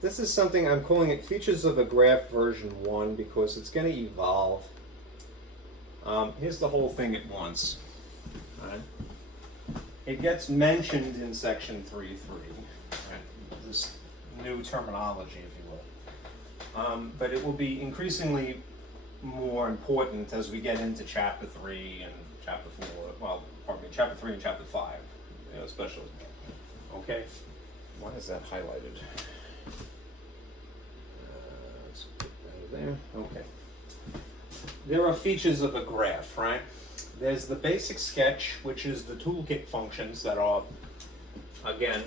This is something I'm calling it features of a graph version 1 because it's going to evolve. Here's the whole thing at once. Right? It gets mentioned in section 3.3, right? This new terminology, if you will. But it will be increasingly more important as we get into chapter 3 and chapter 4. Well, pardon me, chapter 3 and chapter 5, especially. Okay. Why is that highlighted? Let's put that there. Okay. There are features of a graph, right? There's the basic sketch, which is the toolkit functions that are, again,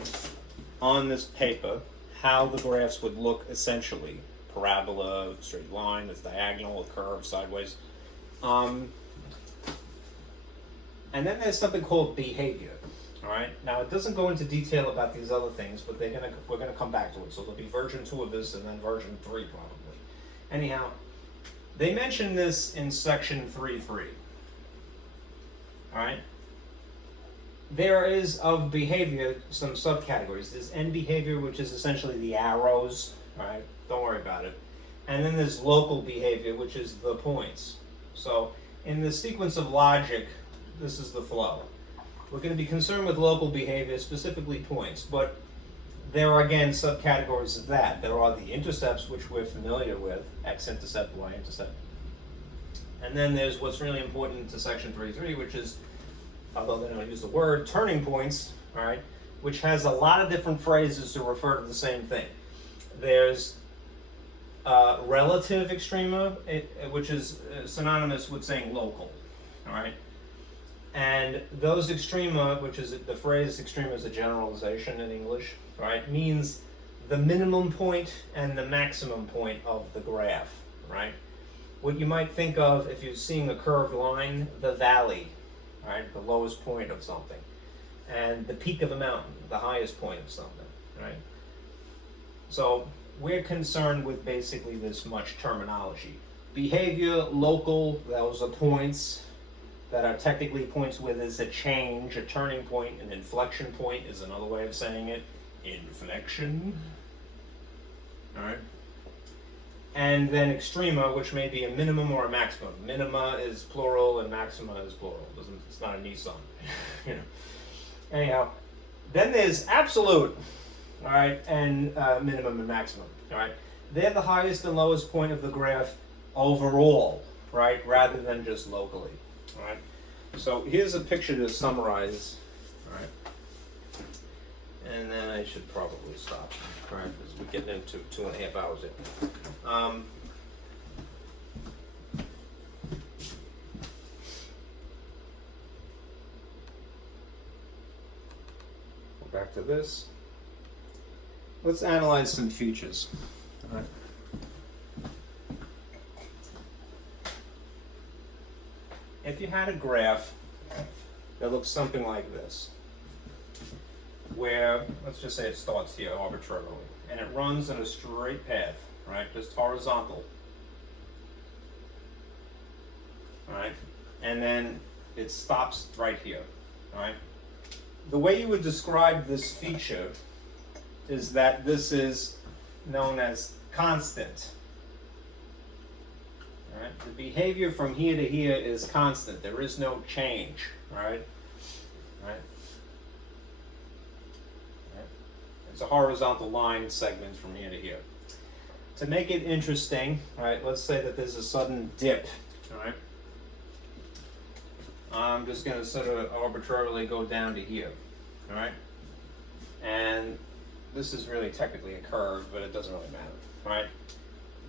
on this paper, how the graphs would look essentially. Parabola, straight line, it's diagonal, a curve, sideways. And then there's something called behavior. All All right. Now it doesn't go into detail about these other things, but we're gonna come back to it. So there'll be version 2 of this, and then version 3 probably. Anyhow, they mention this in section 3.3. All right. There is of behavior some subcategories. There's end behavior, which is essentially the arrows. All right. Don't worry about it. And then there's local behavior, which is the points. So in the sequence of logic, this is the flow. We're going to be concerned with local behavior, specifically points, but there are again subcategories of that. There are the intercepts, which we're familiar with, X-intercept, Y-intercept. And then there's what's really important to section 3.3, which is, although they don't use the word, turning points, all right, which has a lot of different phrases to refer to the same thing. There's relative extrema, which is synonymous with saying local, all right? And those extrema, which is the phrase extrema is a generalization in English, right, means the minimum point and the maximum point of the graph, right? What you might think of if you're seeing a curved line, the valley, right, the lowest point of something, and the peak of a mountain, the highest point of something, right? So we're concerned with basically this much terminology. Behavior, local, those are points that are technically points where there's a change, a turning point, an inflection point is another way of saying it. Inflection. All right. And then extrema, which may be a minimum or a maximum. Minima is plural and maxima is plural. It's not a Nissan. You know. Anyhow, then there's absolute, all right, and minimum and maximum. All right. They're the highest and lowest point of the graph overall, right, rather than just locally. All right, so here's a picture to summarize, all right, and then I should probably stop, all right, because we're getting into 2.5 hours in. Back to this. Let's analyze some features. All right. If you had a graph that looks something like this, where, let's just say it starts here arbitrarily, and it runs in a straight path, right, just horizontal, all right, and then it stops right here, all right. The way you would describe this feature is that this is known as constant. Right? The behavior from here to here is constant. There is no change, right? Right? Right? It's a horizontal line segment from here to here. To make it interesting, right, let's say that there's a sudden dip, all right? I'm just going to sort of arbitrarily go down to here, all right? And this is really technically a curve, but it doesn't really matter, all right?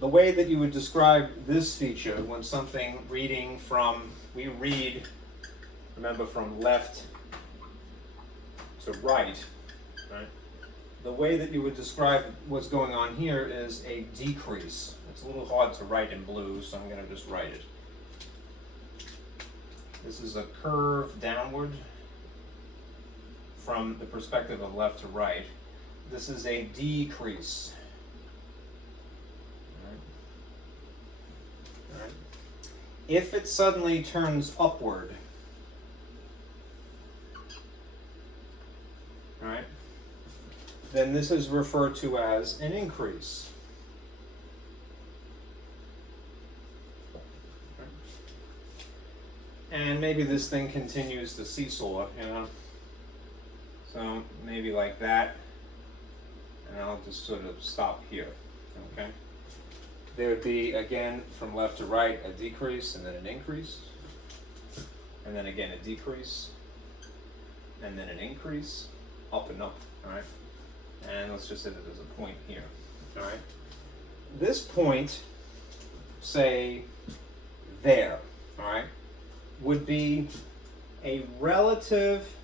The way that you would describe this feature when something reading from, we read, remember, from left to right, right? The way that you would describe what's going on here is a decrease. It's a little hard to write in blue, so I'm going to just write it. This is a curve downward from the perspective of left to right. This is a decrease. If it suddenly turns upward, right, then this is referred to as an increase. And maybe this thing continues to seesaw, you know. So maybe like that, and I'll just sort of stop here, okay? There would be, again, from left to right, a decrease, and then an increase, and then again a decrease, and then an increase, up and up, all right? And let's just say that there's a point here, all right? This point, say, there, all right, would be a relative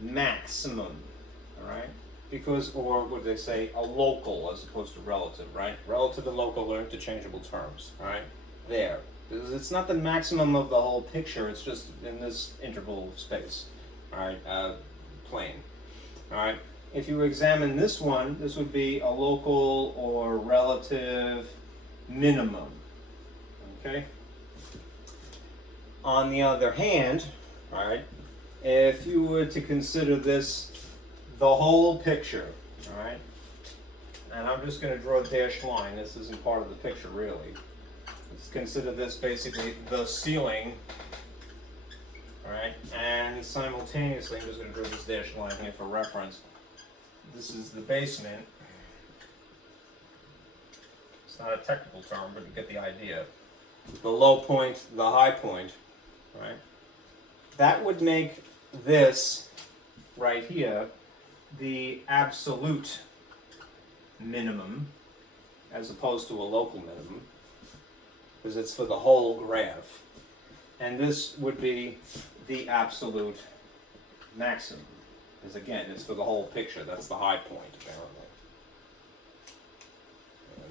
maximum, all right? Because, or would they say, a local as opposed to relative, right? Relative and local are interchangeable terms, all right? There. Because it's not the maximum of the whole picture, it's just in this interval of space, all right? plane. All right. If you examine this one, this would be a local or relative minimum. Okay. On the other hand, all right, if you were to consider this the whole picture, all right, and I'm just going to draw a dashed line. This isn't part of the picture, really. Let's consider this basically the ceiling, all right, and simultaneously, I'm just going to draw this dashed line here for reference. This is the basement. It's not a technical term, but you get the idea. The low point, the high point, right? That would make this right here the absolute minimum as opposed to a local minimum, because it's for the whole graph. And this would be the absolute maximum, because again, it's for the whole picture. That's the high point, apparently.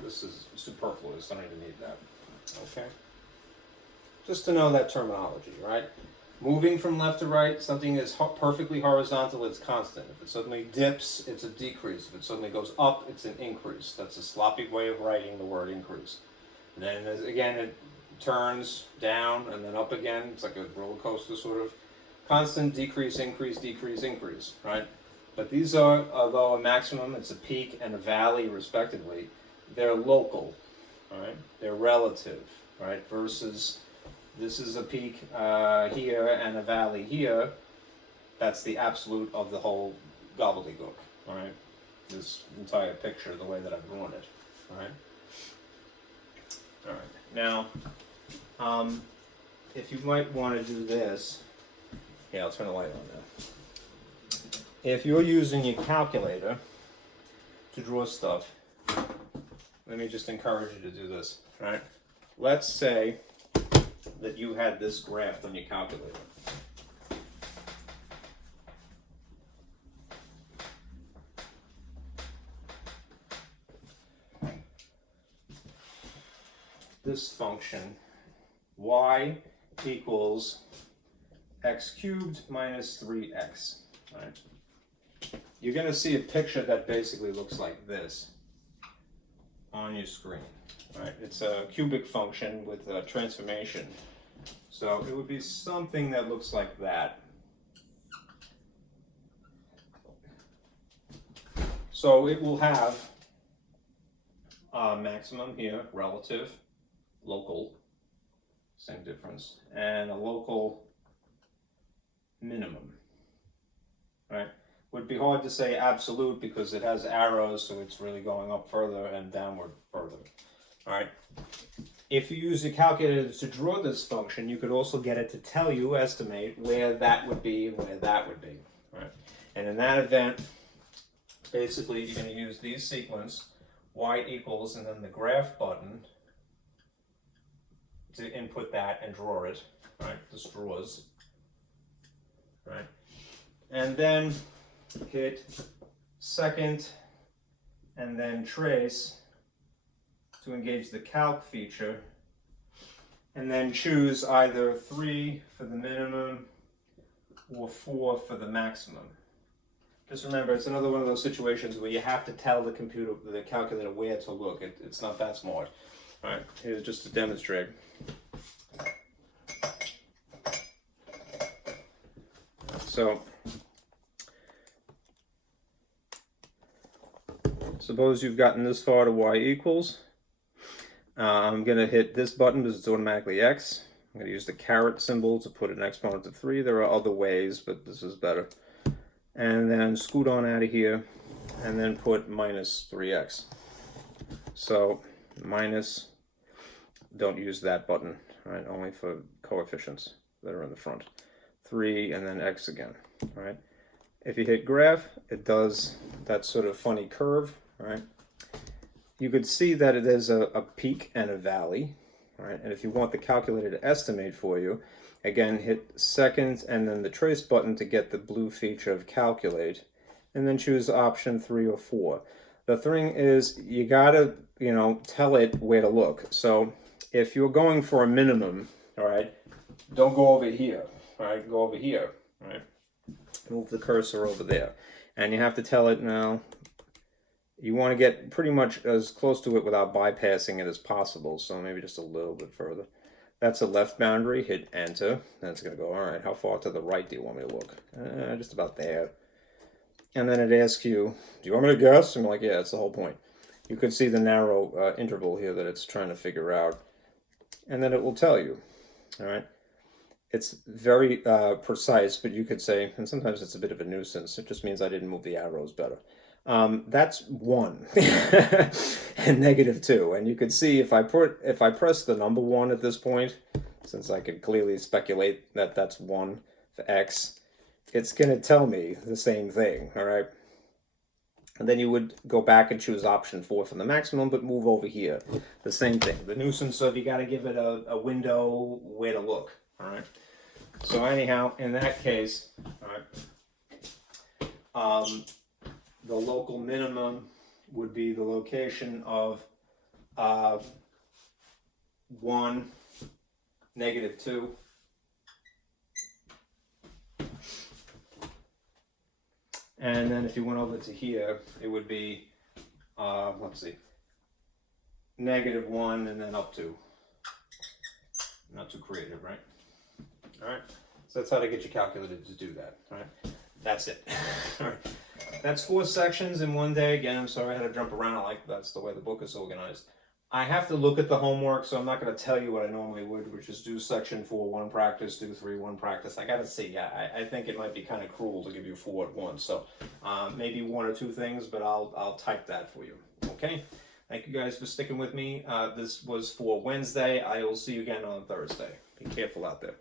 This is superfluous. I don't even need that. Okay? Just to know that terminology, right? Moving from left to right, something is perfectly horizontal, it's constant. If it suddenly dips, it's a decrease. If it suddenly goes up, it's an increase. That's a sloppy way of writing the word increase. And then again, it turns down and then up again. It's like a roller coaster sort of. Constant, decrease, increase, decrease, increase, right? But these are, although a maximum, it's a peak and a valley respectively, they're local, right? They're relative, right? Versus this is a peak here and a valley here. That's the absolute of the whole gobbledygook, all right? This entire picture, the way that I've drawn it, all right? All right, now, if you might want to do this, yeah, I'll turn the light on now. If you're using your calculator to draw stuff, let me just encourage you to do this, right? Let's say that you had this graphed on your calculator. This function, y equals x cubed minus 3x, right? You're going to see a picture that basically looks like this on your screen, right? It's a cubic function with a transformation. So it would be something that looks like that. So it will have a maximum here, relative, local, same difference, and a local minimum, right? Would be hard to say absolute because it has arrows, so it's really going up further and downward further, all right? If you use a calculator to draw this function, you could also get it to tell you, estimate where that would be and where that would be, right? And in that event, basically you're going to use these sequence, y equals, and then the graph button to input that and draw it, right? This draws, right? And then hit second and then trace to engage the calc feature, and then choose either 3 for the minimum or 4 for the maximum. Just remember, it's another one of those situations where you have to tell the computer, the calculator, where to look. It's not that smart. All right, here's just to demonstrate. So, suppose you've gotten this far to y equals. I'm going to hit this button because it's automatically x. I'm going to use the caret symbol to put an exponent to 3. There are other ways, but this is better. And then scoot on out of here, and then put minus 3x. So, minus, don't use that button, right? Only for coefficients that are in the front. 3 and then x again, all right? If you hit graph, it does that sort of funny curve, right? You could see that it is a peak and a valley, right? And if you want the calculator to estimate for you, again, hit second and then the trace button to get the blue feature of calculate, and then choose option 3 or 4. The thing is, you gotta, tell it where to look. So if you're going for a minimum, all right, don't go over here, all right, go over here, all right? Move the cursor over there. And you have to tell it now, you want to get pretty much as close to it without bypassing it as possible. So maybe just a little bit further. That's the left boundary. Hit enter. That's going to go, all right, how far to the right do you want me to look? Just about there. And then it asks you, do you want me to guess? I'm like, yeah, that's the whole point. You can see the narrow interval here that it's trying to figure out. And then it will tell you, all right? It's very precise, but you could say, and sometimes it's a bit of a nuisance. It just means I didn't move the arrows better. That's 1 and -2. And you can see if I press the number 1 at this point, since I could clearly speculate that that's 1 for x, it's going to tell me the same thing, all right? And then you would go back and choose option 4 for the maximum, but move over here. The same thing. The nuisance of you got to give it a window where to look, all right? So anyhow, in that case, all right, the local minimum would be the location of 1, -2. And then if you went over to here, it would be, let's see, -1 and then up to. Not too creative, right? All right. So that's how to get your calculator to do that. All right. That's it. All right. That's 4 sections in one day. Again, I'm sorry I had to jump around. That's the way the book is organized. I have to look at the homework, so I'm not going to tell you what I normally would, which is do section 4, 1 practice, do 3, 1 practice. I got to see. I think it might be kind of cruel to give you 4 at once. So maybe 1 or 2 things, but I'll type that for you. Okay? Thank you guys for sticking with me. This was for Wednesday. I will see you again on Thursday. Be careful out there.